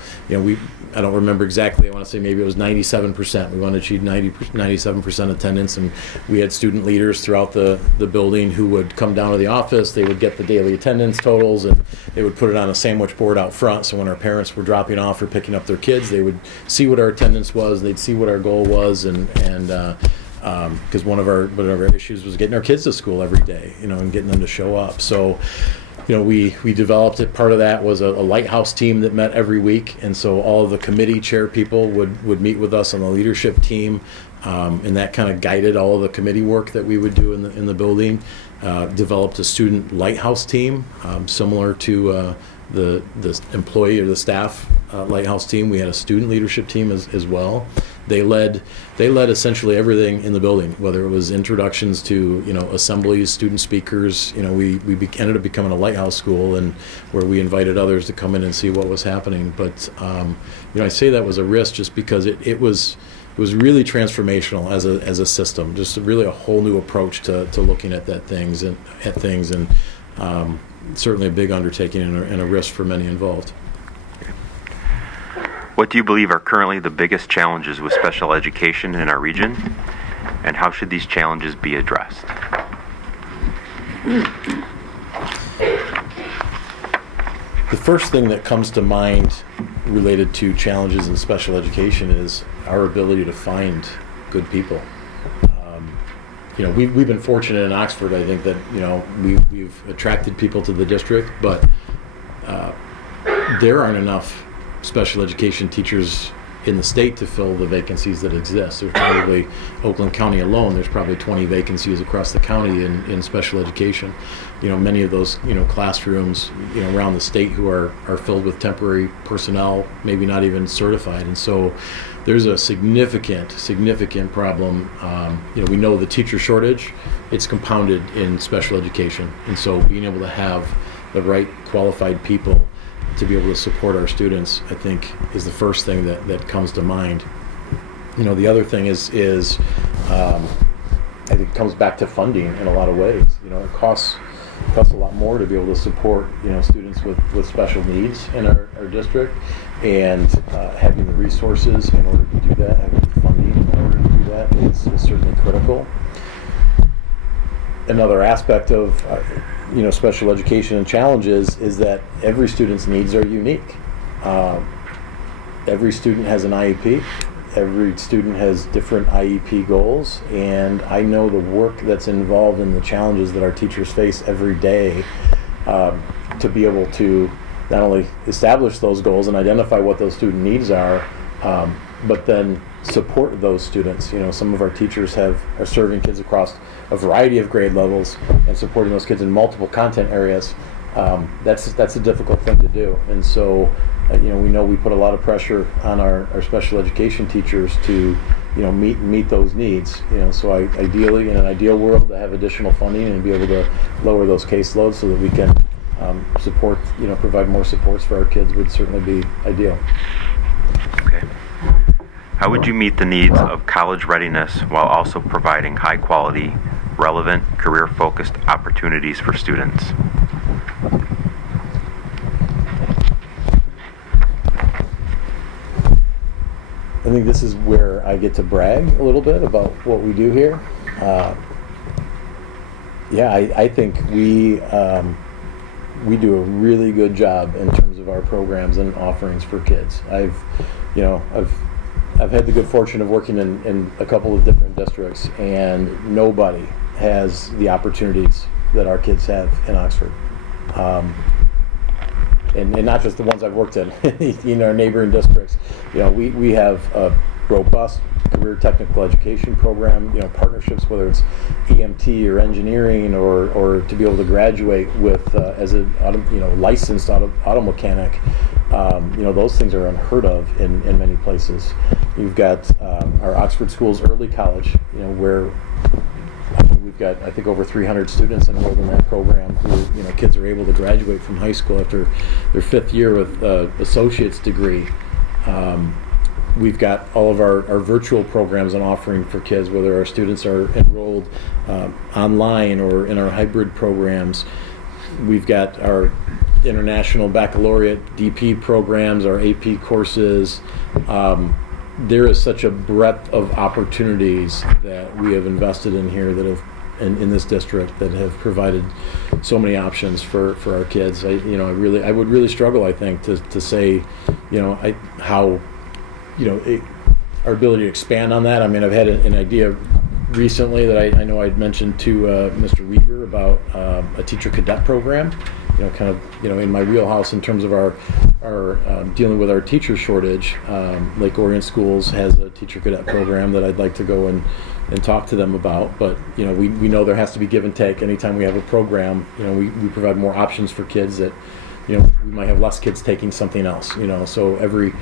I don't remember exactly. I want to say maybe it was 97%. We wanted to achieve 97% attendance, and we had student leaders throughout the building who would come down to the office. They would get the daily attendance totals, and they would put it on a sandwich board out front. So when our parents were dropping off or picking up their kids, they would see what our attendance was. They'd see what our goal was, and because one of our issues was getting our kids to school every day, and getting them to show up. So. We developed it. Part of that was a lighthouse team that met every week, and so all of the committee chair people would meet with us on the leadership team, and that kind of guided all of the committee work that we would do in the building. Developed a student lighthouse team, similar to the employee or the staff lighthouse team. We had a student leadership team as well. They led essentially everything in the building, whether it was introductions to assemblies, student speakers. We ended up becoming a lighthouse school, and where we invited others to come in and see what was happening. But I say that was a risk just because it was really transformational as a system, just really a whole new approach to looking at things, and certainly a big undertaking and a risk for many involved. What do you believe are currently the biggest challenges with special education in our region, and how should these challenges be addressed? The first thing that comes to mind related to challenges in special education is our ability to find good people. We've been fortunate in Oxford, I think, that we've attracted people to the district, but there aren't enough special education teachers in the state to fill the vacancies that exist. There's probably, Oakland County alone, there's probably 20 vacancies across the county in special education. Many of those, classrooms, around the state who are filled with temporary personnel, maybe not even certified. And so there's a significant problem. We know the teacher shortage, it's compounded in special education. And so being able to have the right qualified people to be able to support our students, I think, is the first thing that comes to mind. The other thing is I think it comes back to funding in a lot of ways. It costs a lot more to be able to support students with special needs in our district, and having the resources in order to do that, having the funding in order to do that is certainly critical. Another aspect of special education and challenges is that every student's needs are unique. Every student has an IEP. Every student has different IEP goals, and I know the work that's involved in the challenges that our teachers face every day to be able to not only establish those goals and identify what those student needs are, but then support those students. Some of our teachers are serving kids across a variety of grade levels and supporting those kids in multiple content areas. That's a difficult thing to do, and so we know we put a lot of pressure on our special education teachers to meet those needs. So ideally, in an ideal world, to have additional funding and be able to lower those caseloads so that we can support, provide more supports for our kids would certainly be ideal. Okay. How would you meet the needs of college readiness while also providing high quality, relevant, career-focused opportunities for students? I think this is where I get to brag a little bit about what we do here. I think we do a really good job in terms of our programs and offerings for kids. I've had the good fortune of working in a couple of different districts, and nobody has the opportunities that our kids have in Oxford. And not just the ones I've worked in our neighboring districts. We have a robust career technical education program, partnerships, whether it's EMT or engineering or to be able to graduate with as a licensed auto mechanic. Those things are unheard of in many places. You've got our Oxford Schools Early College, where we've got, I think, over 300 students enrolled in that program who, kids are able to graduate from high school after their 5th year with associate's degree. We've got all of our virtual programs and offering for kids, whether our students are enrolled online or in our hybrid programs. We've got our international baccalaureate DP programs, our AP courses. There is such a breadth of opportunities that we have invested in here that have in this district that have provided so many options for our kids. I would really struggle, I think, to say, our ability to expand on that. I mean, I've had an idea recently that I know I'd mentioned to Mr. Weaver about a teacher cadet program. In my wheelhouse in terms of our dealing with our teacher shortage. Lake Orion Schools has a teacher cadet program that I'd like to go and talk to them about. But we know there has to be give and take. Anytime we have a program, we provide more options for kids that we might have less kids taking something else. So every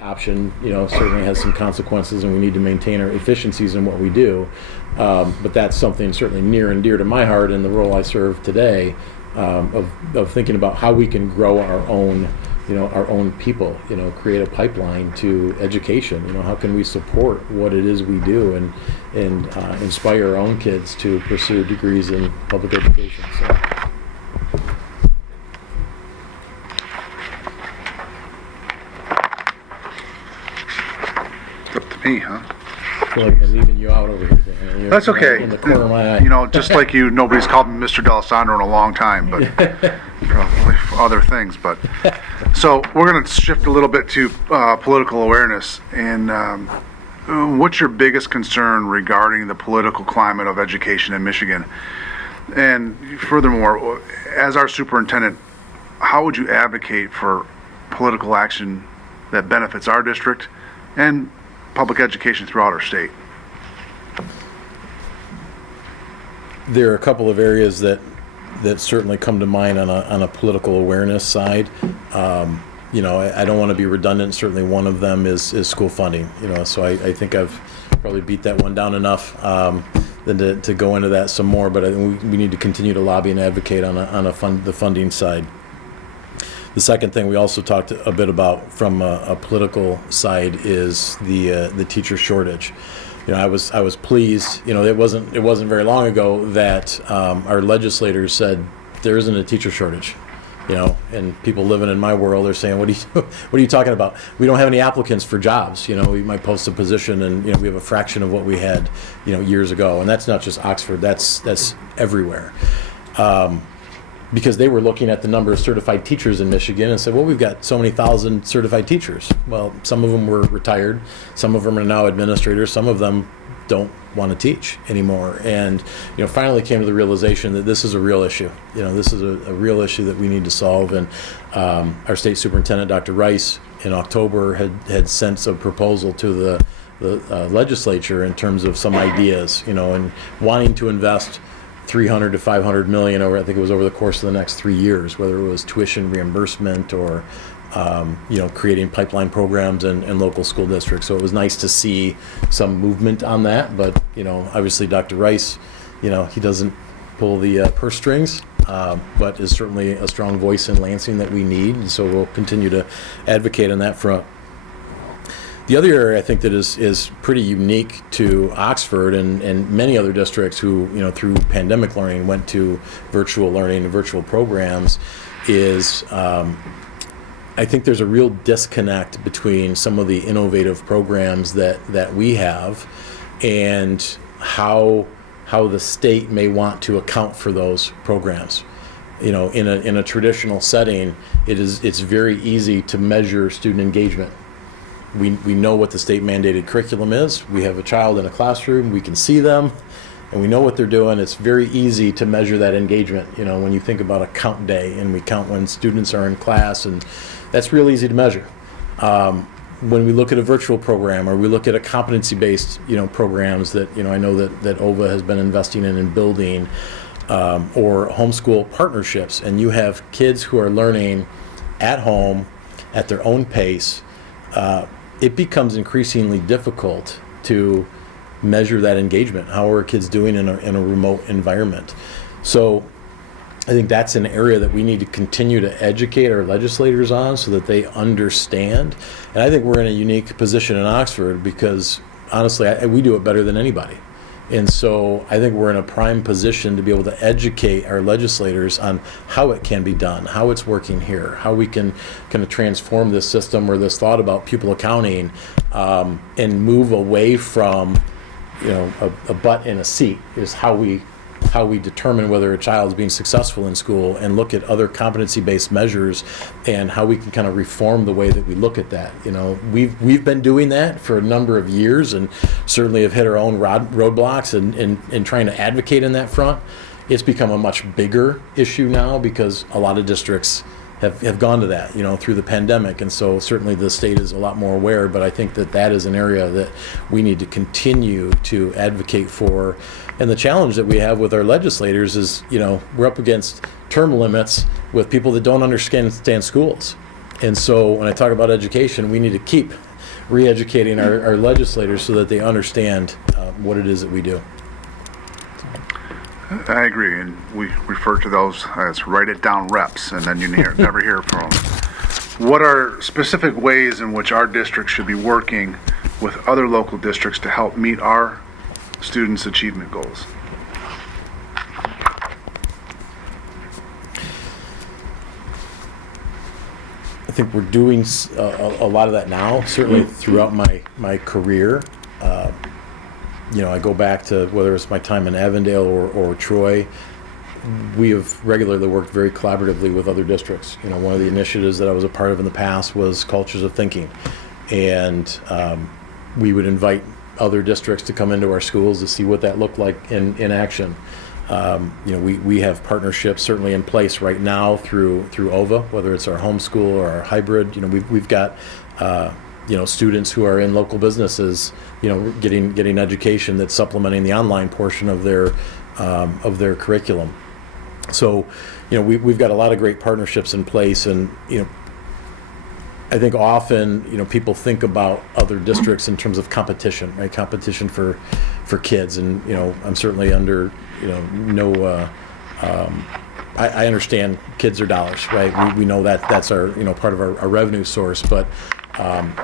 option certainly has some consequences, and we need to maintain our efficiencies in what we do. But that's something certainly near and dear to my heart in the role I serve today. Of thinking about how we can grow our own people, create a pipeline to education. How can we support what it is we do and inspire our own kids to pursue degrees in public education. So. It's up to me, huh? I feel like I'm leaving you out over here. You're That's okay. In the corner of my eye. Just like you, nobody's called me Mr. D'Alessandro in a long time, but probably for other things. But so we're going to shift a little bit to political awareness. And what's your biggest concern regarding the political climate of education in Michigan? And furthermore, as our superintendent, how would you advocate for political action that benefits our district and public education throughout our state? There are a couple of areas that certainly come to mind on a political awareness side. I don't want to be redundant. Certainly one of them is school funding. So I think I've probably beat that one down enough than to go into that some more. But I think we need to continue to lobby and advocate on the funding side. The second thing we also talked a bit about from a political side is the teacher shortage. I was pleased. It wasn't very long ago that our legislators said there isn't a teacher shortage. And people living in my world are saying, what are you talking about? We don't have any applicants for jobs. We might post a position and, we have a fraction of what we had, years ago. And that's not just Oxford, that's everywhere. Because they were looking at the number of certified teachers in Michigan and said, well, we've got so many thousand certified teachers. Well, some of them were retired. Some of them are now administrators. Some of them don't want to teach anymore. And, finally came to the realization that this is a real issue. This is a real issue that we need to solve. And our state superintendent, Dr. Rice, in October had sent a proposal to the legislature in terms of some ideas, and wanting to invest 300 to 500 million over, I think it was over the course of the next 3 years, whether it was tuition reimbursement or creating pipeline programs in local school districts. So it was nice to see some movement on that. But, obviously Dr. Rice, he doesn't pull the purse strings, but is certainly a strong voice in Lansing that we need. And so we'll continue to advocate on that front. The other area I think that is pretty unique to Oxford and many other districts who, through pandemic learning went to virtual learning and virtual programs is I think there's a real disconnect between some of the innovative programs that we have and how the state may want to account for those programs. In a traditional setting, it's very easy to measure student engagement. We know what the state mandated curriculum is. We have a child in a classroom, we can see them, and we know what they're doing. It's very easy to measure that engagement. When you think about a count day and we count when students are in class, and that's real easy to measure. When we look at a virtual program or we look at a competency-based, programs that, I know that OVA has been investing in and building, or homeschool partnerships, and you have kids who are learning at home at their own pace, it becomes increasingly difficult to measure that engagement. How are kids doing in a remote environment? So I think that's an area that we need to continue to educate our legislators on so that they understand. And I think we're in a unique position in Oxford because, honestly, we do it better than anybody. And so I think we're in a prime position to be able to educate our legislators on how it can be done, how it's working here, how we can kind of transform this system or this thought about pupil accounting and move away from, a butt in a seat is how we determine whether a child is being successful in school and look at other competency-based measures and how we can kind of reform the way that we look at that. We've been doing that for a number of years and certainly have hit our own roadblocks in trying to advocate in that front. It's become a much bigger issue now because a lot of districts have gone to that, through the pandemic. And so certainly the state is a lot more aware, but I think that is an area that we need to continue to advocate for. And the challenge that we have with our legislators is, we're up against term limits with people that don't understand schools. And so when I talk about education, we need to keep re-educating our legislators so that they understand what it is that we do. I agree, and we refer to those as write it down reps, and then you never hear from them. What are specific ways in which our district should be working with other local districts to help meet our students' achievement goals? I think we're doing a lot of that now, certainly throughout my career. I go back to whether it's my time in Avondale or Troy. We have regularly worked very collaboratively with other districts. One of the initiatives that I was a part of in the past was Cultures of Thinking. And we would invite other districts to come into our schools to see what that looked like in action. We have partnerships certainly in place right now through OVA, whether it's our homeschool or our hybrid. We've got students who are in local businesses, getting education that's supplementing the online portion of their curriculum. So, we've got a lot of great partnerships in place, and I think often, people think about other districts in terms of competition, right? Competition for kids, and I'm certainly under I understand kids are dollars, right? We know that's our part of our revenue source, but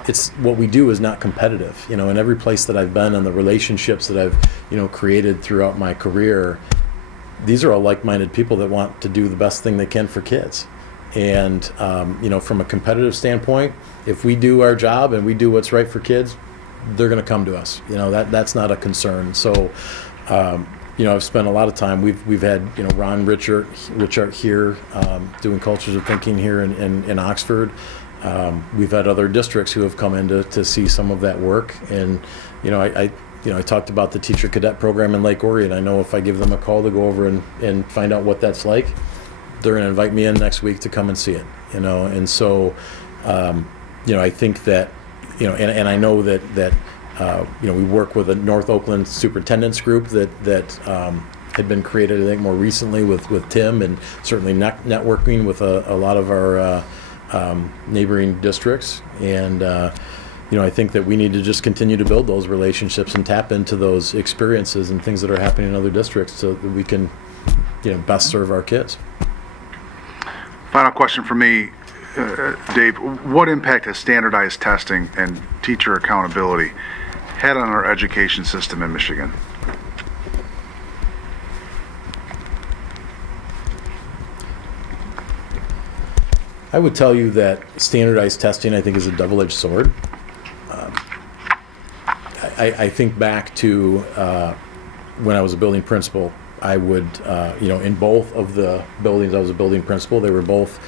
it's what we do is not competitive. You know, in every place that I've been and the relationships that I've, you know, created throughout my career, these are all like-minded people that want to do the best thing they can for kids. And, you know, from a competitive standpoint, if we do our job and we do what's right for kids, they're going to come to us. You know, that's not a concern. So, you know, I've spent a lot of time. We've had, you know, Ron Richard here doing Cultures of Thinking here in Oxford. We've had other districts who have come in to see some of that work. And, you know, I talked about the teacher cadet program in Lake Orion. I know if I give them a call to go over and find out what that's like, they're going to invite me in next week to come and see it. You know, and so, you know, I think that, you know, and I know that you know, we work with a North Oakland superintendents group that had been created, I think, more recently with Tim, and certainly networking with a lot of our neighboring districts. And you know, I think that we need to just continue to build those relationships and tap into those experiences and things that are happening in other districts so that we can, you know, best serve our kids. Final question for me, Dave. What impact has standardized testing and teacher accountability had on our education system in Michigan? I would tell you that standardized testing, I think, is a double-edged sword. I think back to when I was a building principal. I would, you know, in both of the buildings I was a building principal, they were both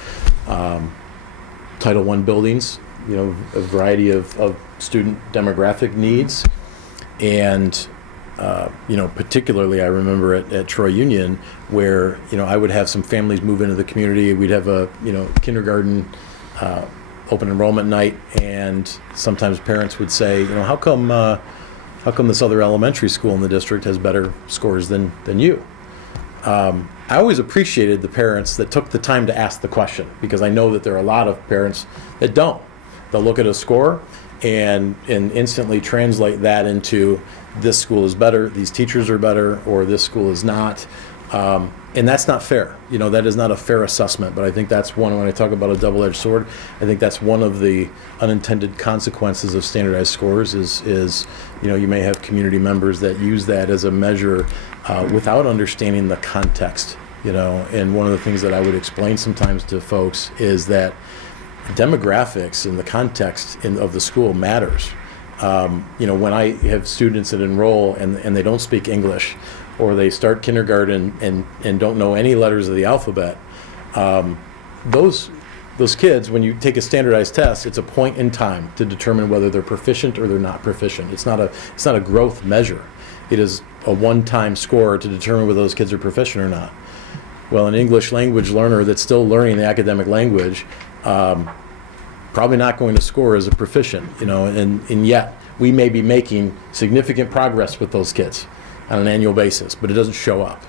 Title I buildings, you know, a variety of student demographic needs. And, you know, particularly I remember at Troy Union where, you know, I would have some families move into the community. We'd have a, you know, kindergarten open enrollment night, and sometimes parents would say, you know, how come this other elementary school in the district has better scores than you? I always appreciated the parents that took the time to ask the question, because I know that there are a lot of parents that don't. They'll look at a score and instantly translate that into this school is better, these teachers are better, or this school is not. And that's not fair. You know, that is not a fair assessment, but I think that's one, when I talk about a double-edged sword, I think that's one of the unintended consequences of standardized scores is, you know, you may have community members that use that as a measure without understanding the context, you know. And one of the things that I would explain sometimes to folks is that demographics and the context of the school matters. You know, when I have students that enroll and they don't speak English, or they start kindergarten and don't know any letters of the alphabet, those kids, when you take a standardized test, it's a point in time to determine whether they're proficient or they're not proficient. It's not a growth measure. It is a one-time score to determine whether those kids are proficient or not. Well, an English language learner that's still learning the academic language, probably not going to score as a proficient, you know, and yet we may be making significant progress with those kids on an annual basis, but it doesn't show up.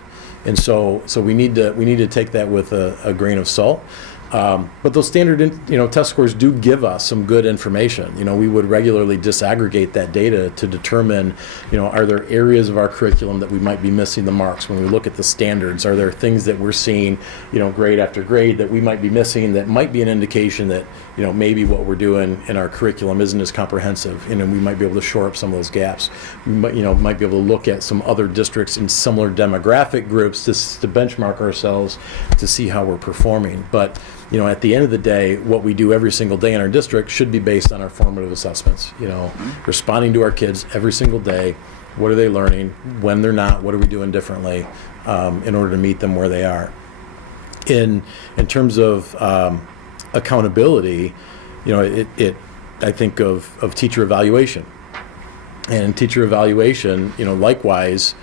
And so we need to take that with a grain of salt. But those standard, you know, test scores do give us some good information. You know, we would regularly disaggregate that data to determine, you know, are there areas of our curriculum that we might be missing the marks when we look at the standards? Are there things that we're seeing, you know, grade after grade that we might be missing that might be an indication that, you know, maybe what we're doing in our curriculum isn't as comprehensive, and we might be able to shore up some of those gaps. We might, you know, might be able to look at some other districts in similar demographic groups to benchmark ourselves to see how we're performing. But, you know, at the end of the day, what we do every single day in our district should be based on our formative assessments. You know, responding to our kids every single day. What are they learning? When they're not, what are we doing differently in order to meet them where they are? In terms of accountability, you know, I think of teacher evaluation. And teacher evaluation, you know, likewise,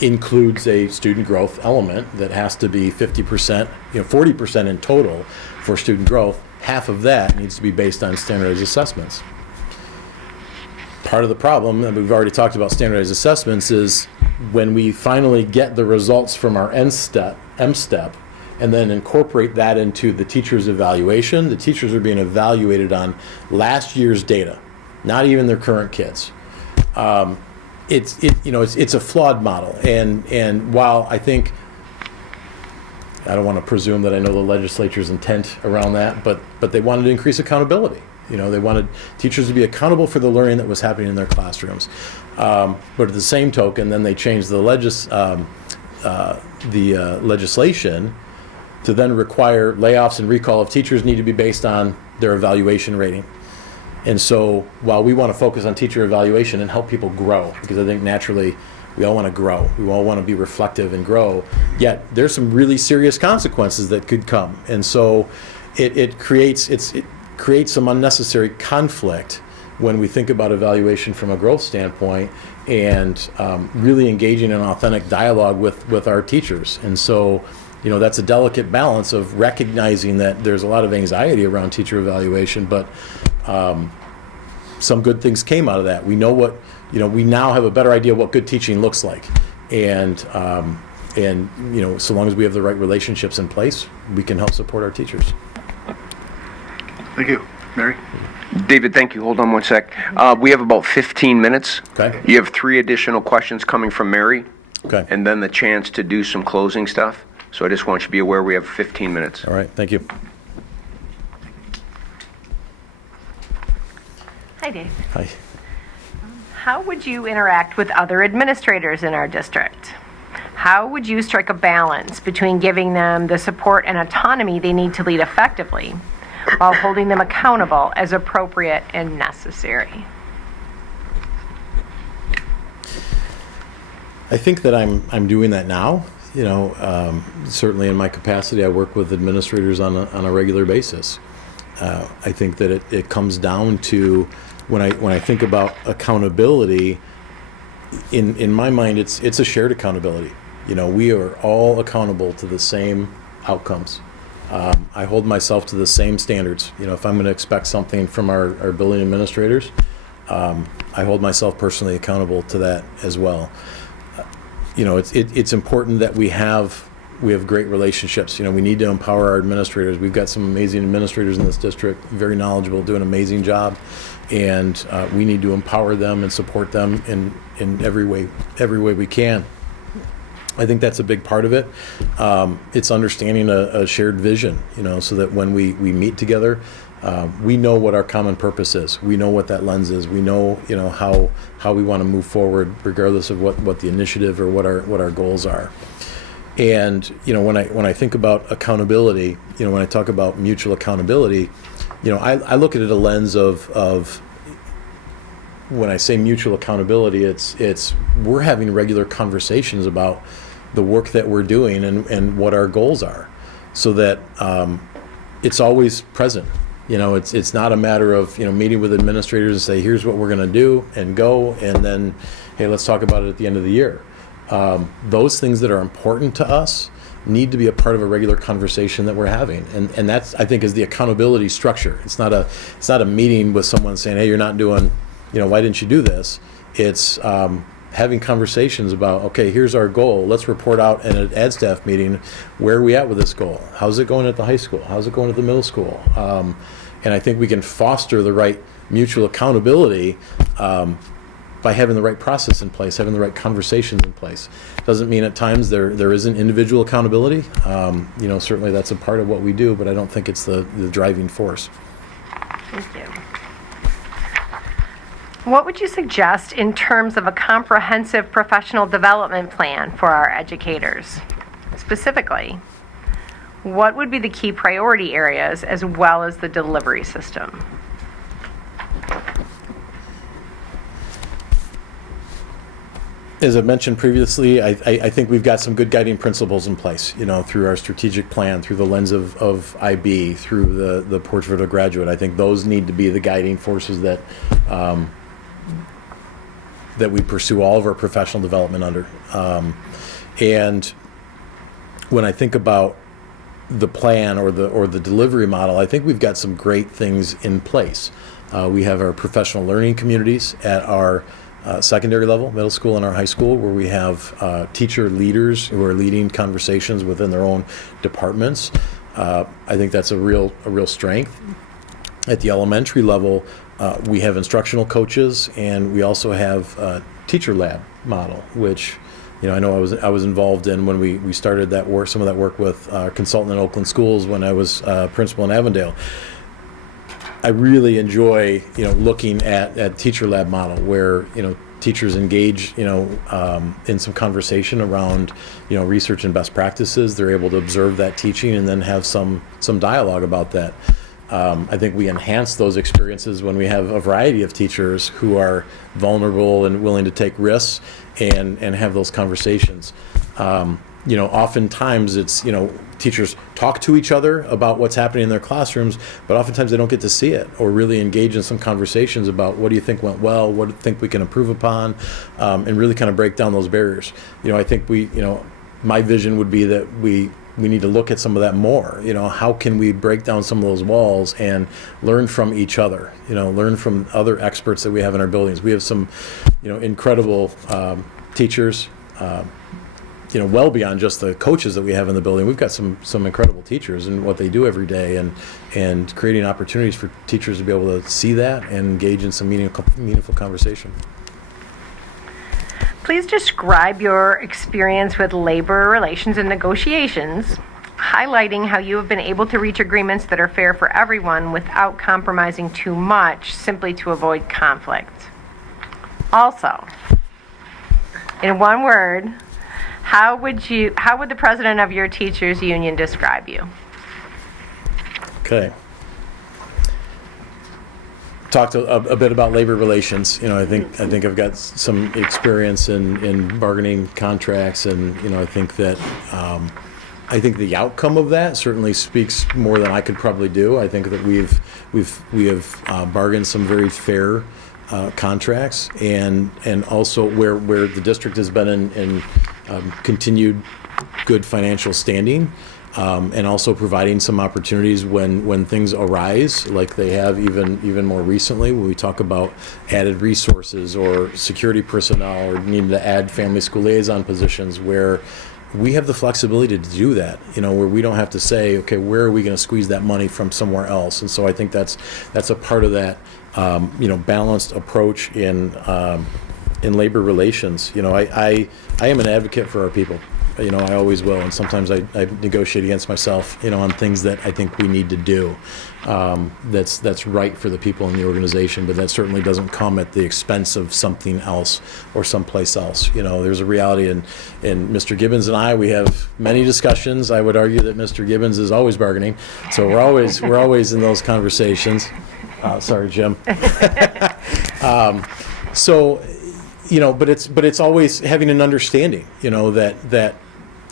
includes a student growth element that has to be 50%, you know, 40% in total for student growth. Half of that needs to be based on standardized assessments. Part of the problem, and we've already talked about standardized assessments, is when we finally get the results from our M step, and then incorporate that into the teacher's evaluation, the teachers are being evaluated on last year's data, not even their current kids. It's a flawed model, and while I think I don't want to presume that I know the legislature's intent around that, but they wanted to increase accountability. They wanted teachers to be accountable for the learning that was happening in their classrooms. But at the same token, then they changed the legislation to then require layoffs and recall of teachers need to be based on their evaluation rating. And so while we want to focus on teacher evaluation and help people grow, because I think naturally we all want to grow, we all want to be reflective and grow, yet there's some really serious consequences that could come. And so it creates some unnecessary conflict when we think about evaluation from a growth standpoint and really engaging in authentic dialogue with our teachers. And so, that's a delicate balance of recognizing that there's a lot of anxiety around teacher evaluation, but some good things came out of that. We know we now have a better idea of what good teaching looks like. And so long as we have the right relationships in place, we can help support our teachers. Thank you. Mary? David, thank you. Hold on one sec. We have about 15 minutes. Okay. You have 3 additional questions coming from Mary. Okay. And then the chance to do some closing stuff. So I just want you to be aware we have 15 minutes. All right. Thank you. Hi, Dave. Hi. How would you interact with other administrators in our district? How would you strike a balance between giving them the support and autonomy they need to lead effectively while holding them accountable as appropriate and necessary? I think that I'm doing that now. Certainly in my capacity, I work with administrators on a regular basis. I think that it comes down to when I think about accountability. In my mind, it's a shared accountability. We are all accountable to the same outcomes. I hold myself to the same standards. If I'm going to expect something from our building administrators, I hold myself personally accountable to that as well. It's important that we have great relationships. We need to empower our administrators. We've got some amazing administrators in this district, very knowledgeable, do an amazing job, and we need to empower them and support them in every way we can. I think that's a big part of it. It's understanding a shared vision, so that when we meet together, we know what our common purpose is. We know what that lens is. We know, how we want to move forward, regardless of what the initiative or what our goals are. And when I think about accountability, when I talk about mutual accountability, I look at it a lens of when I say mutual accountability, it's we're having regular conversations about the work that we're doing and what our goals are, so that it's always present. It's not a matter of meeting with administrators and say, here's what we're going to do and go, and then, hey, let's talk about it at the end of the year. Those things that are important to us need to be a part of a regular conversation that we're having, and that's, I think, is the accountability structure. It's not a meeting with someone saying, hey, you're not doing, why didn't you do this? It's having conversations about, okay, here's our goal. Let's report out in an ed staff meeting, where are we at with this goal? How's it going at the high school? How's it going at the middle school? And I think we can foster the right mutual accountability by having the right process in place, having the right conversations in place. Doesn't mean at times there isn't individual accountability. Certainly that's a part of what we do, but I don't think it's the driving force. Thank you. What would you suggest in terms of a comprehensive professional development plan for our educators? Specifically, what would be the key priority areas as well as the delivery system? As I mentioned previously, I think we've got some good guiding principles in place, through our strategic plan, through the lens of IB, through the Portrait of Graduate. I think those need to be the guiding forces that we pursue all of our professional development under. And when I think about the plan or the delivery model, I think we've got some great things in place. We have our professional learning communities at our secondary level, middle school and our high school, where we have teacher leaders who are leading conversations within their own departments. I think that's a real strength. At the elementary level, we have instructional coaches, and we also have a teacher lab model, which I know I was involved in when we started that work, some of that work with consultant in Oakland Schools when I was principal in Avondale. I really enjoy, looking at teacher lab model where, teachers engage, in some conversation around, research and best practices. They're able to observe that teaching and then have some dialogue about that. I think we enhance those experiences when we have a variety of teachers who are vulnerable and willing to take risks and have those conversations. Oftentimes it's, teachers talk to each other about what's happening in their classrooms, but oftentimes they don't get to see it or really engage in some conversations about what do you think went well, what do you think we can improve upon, and really kind of break down those barriers. I think my vision would be that we need to look at some of that more. How can we break down some of those walls and learn from each other, learn from other experts that we have in our buildings. We have some, incredible teachers, well beyond just the coaches that we have in the building. We've got some incredible teachers and what they do every day, and creating opportunities for teachers to be able to see that and engage in some meaningful conversation. Please describe your experience with labor relations and negotiations, highlighting how you have been able to reach agreements that are fair for everyone without compromising too much simply to avoid conflict. Also, in one word, how would the president of your teachers union describe you? Okay. Talked a bit about labor relations. I think I've got some experience in bargaining contracts, and I think that I think the outcome of that certainly speaks more than I could probably do. I think that we have bargained some very fair contracts, and also where the district has been in continued good financial standing. And also providing some opportunities when things arise, like they have even more recently, when we talk about added resources or security personnel or needing to add family school liaison positions, where we have the flexibility to do that, where we don't have to say, okay, where are we going to squeeze that money from somewhere else? And so I think that's a part of that, balanced approach in labor relations. I am an advocate for our people. I always will, and sometimes I negotiate against myself, on things that I think we need to do. That's right for the people in the organization, but that certainly doesn't come at the expense of something else or someplace else. There's a reality, and Mr. Gibbons and we have many discussions. I would argue that Mr. Gibbons is always bargaining, so we're always in those conversations. Sorry, Jim. But it's always having an understanding, that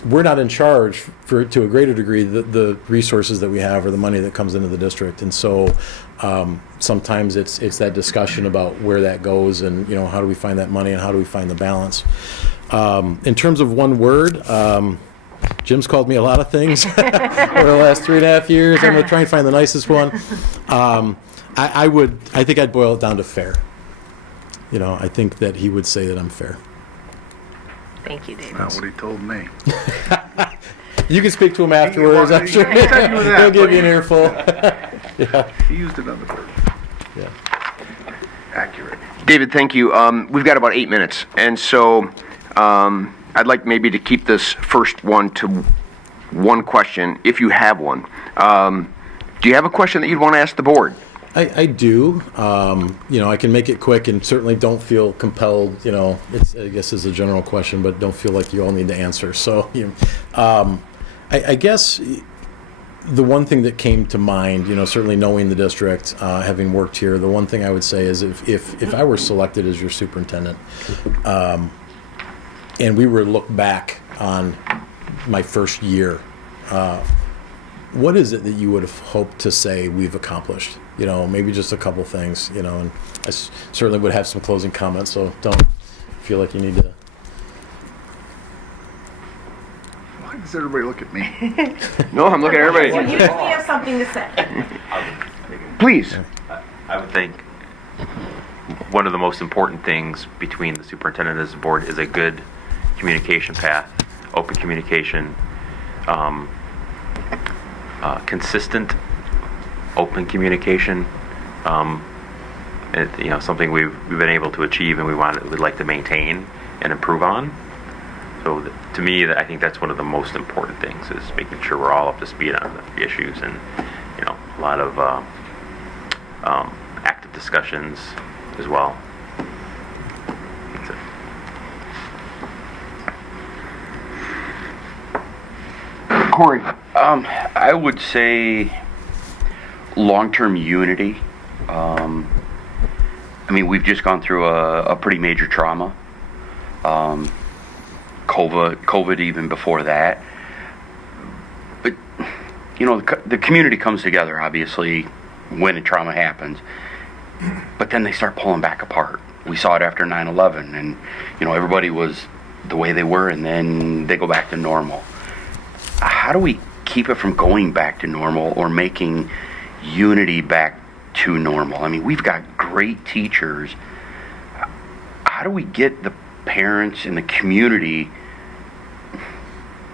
we're not in charge to a greater degree the resources that we have or the money that comes into the district, and so sometimes it's that discussion about where that goes and how do we find that money and how do we find the balance. In terms of one word, Jim's called me a lot of things over the last 3.5 years. I'm going to try and find the nicest one. I think I'd boil it down to fair. I think that he would say that I'm fair. Thank you, David. Not what he told me. You can speak to him afterwards. I'm sure he'll give you an earful. Yeah. He used another word. Yeah. Accurate. David, thank you. We've got about 8 minutes, and so I'd like maybe to keep this first one to one question, if you have one. Do you have a question that you'd want to ask the board? I do. I can make it quick, and certainly don't feel compelled. It's, I guess, is a general question, but don't feel like you all need to answer. So, I guess the one thing that came to mind, certainly knowing the district, having worked here, the one thing I would say is if I were selected as your superintendent, and we were to look back on my first year, what is it that you would have hoped to say we've accomplished? Maybe just a couple things, and I certainly would have some closing comments, so don't feel like you need to. Why does everybody look at me? No, I'm looking at everybody. You usually have something to say. Please. I would think one of the most important things between the superintendent and his board is a good communication path, open communication, consistent, open communication. Something we've been able to achieve and we'd like to maintain and improve on. So to me, I think that's one of the most important things is making sure we're all up to speed on the issues, and a lot of active discussions as well. That's it. Corey? I would say long-term unity. We've just gone through a pretty major trauma. COVID even before that. But, the community comes together, obviously, when a trauma happens. But then they start pulling back apart. We saw it after 9/11, and, everybody was the way they were, and then they go back to normal. How do we keep it from going back to normal or making unity back to normal? We've got great teachers. How do we get the parents and the community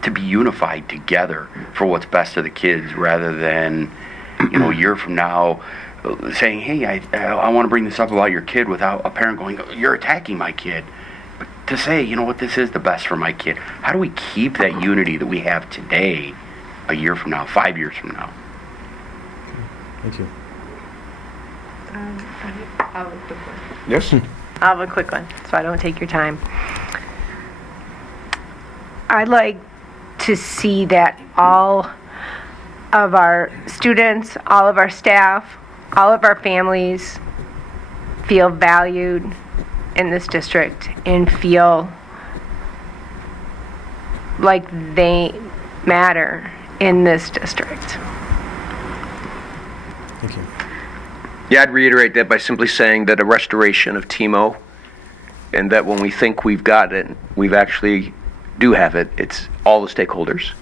to be unified together for what's best of the kids, rather than, a year from now saying, hey, I want to bring this up about your kid, without a parent going, you're attacking my kid. But to say, this is the best for my kid. How do we keep that unity that we have today a year from now, 5 years from now? Thank you. I'll have a quick one. Yes? I'll have a quick one, so I don't take your time. I'd like to see that all of our students, all of our staff, all of our families feel valued in this district and feel like they matter in this district. Thank you. Yeah, I'd reiterate that by simply saying that a restoration of TMO, and that when we think we've got it, we've actually do have it. It's all the stakeholders.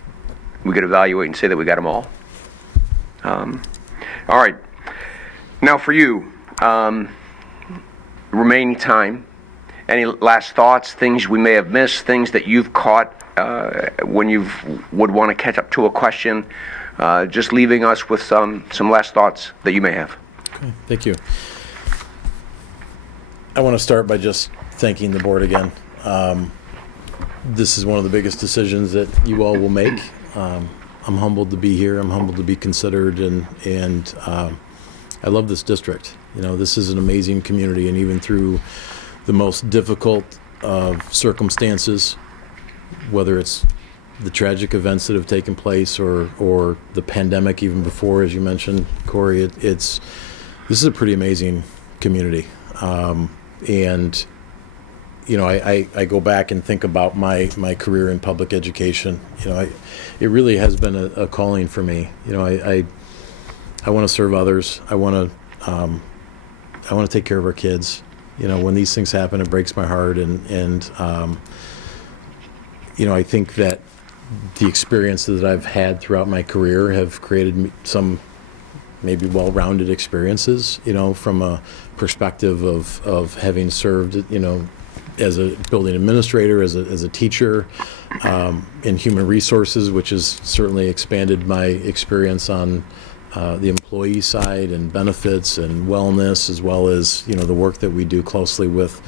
We could evaluate and say that we got them all. All right. Now for you, remaining time, any last thoughts, things we may have missed, things that you've caught when you would want to catch up to a question, just leaving us with some last thoughts that you may have. Okay, thank you. I want to start by just thanking the board again. This is one of the biggest decisions that you all will make. I'm humbled to be here. I'm humbled to be considered, and I love this district. This is an amazing community, and even through the most difficult of circumstances, whether it's the tragic events that have taken place or the pandemic even before, as you mentioned, Corey, this is a pretty amazing community. And I go back and think about my career in public education. It really has been a calling for me. I want to serve others. I want to take care of our kids. When these things happen, it breaks my heart, and I think that the experiences that I've had throughout my career have created some maybe well-rounded experiences, from a perspective of having served, as a building administrator, as a teacher, in human resources, which has certainly expanded my experience on the employee side and benefits and wellness, as well as, the work that we do closely with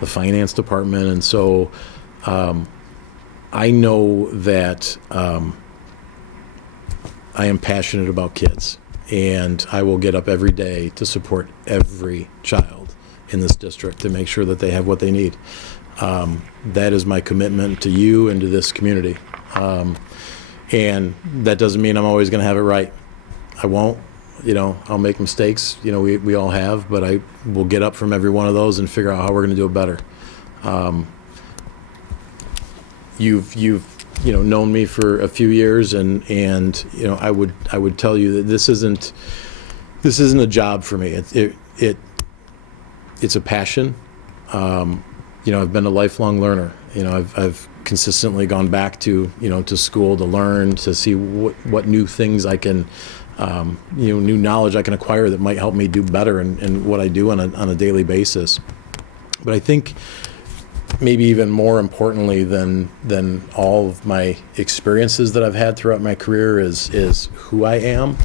the finance department. And so I know that I am passionate about kids, and I will get up every day to support every child in this district to make sure that they have what they need. That is my commitment to you and to this community. And that doesn't mean I'm always going to have it right. I won't. I'll make mistakes. We all have, but I will get up from every one of those and figure out how we're going to do it better. You've known me for a few years, and I would tell you that this isn't a job for me. It's a passion. I've been a lifelong learner. I've consistently gone back to to school to learn, to see what new things I can, new knowledge I can acquire that might help me do better in what I do on a daily basis. But I think maybe even more importantly than all of my experiences that I've had throughout my career is who I am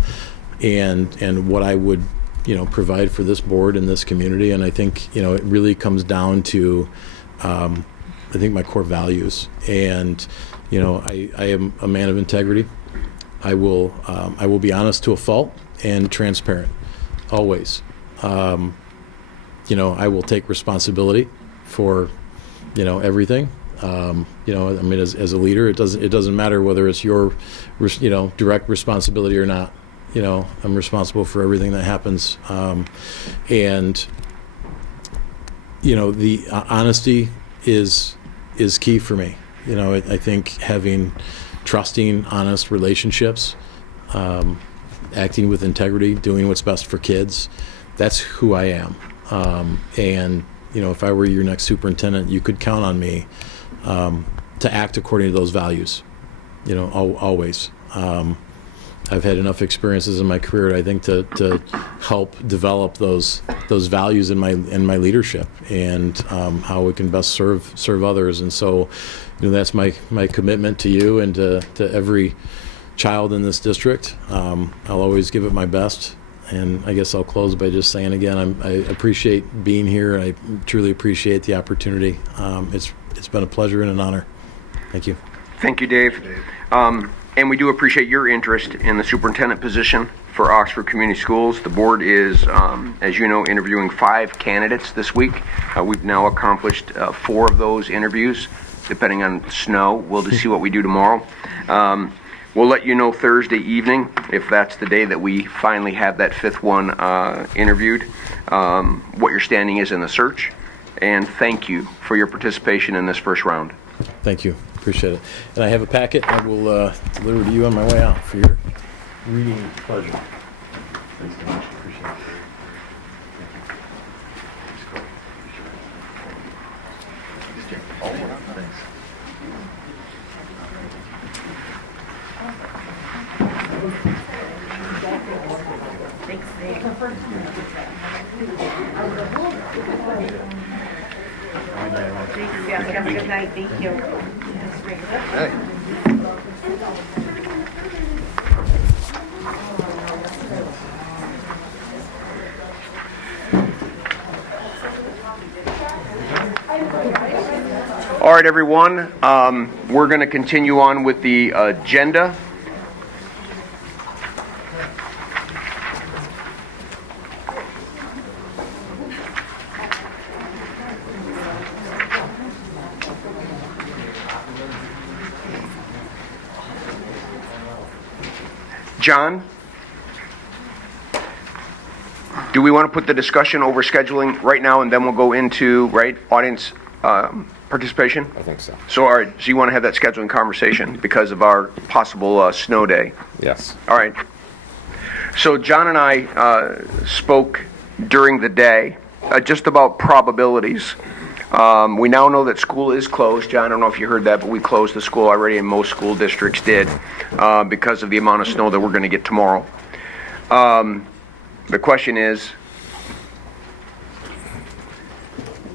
and what I would provide for this board and this community. And I think it really comes down to my core values. And, I am a man of integrity. I will be honest to a fault and transparent, always. I will take responsibility for, everything. As a leader, it doesn't matter whether it's your, direct responsibility or not. I'm responsible for everything that happens. The honesty is key for me. I think having trusting, honest relationships, acting with integrity, doing what's best for kids, that's who I am. If I were your next superintendent, you could count on me to act according to those values, always. I've had enough experiences in my career, I think, to help develop those values in my leadership and how we can best serve others. And so, that's my commitment to you and to every child in this district. I'll always give it my best. And I guess I'll close by just saying again, I appreciate being here. I truly appreciate the opportunity. It's been a pleasure and an honor. Thank you. Thank you, Dave. And we do appreciate your interest in the superintendent position for Oxford Community Schools. The board is, as you know, interviewing 5 candidates this week. We've now accomplished 4 of those interviews. Depending on snow, we'll just see what we do tomorrow. We'll let you know Thursday evening if that's the day that we finally have that 5th one interviewed, what your standing is in the search. And thank you for your participation in this first round. Thank you. Appreciate it. And I have a packet I will deliver to you on my way out for your reading pleasure. Thanks so much. Appreciate it. Have a good night. Thank you. All right, everyone. We're going to continue on with the agenda. John, do we want to put the discussion over scheduling right now and then we'll go into, audience participation? I think so. So, all right, so you want to have that scheduling conversation because of our possible snow day? Yes. All right. So John and I spoke during the day just about probabilities. We now know that school is closed. John, I don't know if you heard that, but we closed the school already, and most school districts did because of the amount of snow that we're going to get tomorrow. The question is,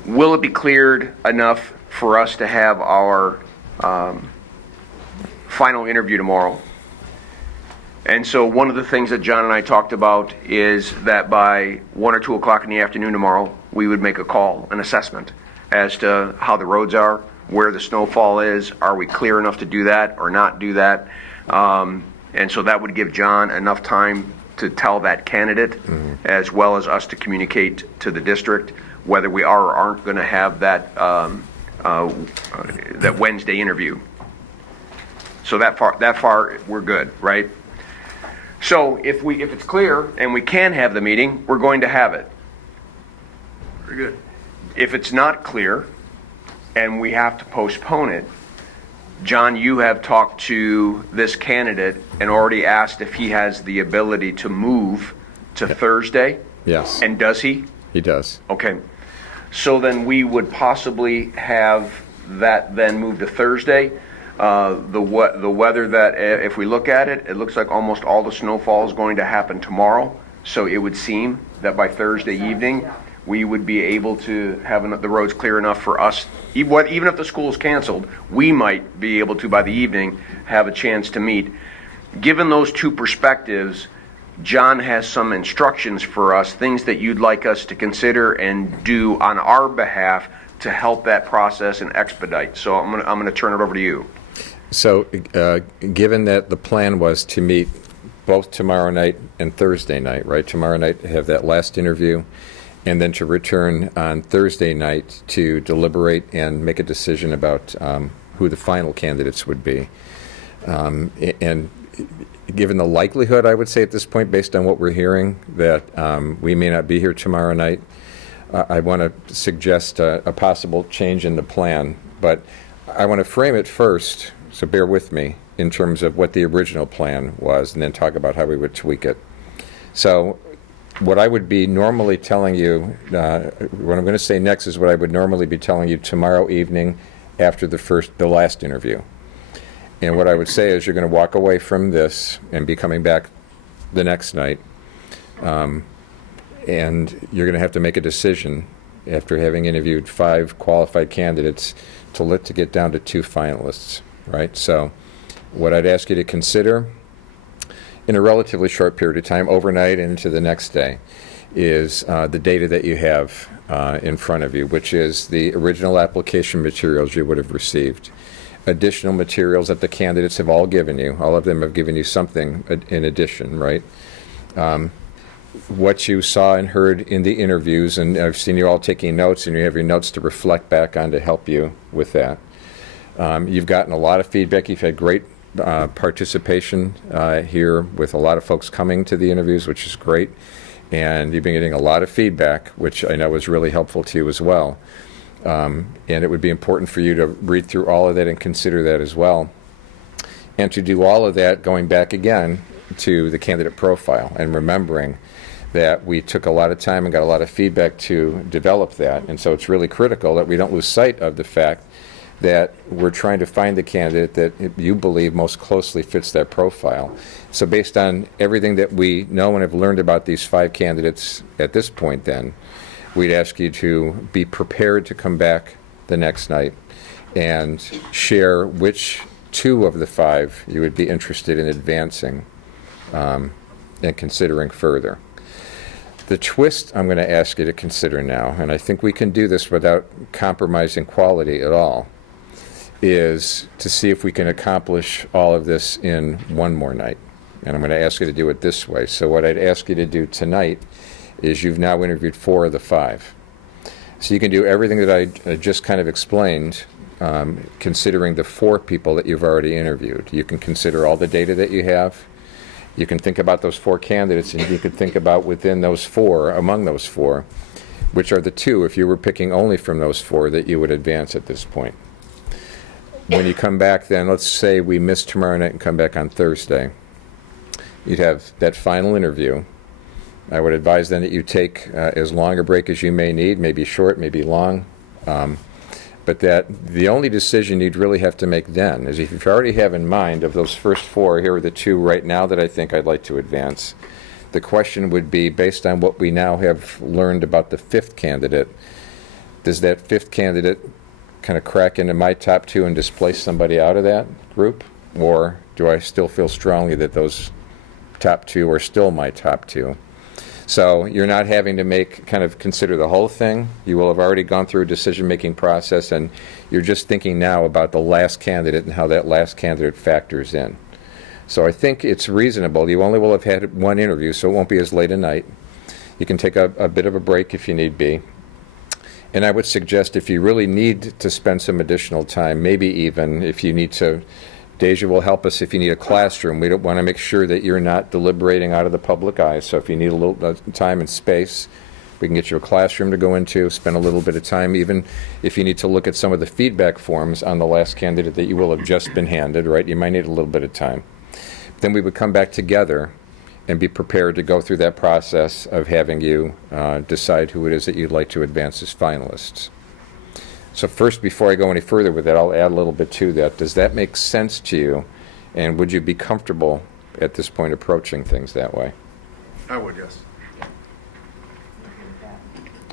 will it be cleared enough for us to have our final interview tomorrow? And so one of the things that John and I talked about is that by 1 or 2 o'clock in the afternoon tomorrow, we would make a call, an assessment, as to how the roads are, where the snowfall is, are we clear enough to do that or not do that? And so that would give John enough time to tell that candidate, as well as us to communicate to the district whether we are or aren't going to have that that Wednesday interview. So that far we're good, right? So if it's clear and we can have the meeting, we're going to have it. Very good. If it's not clear and we have to postpone it, John, you have talked to this candidate and already asked if he has the ability to move to Thursday? Yes. And does he? He does. Okay. So then we would possibly have that then move to Thursday. The weather that, if we look at it, it looks like almost all the snowfall is going to happen tomorrow. So it would seem that by Thursday evening, we would be able to have the roads clear enough for us. Even if the school is canceled, we might be able to, by the evening, have a chance to meet. Given those two perspectives, John has some instructions for us, things that you'd like us to consider and do on our behalf to help that process and expedite. So I'm going to turn it over to you. So, given that the plan was to meet both tomorrow night and Thursday night, right? Tomorrow night, have that last interview, and then to return on Thursday night to deliberate and make a decision about who the final candidates would be. And given the likelihood, I would say at this point, based on what we're hearing, that we may not be here tomorrow night, I want to suggest a possible change in the plan. But I want to frame it first, so bear with me, in terms of what the original plan was, and then talk about how we would tweak it. So what I would be normally telling you, what I'm going to say next is what I would normally be telling you tomorrow evening after the last interview. And what I would say is you're going to walk away from this and be coming back the next night, and you're going to have to make a decision after having interviewed 5 qualified candidates to get down to 2 finalists, right? So what I'd ask you to consider in a relatively short period of time, overnight and into the next day, is the data that you have in front of you, which is the original application materials you would have received, additional materials that the candidates have all given you. All of them have given you something in addition, right? What you saw and heard in the interviews, and I've seen you all taking notes, and you have your notes to reflect back on to help you with that. You've gotten a lot of feedback. You've had great participation here with a lot of folks coming to the interviews, which is great. And you've been getting a lot of feedback, which I know is really helpful to you as well. And it would be important for you to read through all of that and consider that as well. And to do all of that going back again to the candidate profile and remembering that we took a lot of time and got a lot of feedback to develop that. And so it's really critical that we don't lose sight of the fact that we're trying to find the candidate that you believe most closely fits that profile. So based on everything that we know and have learned about these 5 candidates at this point then, we'd ask you to be prepared to come back the next night and share which 2 of the 5 you would be interested in advancing and considering further. The twist I'm going to ask you to consider now, and I think we can do this without compromising quality at all, is to see if we can accomplish all of this in one more night. And I'm going to ask you to do it this way. So what I'd ask you to do tonight is you've now interviewed 4 of the 5. So you can do everything that I just kind of explained, considering the 4 people that you've already interviewed. You can consider all the data that you have. You can think about those 4 candidates, and you can think about within those 4, among those 4, which are the 2, if you were picking only from those 4, that you would advance at this point. When you come back then, let's say we miss tomorrow night and come back on Thursday, you'd have that final interview. I would advise then that you take as long a break as you may need, maybe short, maybe long, but that the only decision you'd really have to make then is if you already have in mind of those first 4, here are the 2 right now that I think I'd like to advance. The question would be, based on what we now have learned about the 5th candidate, does that 5th candidate kind of crack into my top 2 and displace somebody out of that group? Or do I still feel strongly that those top 2 are still my top 2? So you're not having to consider the whole thing. You will have already gone through a decision-making process, and you're just thinking now about the last candidate and how that last candidate factors in. So I think it's reasonable. You only will have had 1 interview, so it won't be as late a night. You can take a bit of a break if you need be. And I would suggest if you really need to spend some additional time, maybe even if you need to, Deja will help us if you need a classroom. We don't want to make sure that you're not deliberating out of the public eye. So if you need a little time and space, we can get you a classroom to go into, spend a little bit of time, even if you need to look at some of the feedback forms on the last candidate that you will have just been handed, right? You might need a little bit of time. Then we would come back together and be prepared to go through that process of having you decide who it is that you'd like to advance as finalists. So first, before I go any further with that, I'll add a little bit to that. Does that make sense to you? And would you be comfortable at this point approaching things that way? I would, yes.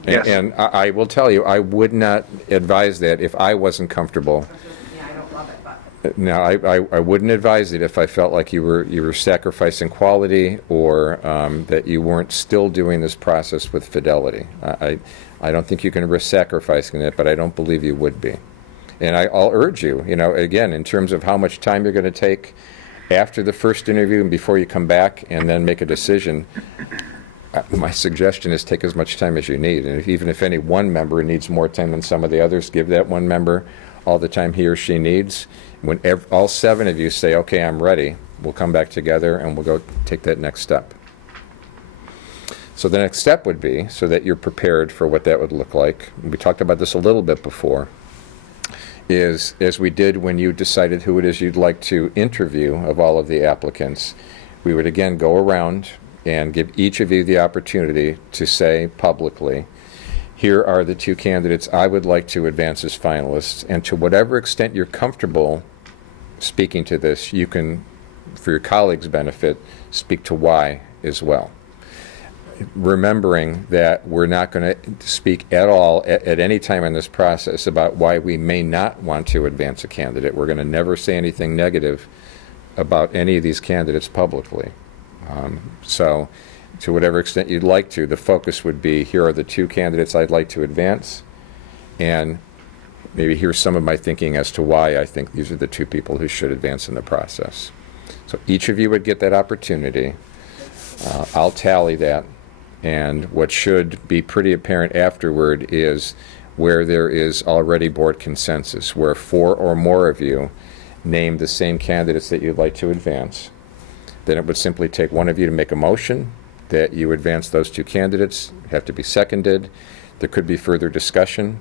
Yes. And I will tell you, I would not advise that if I wasn't comfortable. Yeah, I don't love it, but. Now, I wouldn't advise it if I felt like you were sacrificing quality or that you weren't still doing this process with fidelity. I don't think you can risk sacrificing it, but I don't believe you would be. And I'll urge you, again, in terms of how much time you're going to take after the first interview and before you come back and then make a decision, my suggestion is take as much time as you need. And even if any one member needs more time than some of the others, give that one member all the time he or she needs. When all 7 of you say, okay, I'm ready, we'll come back together and we'll go take that next step. So the next step would be, so that you're prepared for what that would look like, we talked about this a little bit before, is as we did when you decided who it is you'd like to interview of all of the applicants, we would again go around and give each of you the opportunity to say publicly, here are the 2 candidates I would like to advance as finalists, and to whatever extent you're comfortable speaking to this, you can, for your colleagues' benefit, speak to why as well. Remembering that we're not going to speak at all at any time in this process about why we may not want to advance a candidate. We're going to never say anything negative about any of these candidates publicly. So to whatever extent you'd like to, the focus would be, here are the 2 candidates I'd like to advance, and maybe here's some of my thinking as to why I think these are the 2 people who should advance in the process. So each of you would get that opportunity. I'll tally that, and what should be pretty apparent afterward is where there is already board consensus, where 4 or more of you name the same candidates that you'd like to advance. Then it would simply take one of you to make a motion that you advance those 2 candidates, have to be seconded. There could be further discussion,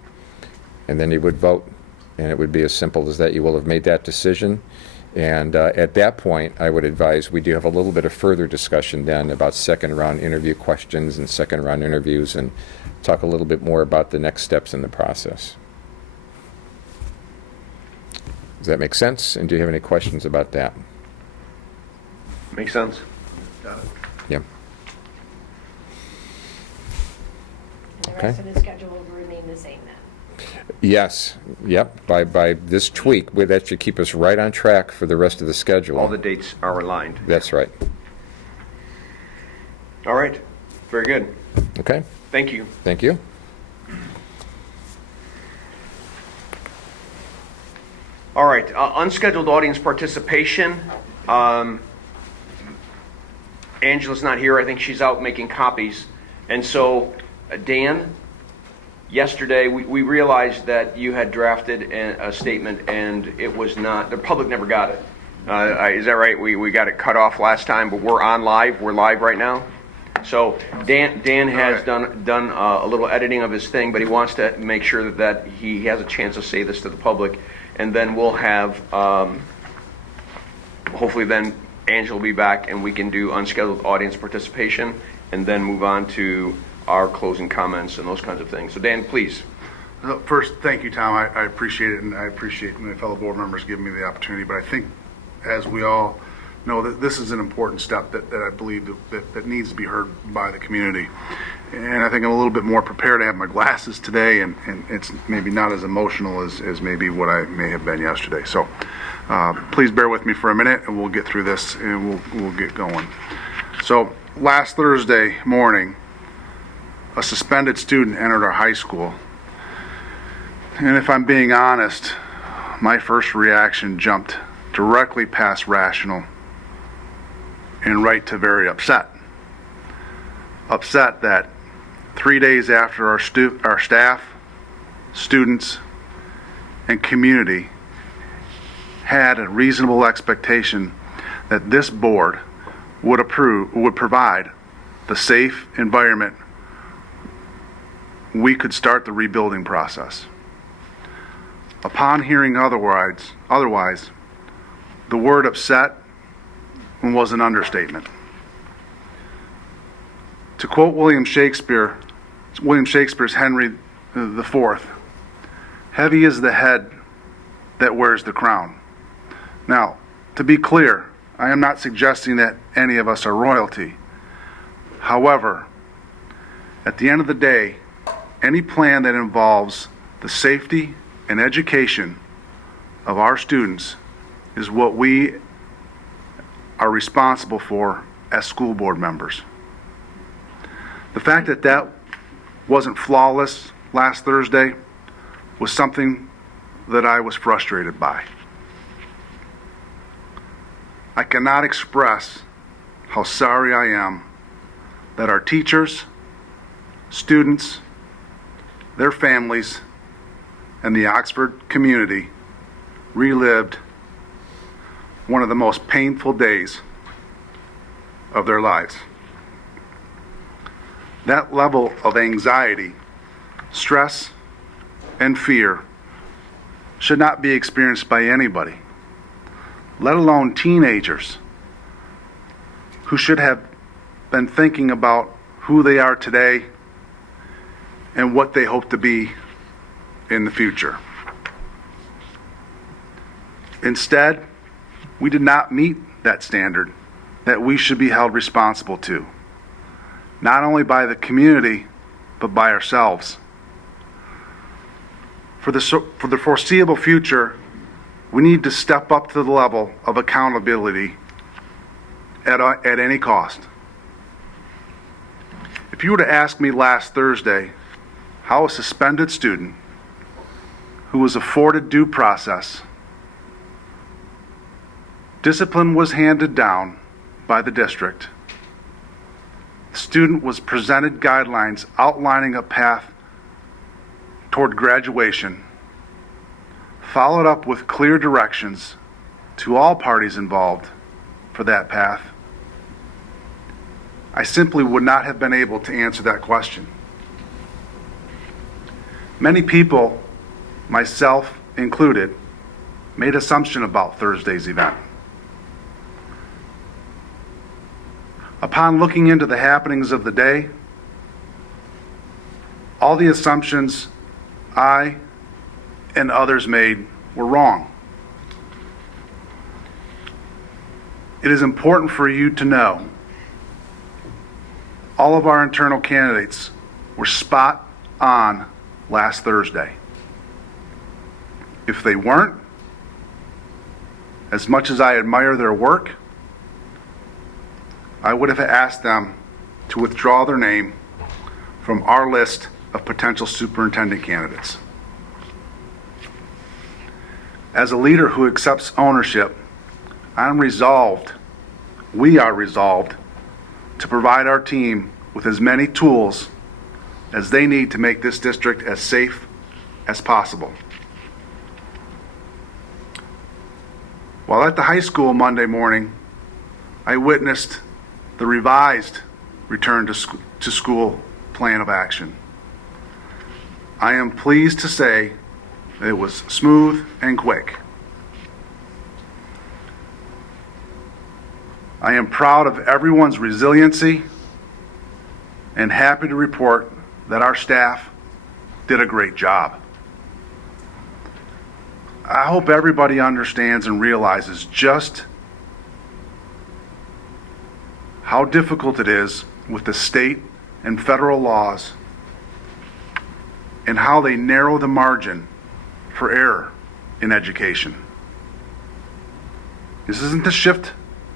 and then you would vote, and it would be as simple as that. You will have made that decision, and at that point, I would advise we do have a little bit of further discussion then about second-round interview questions and second-round interviews, and talk a little bit more about the next steps in the process. Does that make sense? And do you have any questions about that? Makes sense? Yeah. The Okay. rest of the schedule will remain the same then? Yes. Yep. By this tweak, that should keep us right on track for the rest of the schedule. All the dates are aligned. That's right. All right. Very good. Okay. Thank you. Thank you. All right. Unscheduled audience participation. Angela's not here. I think she's out making copies. And so, Dan, yesterday we realized that you had drafted a statement and it was not, the public never got it. Is that right? We got it cut off last time, but we're on live. We're live right now. So Dan has done a little editing of his thing, but he wants to make sure that he has a chance to say this to the public. And then we'll have, hopefully then, Angela will be back and we can do unscheduled audience participation and then move on to our closing comments and those kinds of things. So Dan, please. First, thank you, Tom. I appreciate it, and I appreciate my fellow board members giving me the opportunity. But I think, as we all know, that this is an important step that I believe that needs to be heard by the community. And I think I'm a little bit more prepared. I have my glasses today, and it's maybe not as emotional as maybe what I may have been yesterday. So please bear with me for a minute, and we'll get through this, and we'll get going. So last Thursday morning, a suspended student entered our high school. And if I'm being honest, my first reaction jumped directly past rational and right to very upset. Upset that 3 days after our staff, students, and community had a reasonable expectation that this board would provide the safe environment we could start the rebuilding process. Upon hearing otherwise, the word upset was an understatement. To quote William Shakespeare's Henry IV, heavy is the head that wears the crown. Now, to be clear, I am not suggesting that any of us are royalty. However, at the end of the day, any plan that involves the safety and education of our students is what we are responsible for as school board members. The fact that that wasn't flawless last Thursday was something that I was frustrated by. I cannot express how sorry I am that our teachers, students, their families, and the Oxford community relived one of the most painful days of their lives. That level of anxiety, stress, and fear should not be experienced by anybody, let alone teenagers who should have been thinking about who they are today and what they hope to be in the future. Instead, we did not meet that standard that we should be held responsible to, not only by the community, but by ourselves. For the foreseeable future, we need to step up to the level of accountability at any cost. If you were to ask me last Thursday how a suspended student who was afforded due process, discipline was handed down by the district, the student was presented guidelines outlining a path toward graduation, followed up with clear directions to all parties involved for that path, I simply would not have been able to answer that question. Many people, myself included, made assumptions about Thursday's event. Upon looking into the happenings of the day, all the assumptions I and others made were wrong. It is important for you to know all of our internal candidates were spot on last Thursday. If they weren't, as much as I admire their work, I would have asked them to withdraw their name from our list of potential superintendent candidates. As a leader who accepts ownership, we are resolved to provide our team with as many tools as they need to make this district as safe as possible. While at the high school Monday morning, I witnessed the revised return to school plan of action. I am pleased to say that it was smooth and quick. I am proud of everyone's resiliency and happy to report that our staff did a great job. I hope everybody understands and realizes just how difficult it is with the state and federal laws and how they narrow the margin for error in education. This isn't to shift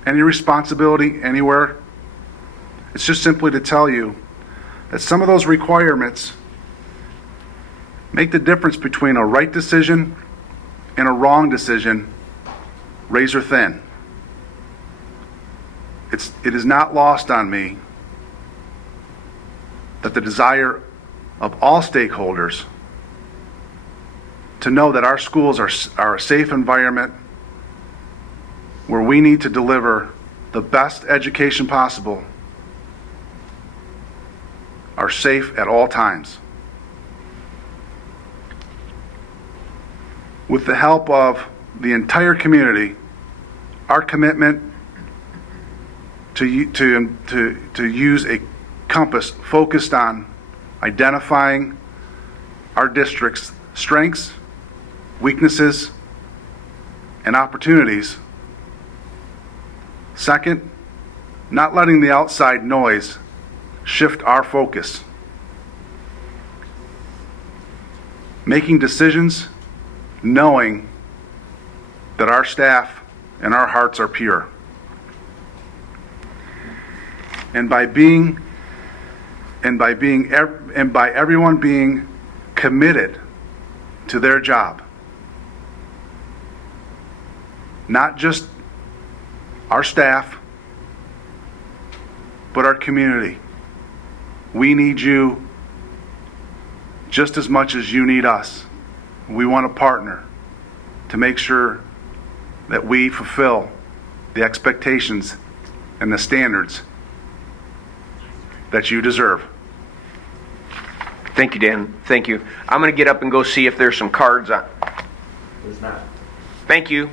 any responsibility anywhere. It's just simply to tell you that some of those requirements make the difference between a right decision and a wrong decision razor thin. It is not lost on me that the desire of all stakeholders to know that our schools are a safe environment where we need to deliver the best education possible are safe at all times. With the help of the entire community, our commitment to use a compass focused on identifying our district's strengths, weaknesses, and opportunities. Second, not letting the outside noise shift our focus. Making decisions knowing that our staff and our hearts are pure. And by everyone being committed to their job, not just our staff, but our community. We need you just as much as you need us. We want to partner to make sure that we fulfill the expectations and the standards that you deserve. Thank you, Dan. Thank you. I'm going to get up and go see if there's some cards on. There's not. Thank you.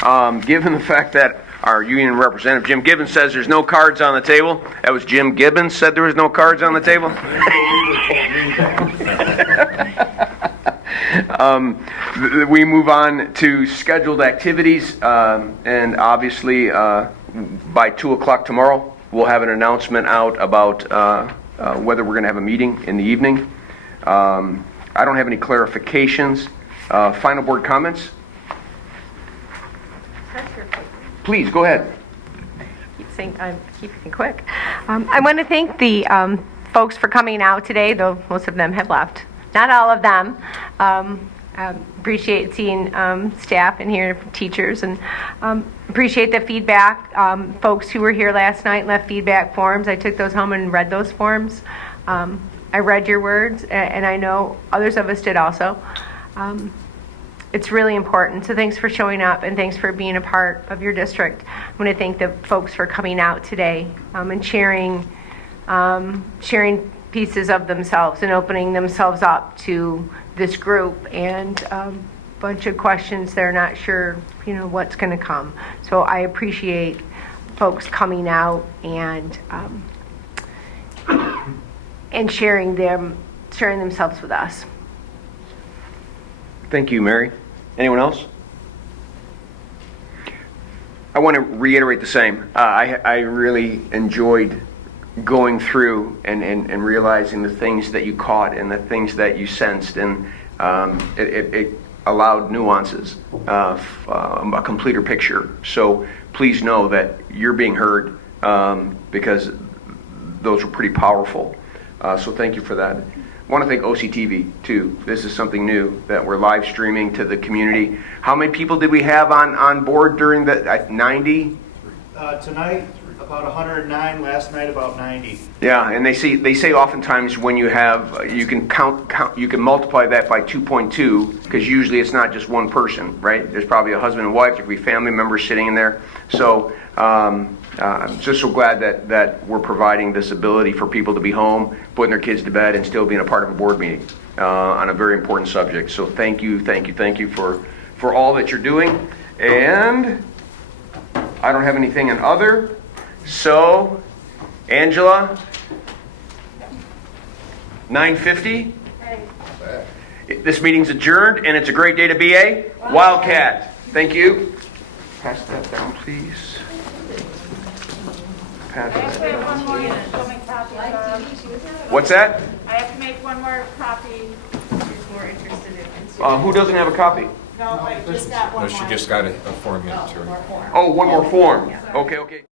Given the fact that our union representative, Jim Gibbons, says there's no cards on the table, that was Jim Gibbons said there was no cards on the table? We move on to scheduled activities, and obviously by 2 o'clock tomorrow, we'll have an announcement out about whether we're going to have a meeting in the evening. I don't have any clarifications. Final board comments? Please, go ahead. I'm keeping it quick. I want to thank the folks for coming out today, though most of them have left. Not all of them. Appreciate seeing staff in here, teachers, and appreciate the feedback. Folks who were here last night left feedback forms. I took those home and read those forms. I read your words, and I know others of us did also. It's really important. So thanks for showing up, and thanks for being a part of your district. I want to thank the folks for coming out today and sharing pieces of themselves and opening themselves up to this group and a bunch of questions they're not sure, what's going to come. So I appreciate folks coming out and sharing themselves with us. Thank you, Mary. Anyone else? I want to reiterate the same. I really enjoyed going through and realizing the things that you caught and the things that you sensed, and it allowed nuances of a completer picture. So please know that you're being heard because those were pretty powerful. So thank you for that. I want to thank OCTV too. This is something new that we're live streaming to the community. How many people did we have on board during the 90? Tonight, about 109. Last night, about 90. Yeah, and they say oftentimes when you have you can you can multiply that by 2.2 because usually it's not just one person, right? There's probably a husband and wife. There could be family members sitting in there. So I'm just so glad that we're providing this ability for people to be home, putting their kids to bed, and still being a part of a board meeting on a very important subject. So thank you for all that you're doing. And I don't have anything in other. So, Angela, 9:50. This meeting's adjourned, and it's a great day to be a Wildcat. Thank you. Pass that down, please. Pass that down. What's that? I have to make one more copy if more interested in. Who doesn't have a copy? No, I just got one more. She just got a form in to her. One more form. Oh, one more form. Okay.